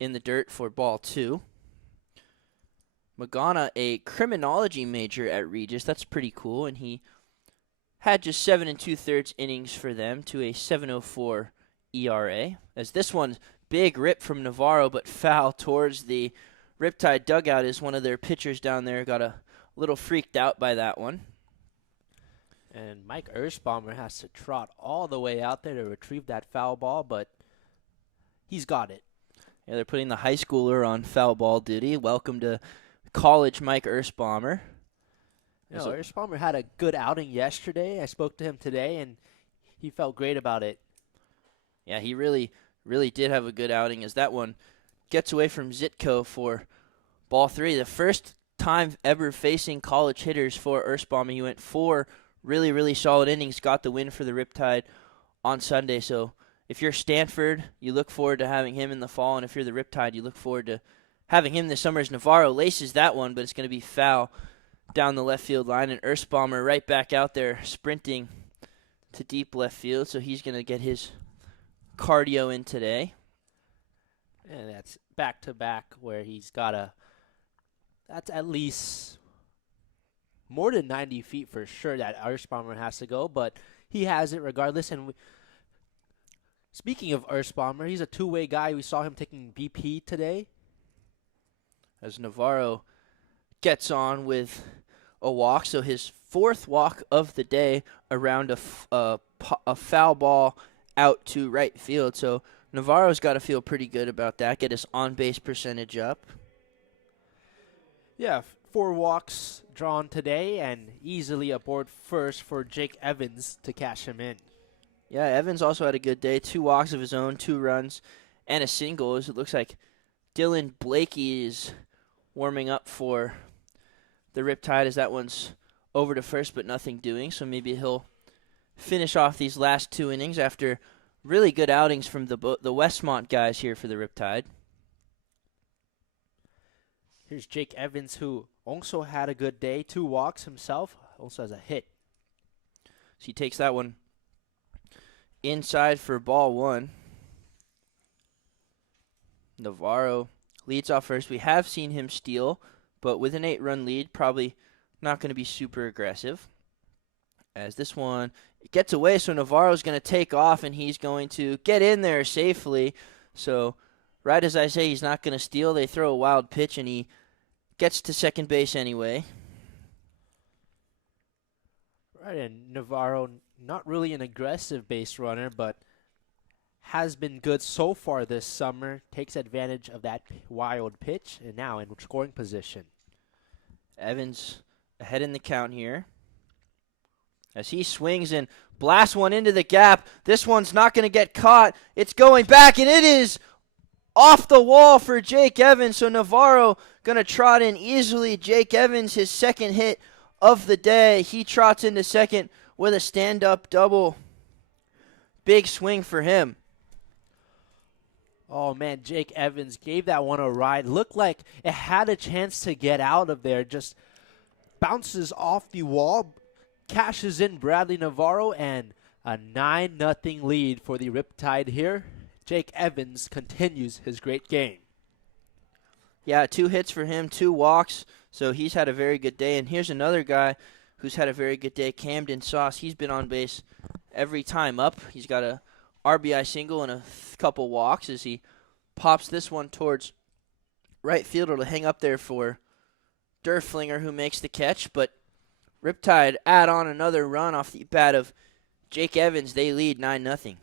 in the dirt for ball 2. Magana, a criminology major at Regis. That's pretty cool, and he had just 7 2/3 innings for them to a 7.04 ERA. As this one, big rip from Navarro, but foul towards the Riptide dugout, as one of their pitchers down there got a little freaked out by that one. And Mike Ersbomber has to trot all the way out there to retrieve that foul ball, but he's got it. Yeah, they're putting the high schooler on foul ball duty. Welcome to college, Mike Ersbomber. Ersbomber had a good outing yesterday. I spoke to him today, and he felt great about it. Yeah, he really did have a good outing, as that one gets away from Zitko for ball 3. The first time ever facing college hitters for Ersbomber. He went 4 really solid innings, got the win for the Riptide on Sunday. So if you're Stanford, you look forward to having him in the fall, and if you're the Riptide, you look forward to having him this summer. As Navarro laces that one, but it's going to be foul down the left field line, and Ersbomber right back out there sprinting to deep left field, so he's going to get his cardio in today. And that's back-to-back where he's got that's at least more than 90 feet for sure that Ersbomber has to go, but he has it regardless. And speaking of Ersbomber, he's a 2-way guy. We saw him taking BP today. As Navarro gets on with a walk, so his 4th walk of the day around a foul ball out to right field. So Navarro's got to feel pretty good about that, get his on-base percentage up. Yeah, 4 walks drawn today, and easily aboard first for Jake Evans to cash him in. Yeah, Evans also had a good day. 2 walks of his own, 2 runs, and a single. As it looks like Dylan Blakey is warming up for the Riptide, as that one's over to first, but nothing doing. So maybe he'll finish off these last 2 innings after really good outings from the Westmont guys here for the Riptide. Here's Jake Evans, who also had a good day. 2 walks himself, also has a hit. So he takes that one inside for ball 1. Navarro leads off first. We have seen him steal, but with an 8-run lead, probably not going to be super aggressive. As this one gets away, so Navarro's going to take off, and he's going to get in there safely. So right as I say he's not going to steal, they throw a wild pitch, and he gets to second base anyway. Right, and Navarro, not really an aggressive base runner, but has been good so far this summer. Takes advantage of that wild pitch, and now in scoring position. Evans ahead in the count here, as he swings and blasts one into the gap. This one's not going to get caught. It's going back, and it is off the wall for Jake Evans. So Navarro going to trot in easily. Jake Evans, his 2nd hit of the day. He trots into second with a stand-up double. Big swing for him. Oh, man, Jake Evans gave that one a ride. Looked like it had a chance to get out of there. Just bounces off the wall, cashes in Bradley Navarro, and A 9-0 lead for the Riptide here. Jake Evans continues his great game. Yeah, 2 hits for him, 2 walks, so he's had a very good day. And here's another guy who's had a very good day, Camden Sauce. He's been on base every time up. He's got a RBI single and a couple walks as he pops this one towards right field. It'll hang up there for Derflinger, who makes the catch. But Riptide add on another run off the bat of Jake Evans. They lead 9-0.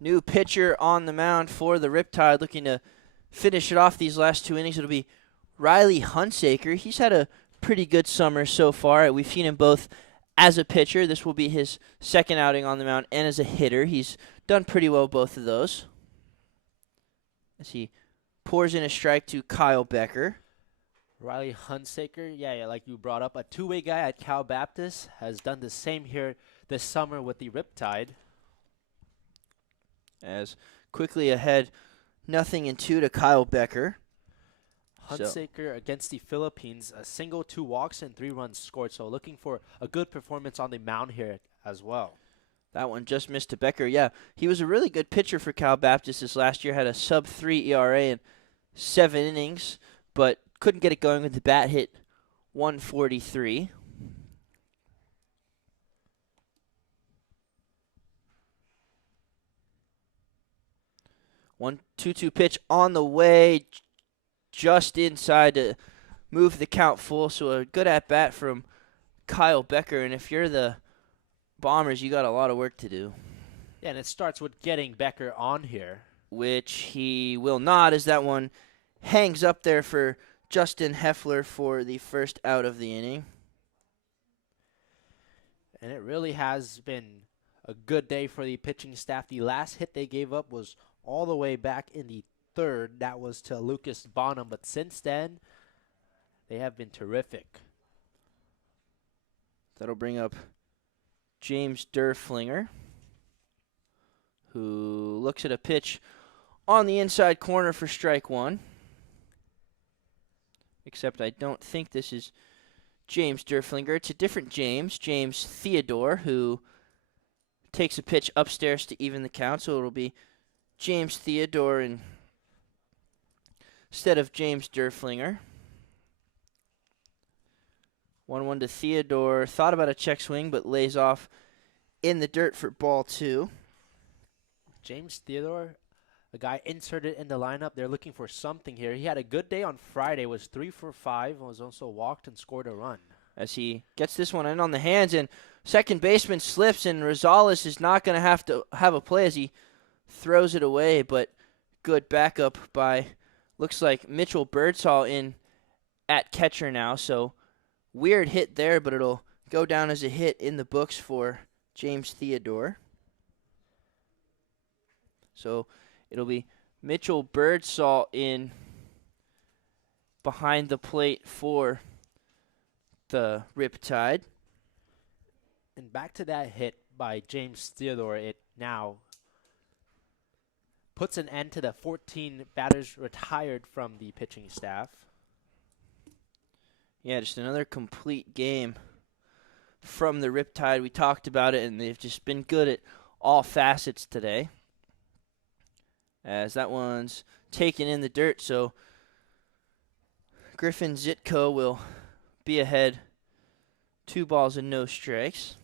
New pitcher on the mound for the Riptide, looking to finish it off these last 2 innings. It'll be Riley Hunsaker. He's had a pretty good summer so far. We've seen him both as a pitcher. This will be his second outing on the mound, and as a hitter. He's done pretty well both of those. As he pours in a strike to Kyle Becker. Riley Hunsaker, yeah, like you brought up, a two-way guy at Cal Baptist, has done the same here this summer with the Riptide. As quickly ahead, 0-2 to Kyle Becker. Hunsaker against the Philippines, a single, 2 walks, and 3 runs scored. So looking for a good performance on the mound here as well. That one just missed to Becker. Yeah, he was a really good pitcher for Cal Baptist this last year. Had a sub-3 ERA in 7 innings, but couldn't get it going with the bat. Hit 143. One 2-2 pitch on the way, just inside to move the count full. So a good at bat from Kyle Becker. And if you're the Bombers, you got a lot of work to do. Yeah, and it starts with getting Becker on here, Which he will not, as that one hangs up there for Justin Heffler for the first out of the inning. and it really has been a good day for the pitching staff. The last hit they gave up was all the way back in the 3rd. That was to Lucas Bonham, but since then, they have been terrific. That'll bring up James Derflinger, who looks at a pitch on the inside corner for strike 1. Except I don't think this is James Derflinger. It's a different James Theodore, who takes a pitch upstairs to even the count. So it'll be James Theodore instead of James Derflinger. 1-1 to Theodore. Thought about a check swing, but lays off in the dirt for ball 2. James Theodore, a guy inserted in the lineup. They're looking for something here. He had a good day on Friday, was 3 for 5, and was also walked and scored a run. as he gets this one in on the hands, and second baseman slips, and Rosales is not going to have a play as he throws it away, but good backup by, looks like Mitchell Birdsall in at catcher now, so weird hit there, but it'll go down as a hit in the books for James Theodore. So it'll be Mitchell Birdsall in behind the plate for the Riptide. And back to that hit by James Theodore, it now puts an end to the 14 batters retired from the pitching staff. Yeah, just another complete game from the Riptide. We talked about it, and they've just been good at all facets today. As that one's taken in the dirt, so Griffin Zitko will be ahead 2 balls and no strikes.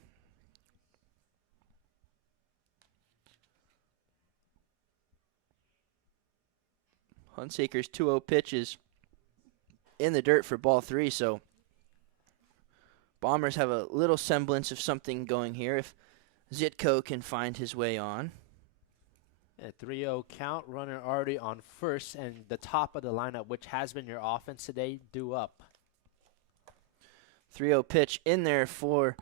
Hunsaker's 2-0 pitch is in the dirt for ball 3, so Bombers have a little semblance of something going here if Zitko can find his way on. A 3-0 count, runner already on first, and the top of the lineup, which has been your offense today, due up. 3-0 pitch in there for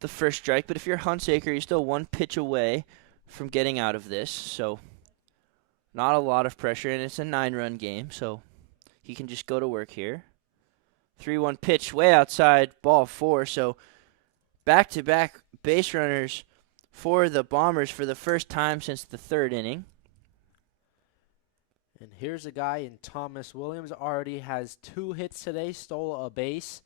the first strike, but if you're Hunsaker, you're still 1 pitch away from getting out of this, so not a lot of pressure, and it's a 9-run game, so he can just go to work here. 3-1 pitch way outside, ball 4, so back-to-back base runners for the Bombers for the first time since the 3rd inning. And here's a guy in Thomas Williams, already has 2 hits today, stole a base.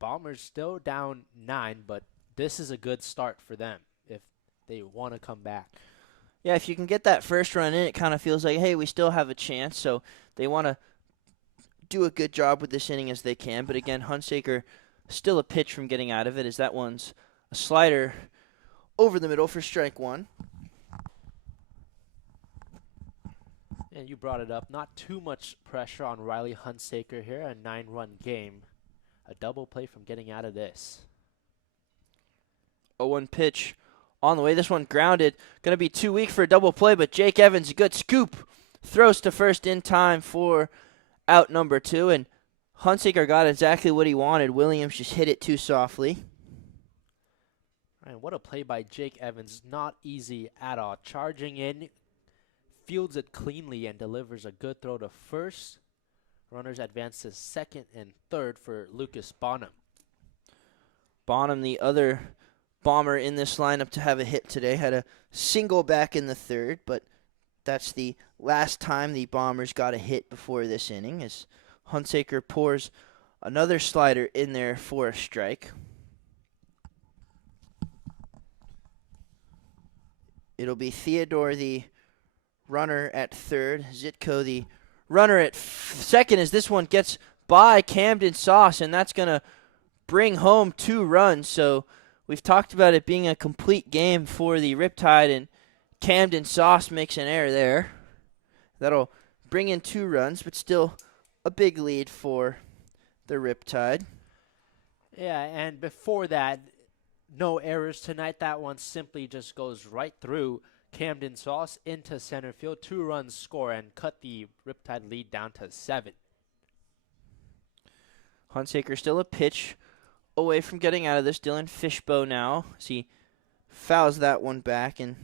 Bombers still down 9, but this is a good start for them if they want to come back. Yeah, if you can get that first run in, it kind of feels like, hey, we still have a chance, so they want to do a good job with this inning as they can. But again, Hunsaker still a pitch from getting out of it, as that one's a slider over the middle for strike 1. And you brought it up, not too much pressure on Riley Hunsaker here, a 9-run game. A double play from getting out of this. 0-1 pitch on the way. This one grounded. Going to be too weak for a double play, but Jake Evans, a good scoop. Throws to first in time for out number 2, and Hunsaker got exactly what he wanted. Williams just hit it too softly. And what a play by Jake Evans. Not easy at all. Charging in, fields it cleanly, and delivers a good throw to first. Runners advance to 2nd and 3rd for Lucas Bonham. Bonham, the other Bomber in this lineup to have a hit today, had a single back in the 3rd, but that's the last time the Bombers got a hit before this inning, as Hunsaker pours another slider in there for a strike. It'll be Theodore, the runner, at 3rd. Zitko, the runner at 2nd, as this one gets by Camden Sauce, and that's going to bring home 2 runs. So we've talked about it being a complete game for the Riptide, and Camden Sauce makes an error there. That'll bring in 2 runs, but still a big lead for the Riptide. Yeah, and before that, no errors tonight. That one simply just goes right through Camden Sauce into center field. 2 runs score and cut the Riptide lead down to 7. Hunsaker still a pitch away from getting out of this. Dylan Fishbow now, as he fouls that one back. And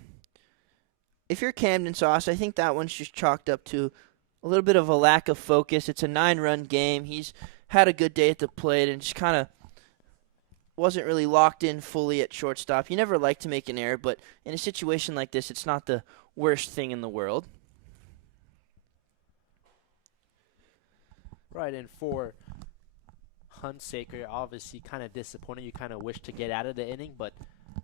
if you're Camden Sauce, I think that one's just chalked up to a little bit of a lack of focus. It's a 9-run game. He's had a good day at the plate and just kind of wasn't really locked in fully at shortstop. You never like to make an error, but in a situation like this, it's not the worst thing in the world. Right, and for Hunsaker, obviously kind of disappointed. You kind of wish to get out of the inning, but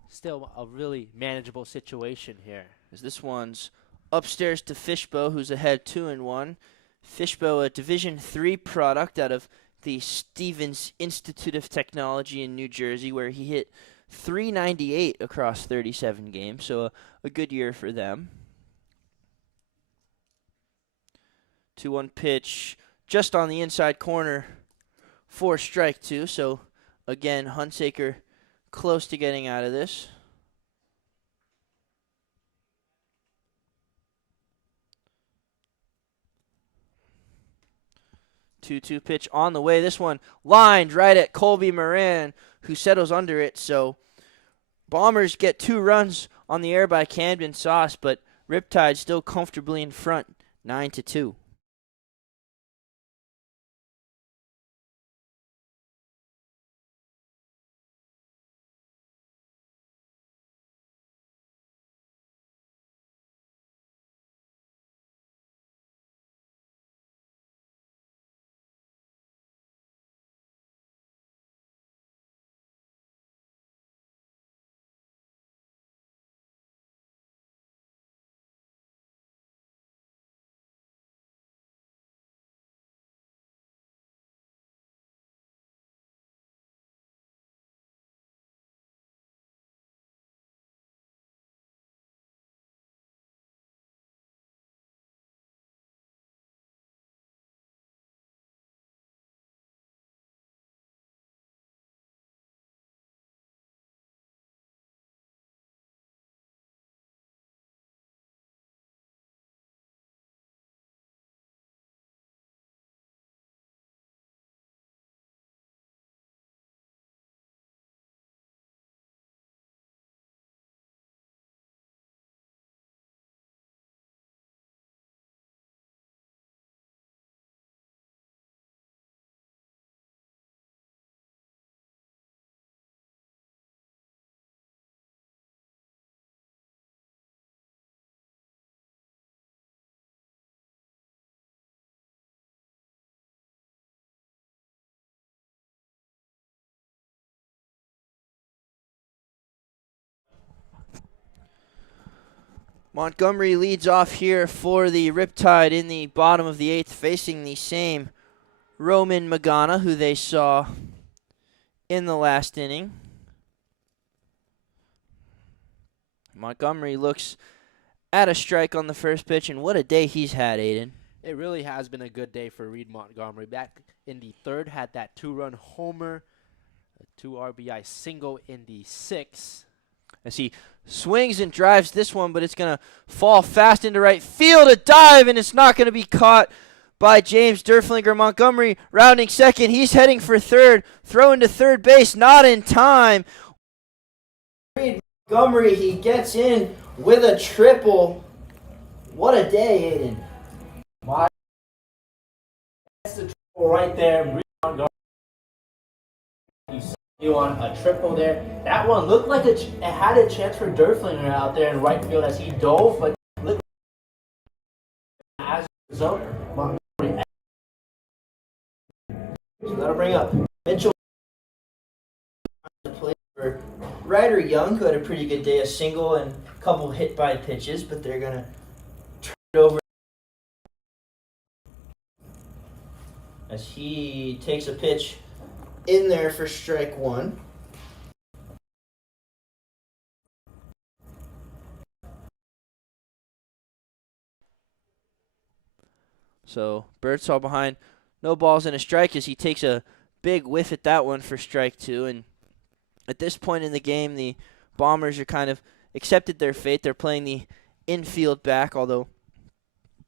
still a really manageable situation here. As this one's upstairs to Fishbow, who's ahead 2-1. Fishbow, a Division III product out of the Stevens Institute of Technology in New Jersey, where he hit .398 across 37 games, so a good year for them. 2-1 pitch just on the inside corner for strike 2. So again, Hunsaker close to getting out of this. Two-two pitch on the way. This one lined right at Colby Moran, who settles under it. So Bombers get 2 runs on the air by Camden Sauce, but Riptide still comfortably in front, 9-2. Montgomery leads off here for the Riptide in the bottom of the 8th, facing the same Roman Magana, who they saw in the last inning. Montgomery looks at a strike on the first pitch, and what a day he's had, Aiden. It really has been a good day for Reed Montgomery. Back in the 3rd, had that 2-run homer, a 2 RBI single in the 6th. As he swings and drives this one, but it's going to fall fast into right field, a dive, and it's not going to be caught by James Derflinger. Montgomery rounding second. He's heading for third, throwing to third base, not in time. Montgomery, he gets in with a triple. What a day, Aiden. That's the triple right there. Reed Montgomery. You on a triple there. That one looked like it had a chance for Derflinger out there in right field as he dove, but look as a result, Montgomery. So that'll bring up Mitchell. Play for Ryder Young, who had a pretty good day, a single and a couple hit by pitches, but they're going to turn it over as he takes a pitch in there for strike 1. So Birdsall behind, no balls and a strike as he takes a big whiff at that one for strike 2. And at this point in the game, the Bombers are kind of accepted their fate. They're playing the infield back, although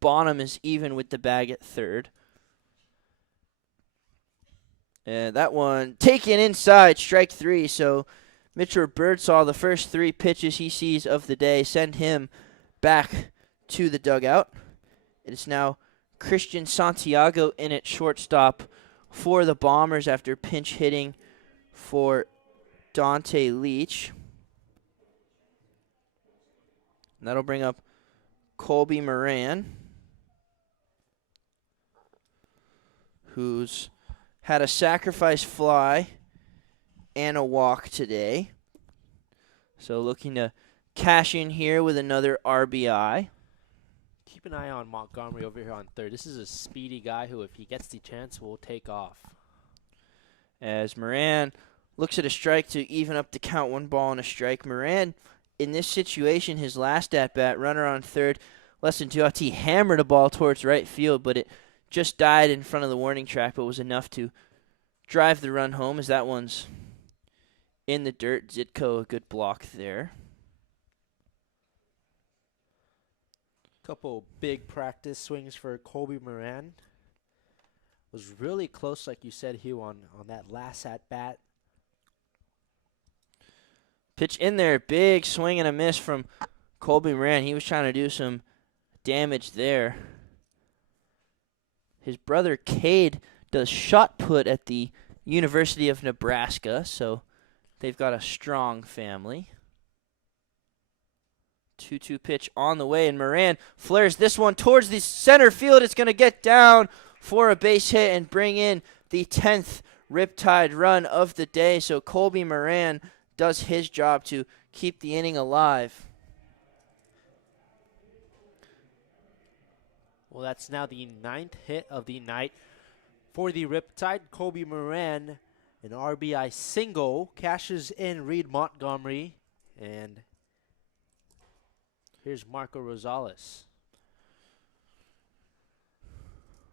Bonham is even with the bag at third. And that one taken inside, strike 3. So Mitchell Birdsall, the first 3 pitches he sees of the day, send him back to the dugout. It is now Christian Santiago in at shortstop for the Bombers after pinch hitting for Dante Leach. And that'll bring up Colby Moran, who's had a sacrifice fly and a walk today. So looking to cash in here with another RBI. Keep an eye on Montgomery over here on third. This is a speedy guy who, if he gets the chance, will take off. As Moran looks at a strike to even up the count, 1 ball and a strike. Moran, in this situation, his last at-bat, runner on third, less than 2 outs, he hammered a ball towards right field, but it just died in front of the warning track, but was enough to drive the run home as that one's in the dirt. Zitko, a good block there. Couple big practice swings for Colby Moran. Was really close, like you said, Hugh, on that last at bat. Pitch in there, big swing and a miss from Colby Moran. He was trying to do some damage there. His brother Cade does shot put at the University of Nebraska, so they've got a strong family. 2-2 pitch on the way, and Moran flares this one towards the center field. It's going to get down for a base hit and bring in the 10th Riptide run of the day. So Colby Moran does his job to keep the inning alive. Well, that's now the 9th hit of the night for the Riptide. Colby Moran, an RBI single, cashes in Reed Montgomery, and here's Marco Rosales.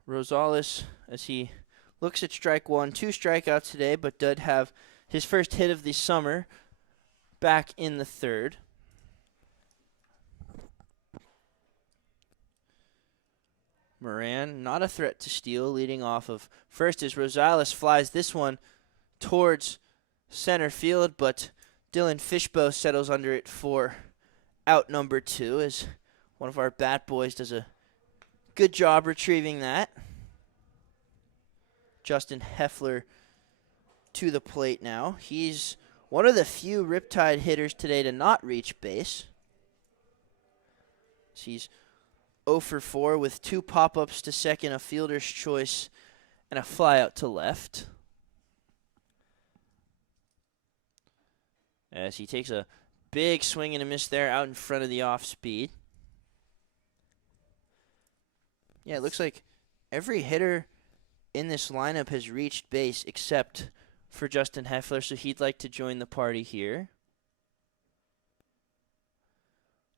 Rosales, as he looks at strike one, 2 strikeouts today, but did have his first hit of the summer back in the 3rd. Moran, not a threat to steal, leading off of first as Rosales flies this one towards center field, but Dylan Fishbow settles under it for out number 2 as one of our bat boys does a good job retrieving that. Justin Heffler to the plate now. He's one of the few Riptide hitters today to not reach base. He's 0 for 4 with 2 pop-ups to second, a fielder's choice, and a fly out to left. As he takes a big swing and a miss there out in front of the off speed. Yeah, it looks like every hitter in this lineup has reached base except for Justin Heffler, so he'd like to join the party here.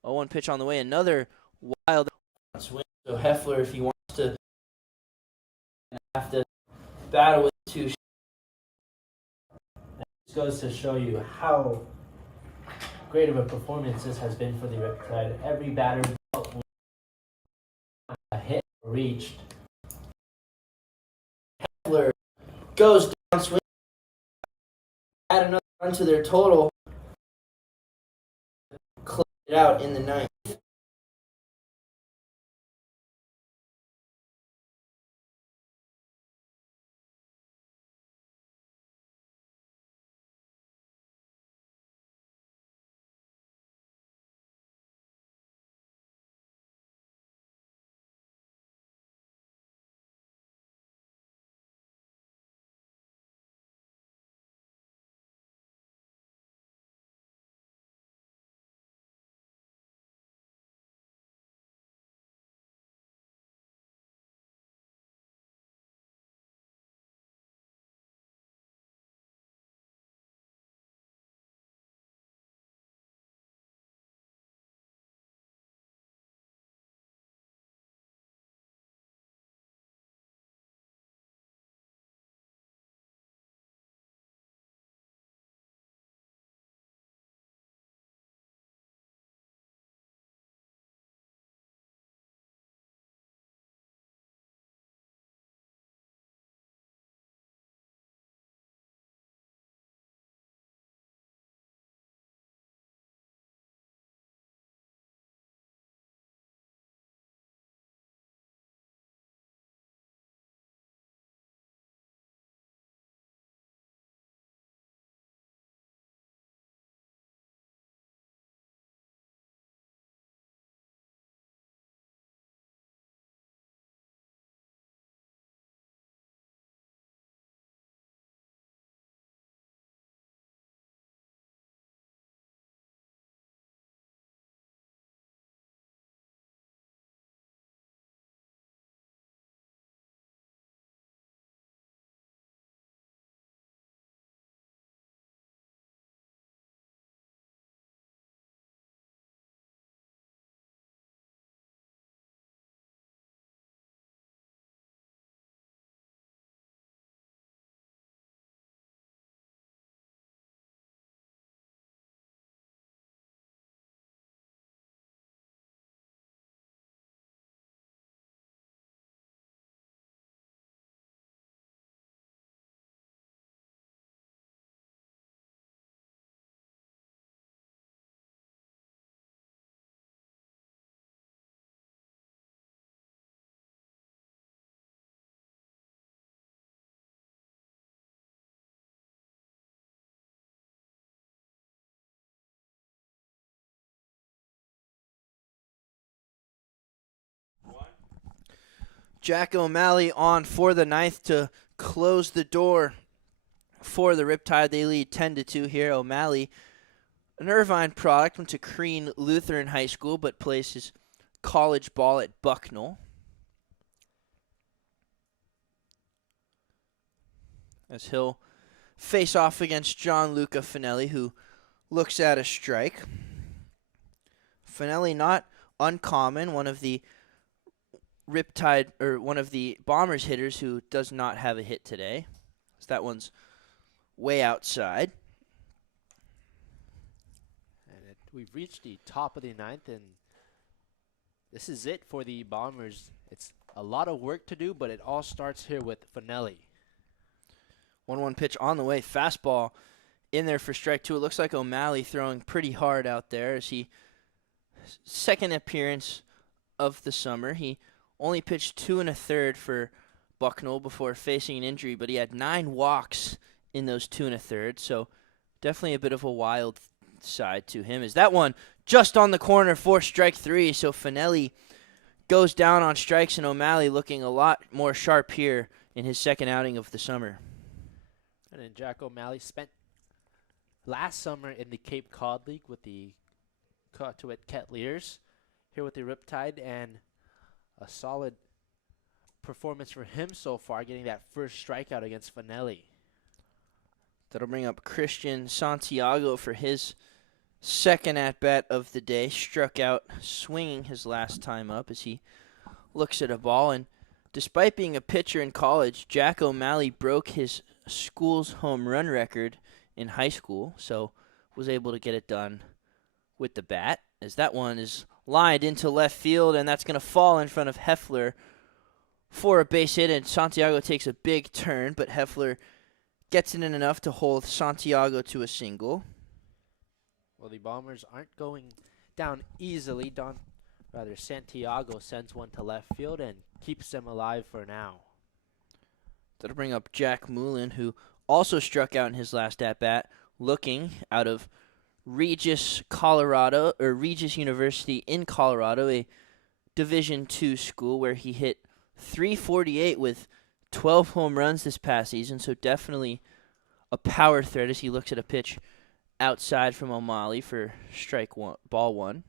0-1 pitch on the way, another wild swing. So Heffler, if he wants to, have to battle with 2. This goes to show you how great of a performance this has been for the Riptide. Every batter a hit reached. Heffler goes down, swing, add another run to their total, close it out in the 9th. Jack O'Malley on for the ninth to close the door for the Riptide. They lead 10-2 here. O'Malley, an Irvine product, went to Crean Lutheran High School, but plays his college ball at Bucknell. As he'll face off against Gianluca Finelli, who looks at a strike. Finelli, not uncommon, one of the Riptide, or one of the Bombers hitters who does not have a hit today. So that one's way outside. And we've reached the top of the ninth, and this is it for the Bombers. It's a lot of work to do, but it all starts here with Finelli. 1-1 pitch on the way. Fastball in there for strike two. It looks like O'Malley throwing pretty hard out there as he, second appearance of the summer. He only pitched 2 1/3 for Bucknell before facing an injury, but he had 9 walks in those 2 1/3, so definitely a bit of a wild side to him. Is that one just on the corner for strike 3, so Finelli goes down on strikes, and O'Malley looking a lot more sharp here in his second outing of the summer. And then Jack O'Malley spent last summer in the Cape Cod League with the Cotuit Kettleers, here with the Riptide, and a solid performance for him so far, getting that first strikeout against Finelli. That'll bring up Christian Santiago for his second at-bat of the day. Struck out swinging his last time up as he looks at a ball. And despite being a pitcher in college, Jack O'Malley broke his school's home run record in high school, so was able to get it done with the bat, as that one is lined into left field, and that's going to fall in front of Heffler for a base hit, and Santiago takes a big turn, but Heffler gets it in enough to hold Santiago to a single. Well, the Bombers aren't going down easily. Santiago sends one to left field and keeps them alive for now. That'll bring up Jack Moulin, who also struck out in his last at-bat, looking out of Regis, Colorado, or Regis University in Colorado, a Division II school where he hit .348 with 12 home runs this past season, so definitely a power threat as he looks at a pitch outside from O'Malley for strike one, ball one.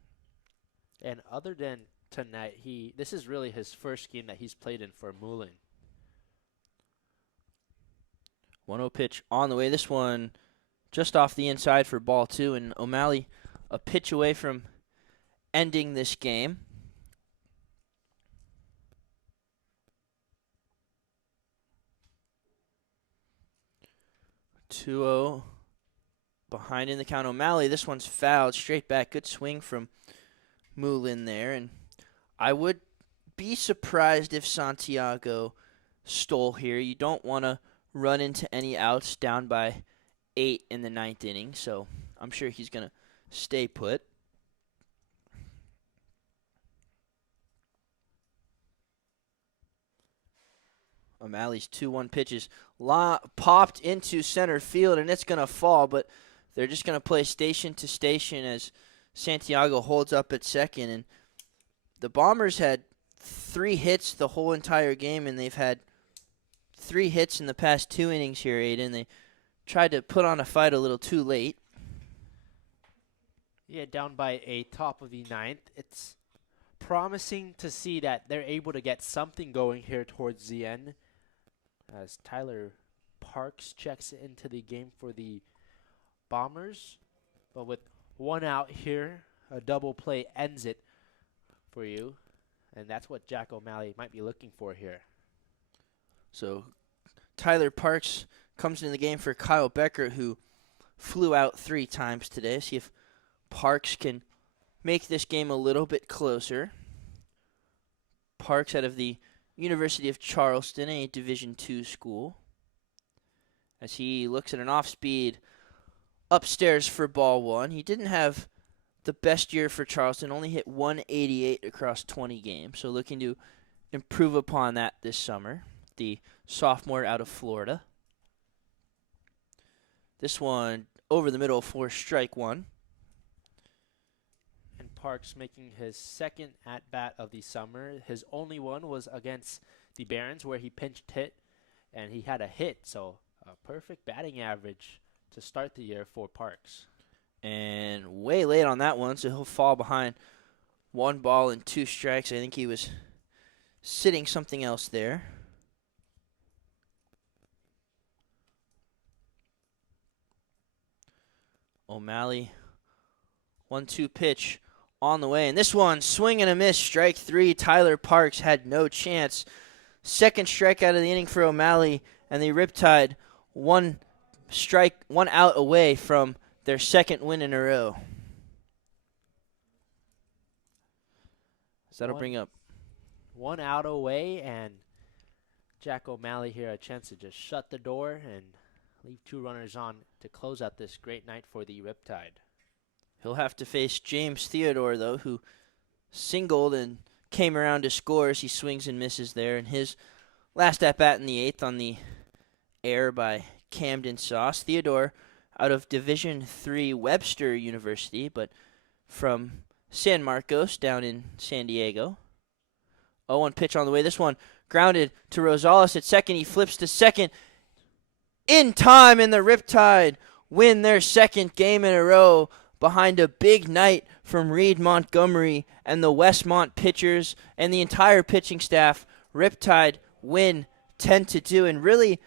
And other than tonight, this is really his first game that he's played in for Moulin. 1-0 pitch on the way. This one just off the inside for ball two, and O'Malley a pitch away from ending this game. Two-0 behind in the count. O'Malley, this one's fouled straight back. Good swing from Moulin there, and I would be surprised if Santiago stole here. You don't want to run into any outs down by 8 in the 9th inning, so I'm sure he's going to stay put. O'Malley's 2-1 pitches popped into center field, and it's going to fall, but they're just going to play station to station as Santiago holds up at second. And the Bombers had 3 hits the whole entire game, and they've had 3 hits in the past 2 innings here, Aiden. They tried to put on a fight a little too late. Yeah, down by a top of the 9th. It's promising to see that they're able to get something going here towards the end, as Tyler Parks checks into the game for the Bombers. But with 1 out here, a double play ends it for you, and that's what Jack O'Malley might be looking for here. So Tyler Parks comes into the game for Kyle Becker, who flew out 3 times today. See if Parks can make this game a little bit closer. Parks out of the University of Charleston, a Division II school, as he looks at an off-speed upstairs for ball one. He didn't have the best year for Charleston, only hit .188 across 20 games, so looking to improve upon that this summer. The sophomore out of Florida. This one over the middle for strike one. And Parks making his second at-bat of the summer. His only one was against the Barons, where he pinched hit, and he had a hit. So a perfect batting average to start the year for Parks. And way late on that one, so he'll fall behind 1 ball and 2 strikes. I think he was sitting something else there. O'Malley, 1-2 pitch on the way. And this one, swing and a miss, strike 3. Tyler Parks had no chance. Second strikeout of the inning for O'Malley, and the Riptide 1 out away from their second win in a row. So that'll bring up 1 out away, and Jack O'Malley here a chance to just shut the door and leave 2 runners on to close out this great night for the Riptide. He'll have to face James Theodore, though, who singled and came around to score as he swings and misses there. And his last at-bat in the 8th on the air by Camden Sauce. Theodore out of Division III Webster University, but from San Marcos down in San Diego. 0-1 pitch on the way. This one grounded to Rosales at second. He flips to second in time, and the Riptide win their second game in a row behind a big night from Reed Montgomery and the Westmont pitchers and the entire pitching staff. Riptide win 10-2, and really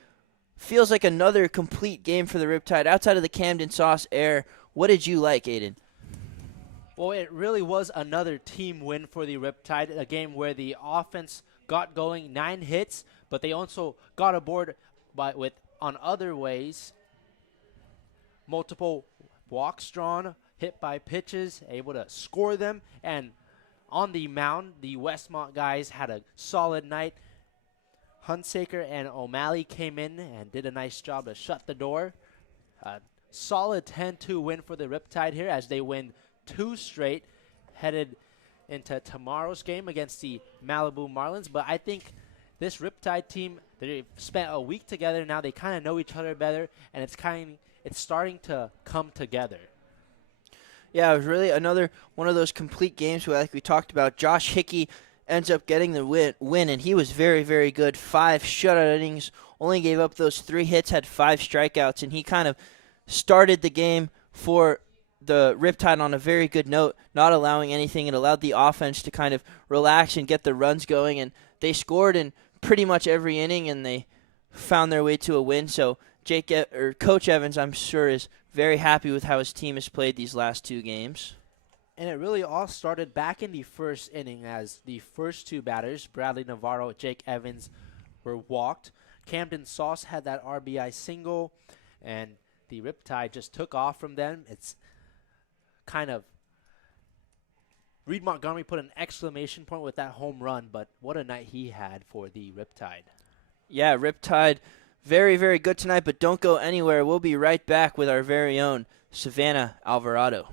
feels like another complete game for the Riptide outside of the Camden Sauce air. What did you like, Aiden? Well, it really was another team win for the Riptide, a game where the offense got going, 9 hits, but they also got aboard on other ways. Multiple walks drawn, hit by pitches, able to score them, and on the mound, the Westmont guys had a solid night. Hunsaker and O'Malley came in and did a nice job to shut the door. A solid 10-2 win for the Riptide here as they win 2 straight, headed into tomorrow's game against the Malibu Marlins. But I think this Riptide team, they've spent a week together now. They kind of know each other better, and it's starting to come together. Yeah, it was really another one of those complete games where, like we talked about, Josh Hickey ends up getting the win, and he was very, very good. 5 shutout innings, only gave up those 3 hits, had 5 strikeouts, and he kind of started the game for the Riptide on a very good note, not allowing anything. It allowed the offense to kind of relax and get the runs going, and they scored in pretty much every inning, and they found their way to a win. So Coach Evans, I'm sure, is very happy with how his team has played these last 2 games. And it really all started back in the first inning as the first 2 batters, Bradley Navarro, Jake Evans, were walked. Camden Sauce had that RBI single, and the Riptide just took off from them. It's kind of Reed Montgomery put an exclamation point with that home run, but what a night he had for the Riptide. Yeah, Riptide, very, very good tonight, but don't go anywhere. We'll be right back with our very own Savannah Alvarado.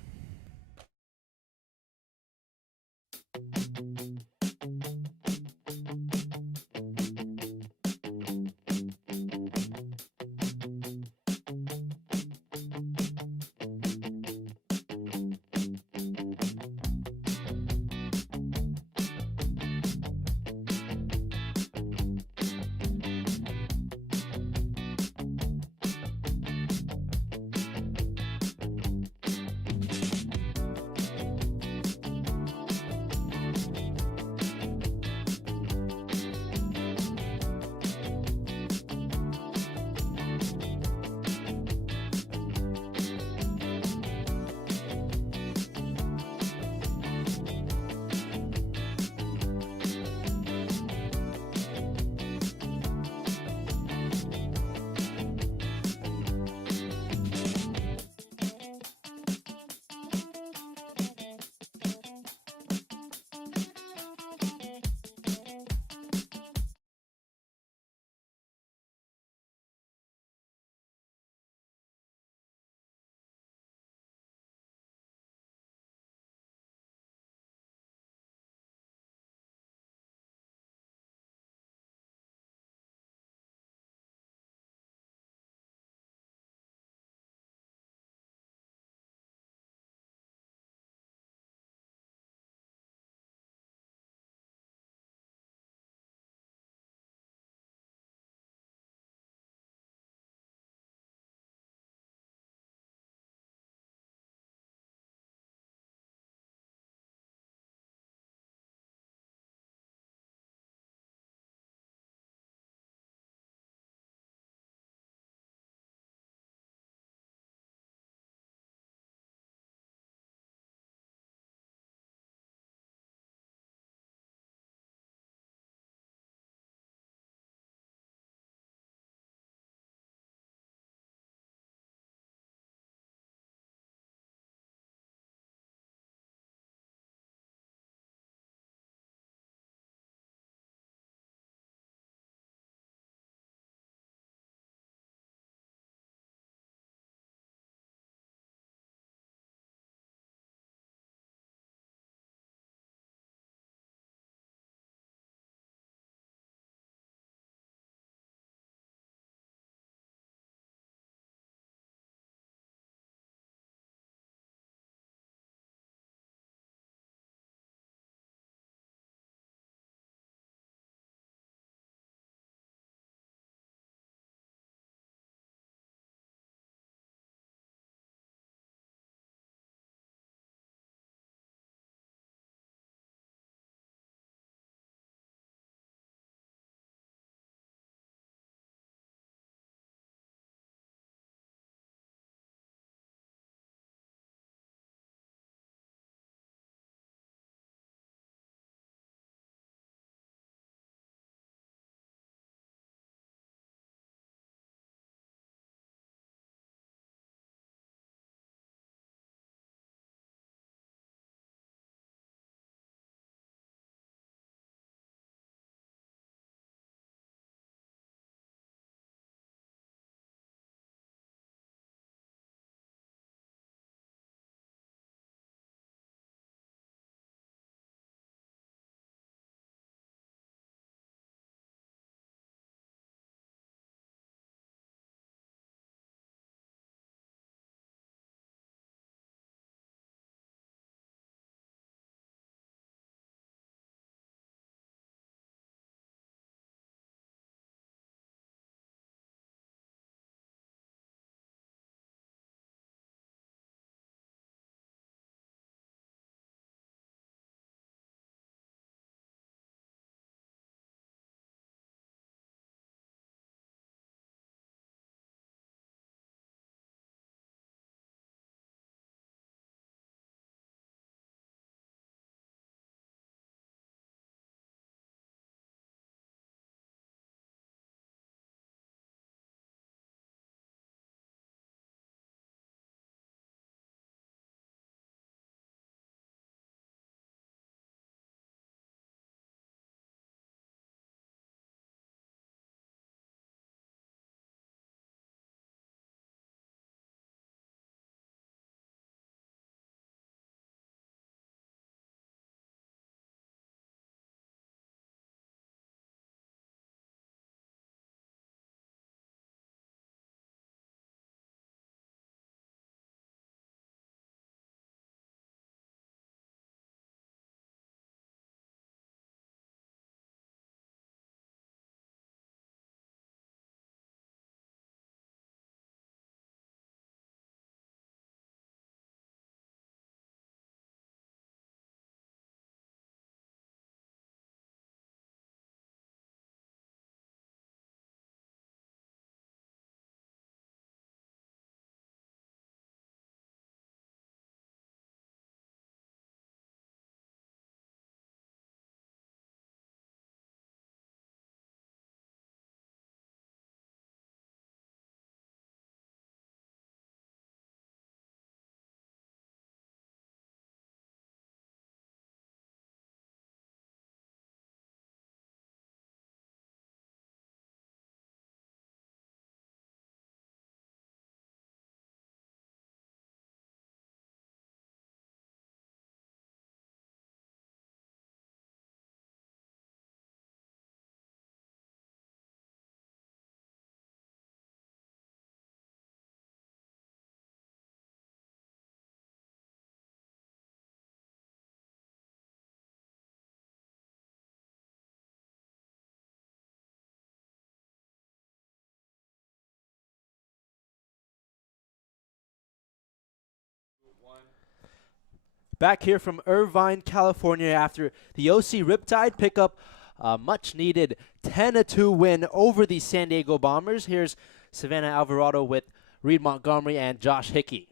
back here from Irvine, California, after the OC Riptide pick up a much-needed 10-2 win over the San Diego Bombers. Here's Savannah Alvarado with Reed Montgomery and Josh Hickey.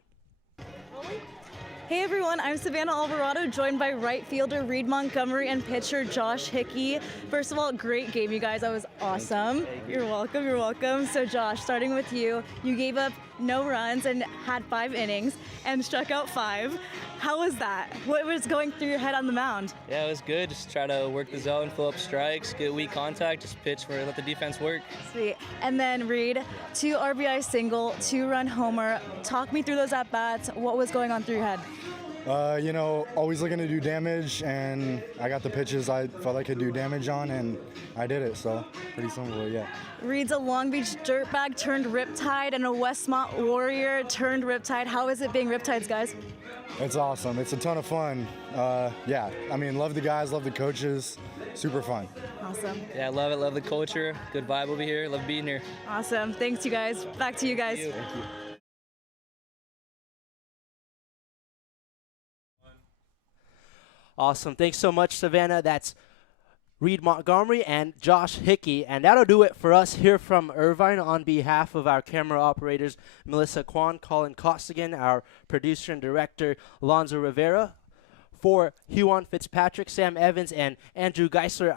Hey everyone, I'm Savannah Alvarado, joined by right fielder Reed Montgomery and pitcher Josh Hickey. First of all, great game, you guys. That was awesome. You're welcome, you're welcome. So Josh, starting with you, you gave up no runs and had 5 innings and struck out 5. How was that? What was going through your head on the mound? Yeah, it was good. Just try to work the zone, fill up strikes, get weak contact, just pitch for let the defense work. Sweet. And then Reed, 2 RBI single, 2-run homer. Talk me through those at-bats. What was going on through your head? You know, always looking to do damage, and I got the pitches I felt I could do damage on, and I did it, so pretty simple, yeah. Reed's a Long Beach dirtbag turned Riptide and a Westmont Warrior turned Riptide. How is it being Riptides, guys? It's awesome. It's a ton of fun. Yeah, I mean, love the guys, love the coaches. Super fun. Awesome. Yeah, I love it. Love the culture. Good vibe over here. Love being here. Awesome. Thanks, you guys. Back to you guys. Thank you. Awesome. Thanks so much, Savannah. That's Reed Montgomery and Josh Hickey. And that'll do it for us here from Irvine. On behalf of our camera operators, Melissa Kwan, Colin Costigan, our producer and director, Alonzo Rivera, for HUON Fitzpatrick, Sam Evans, and Andrew Geisler,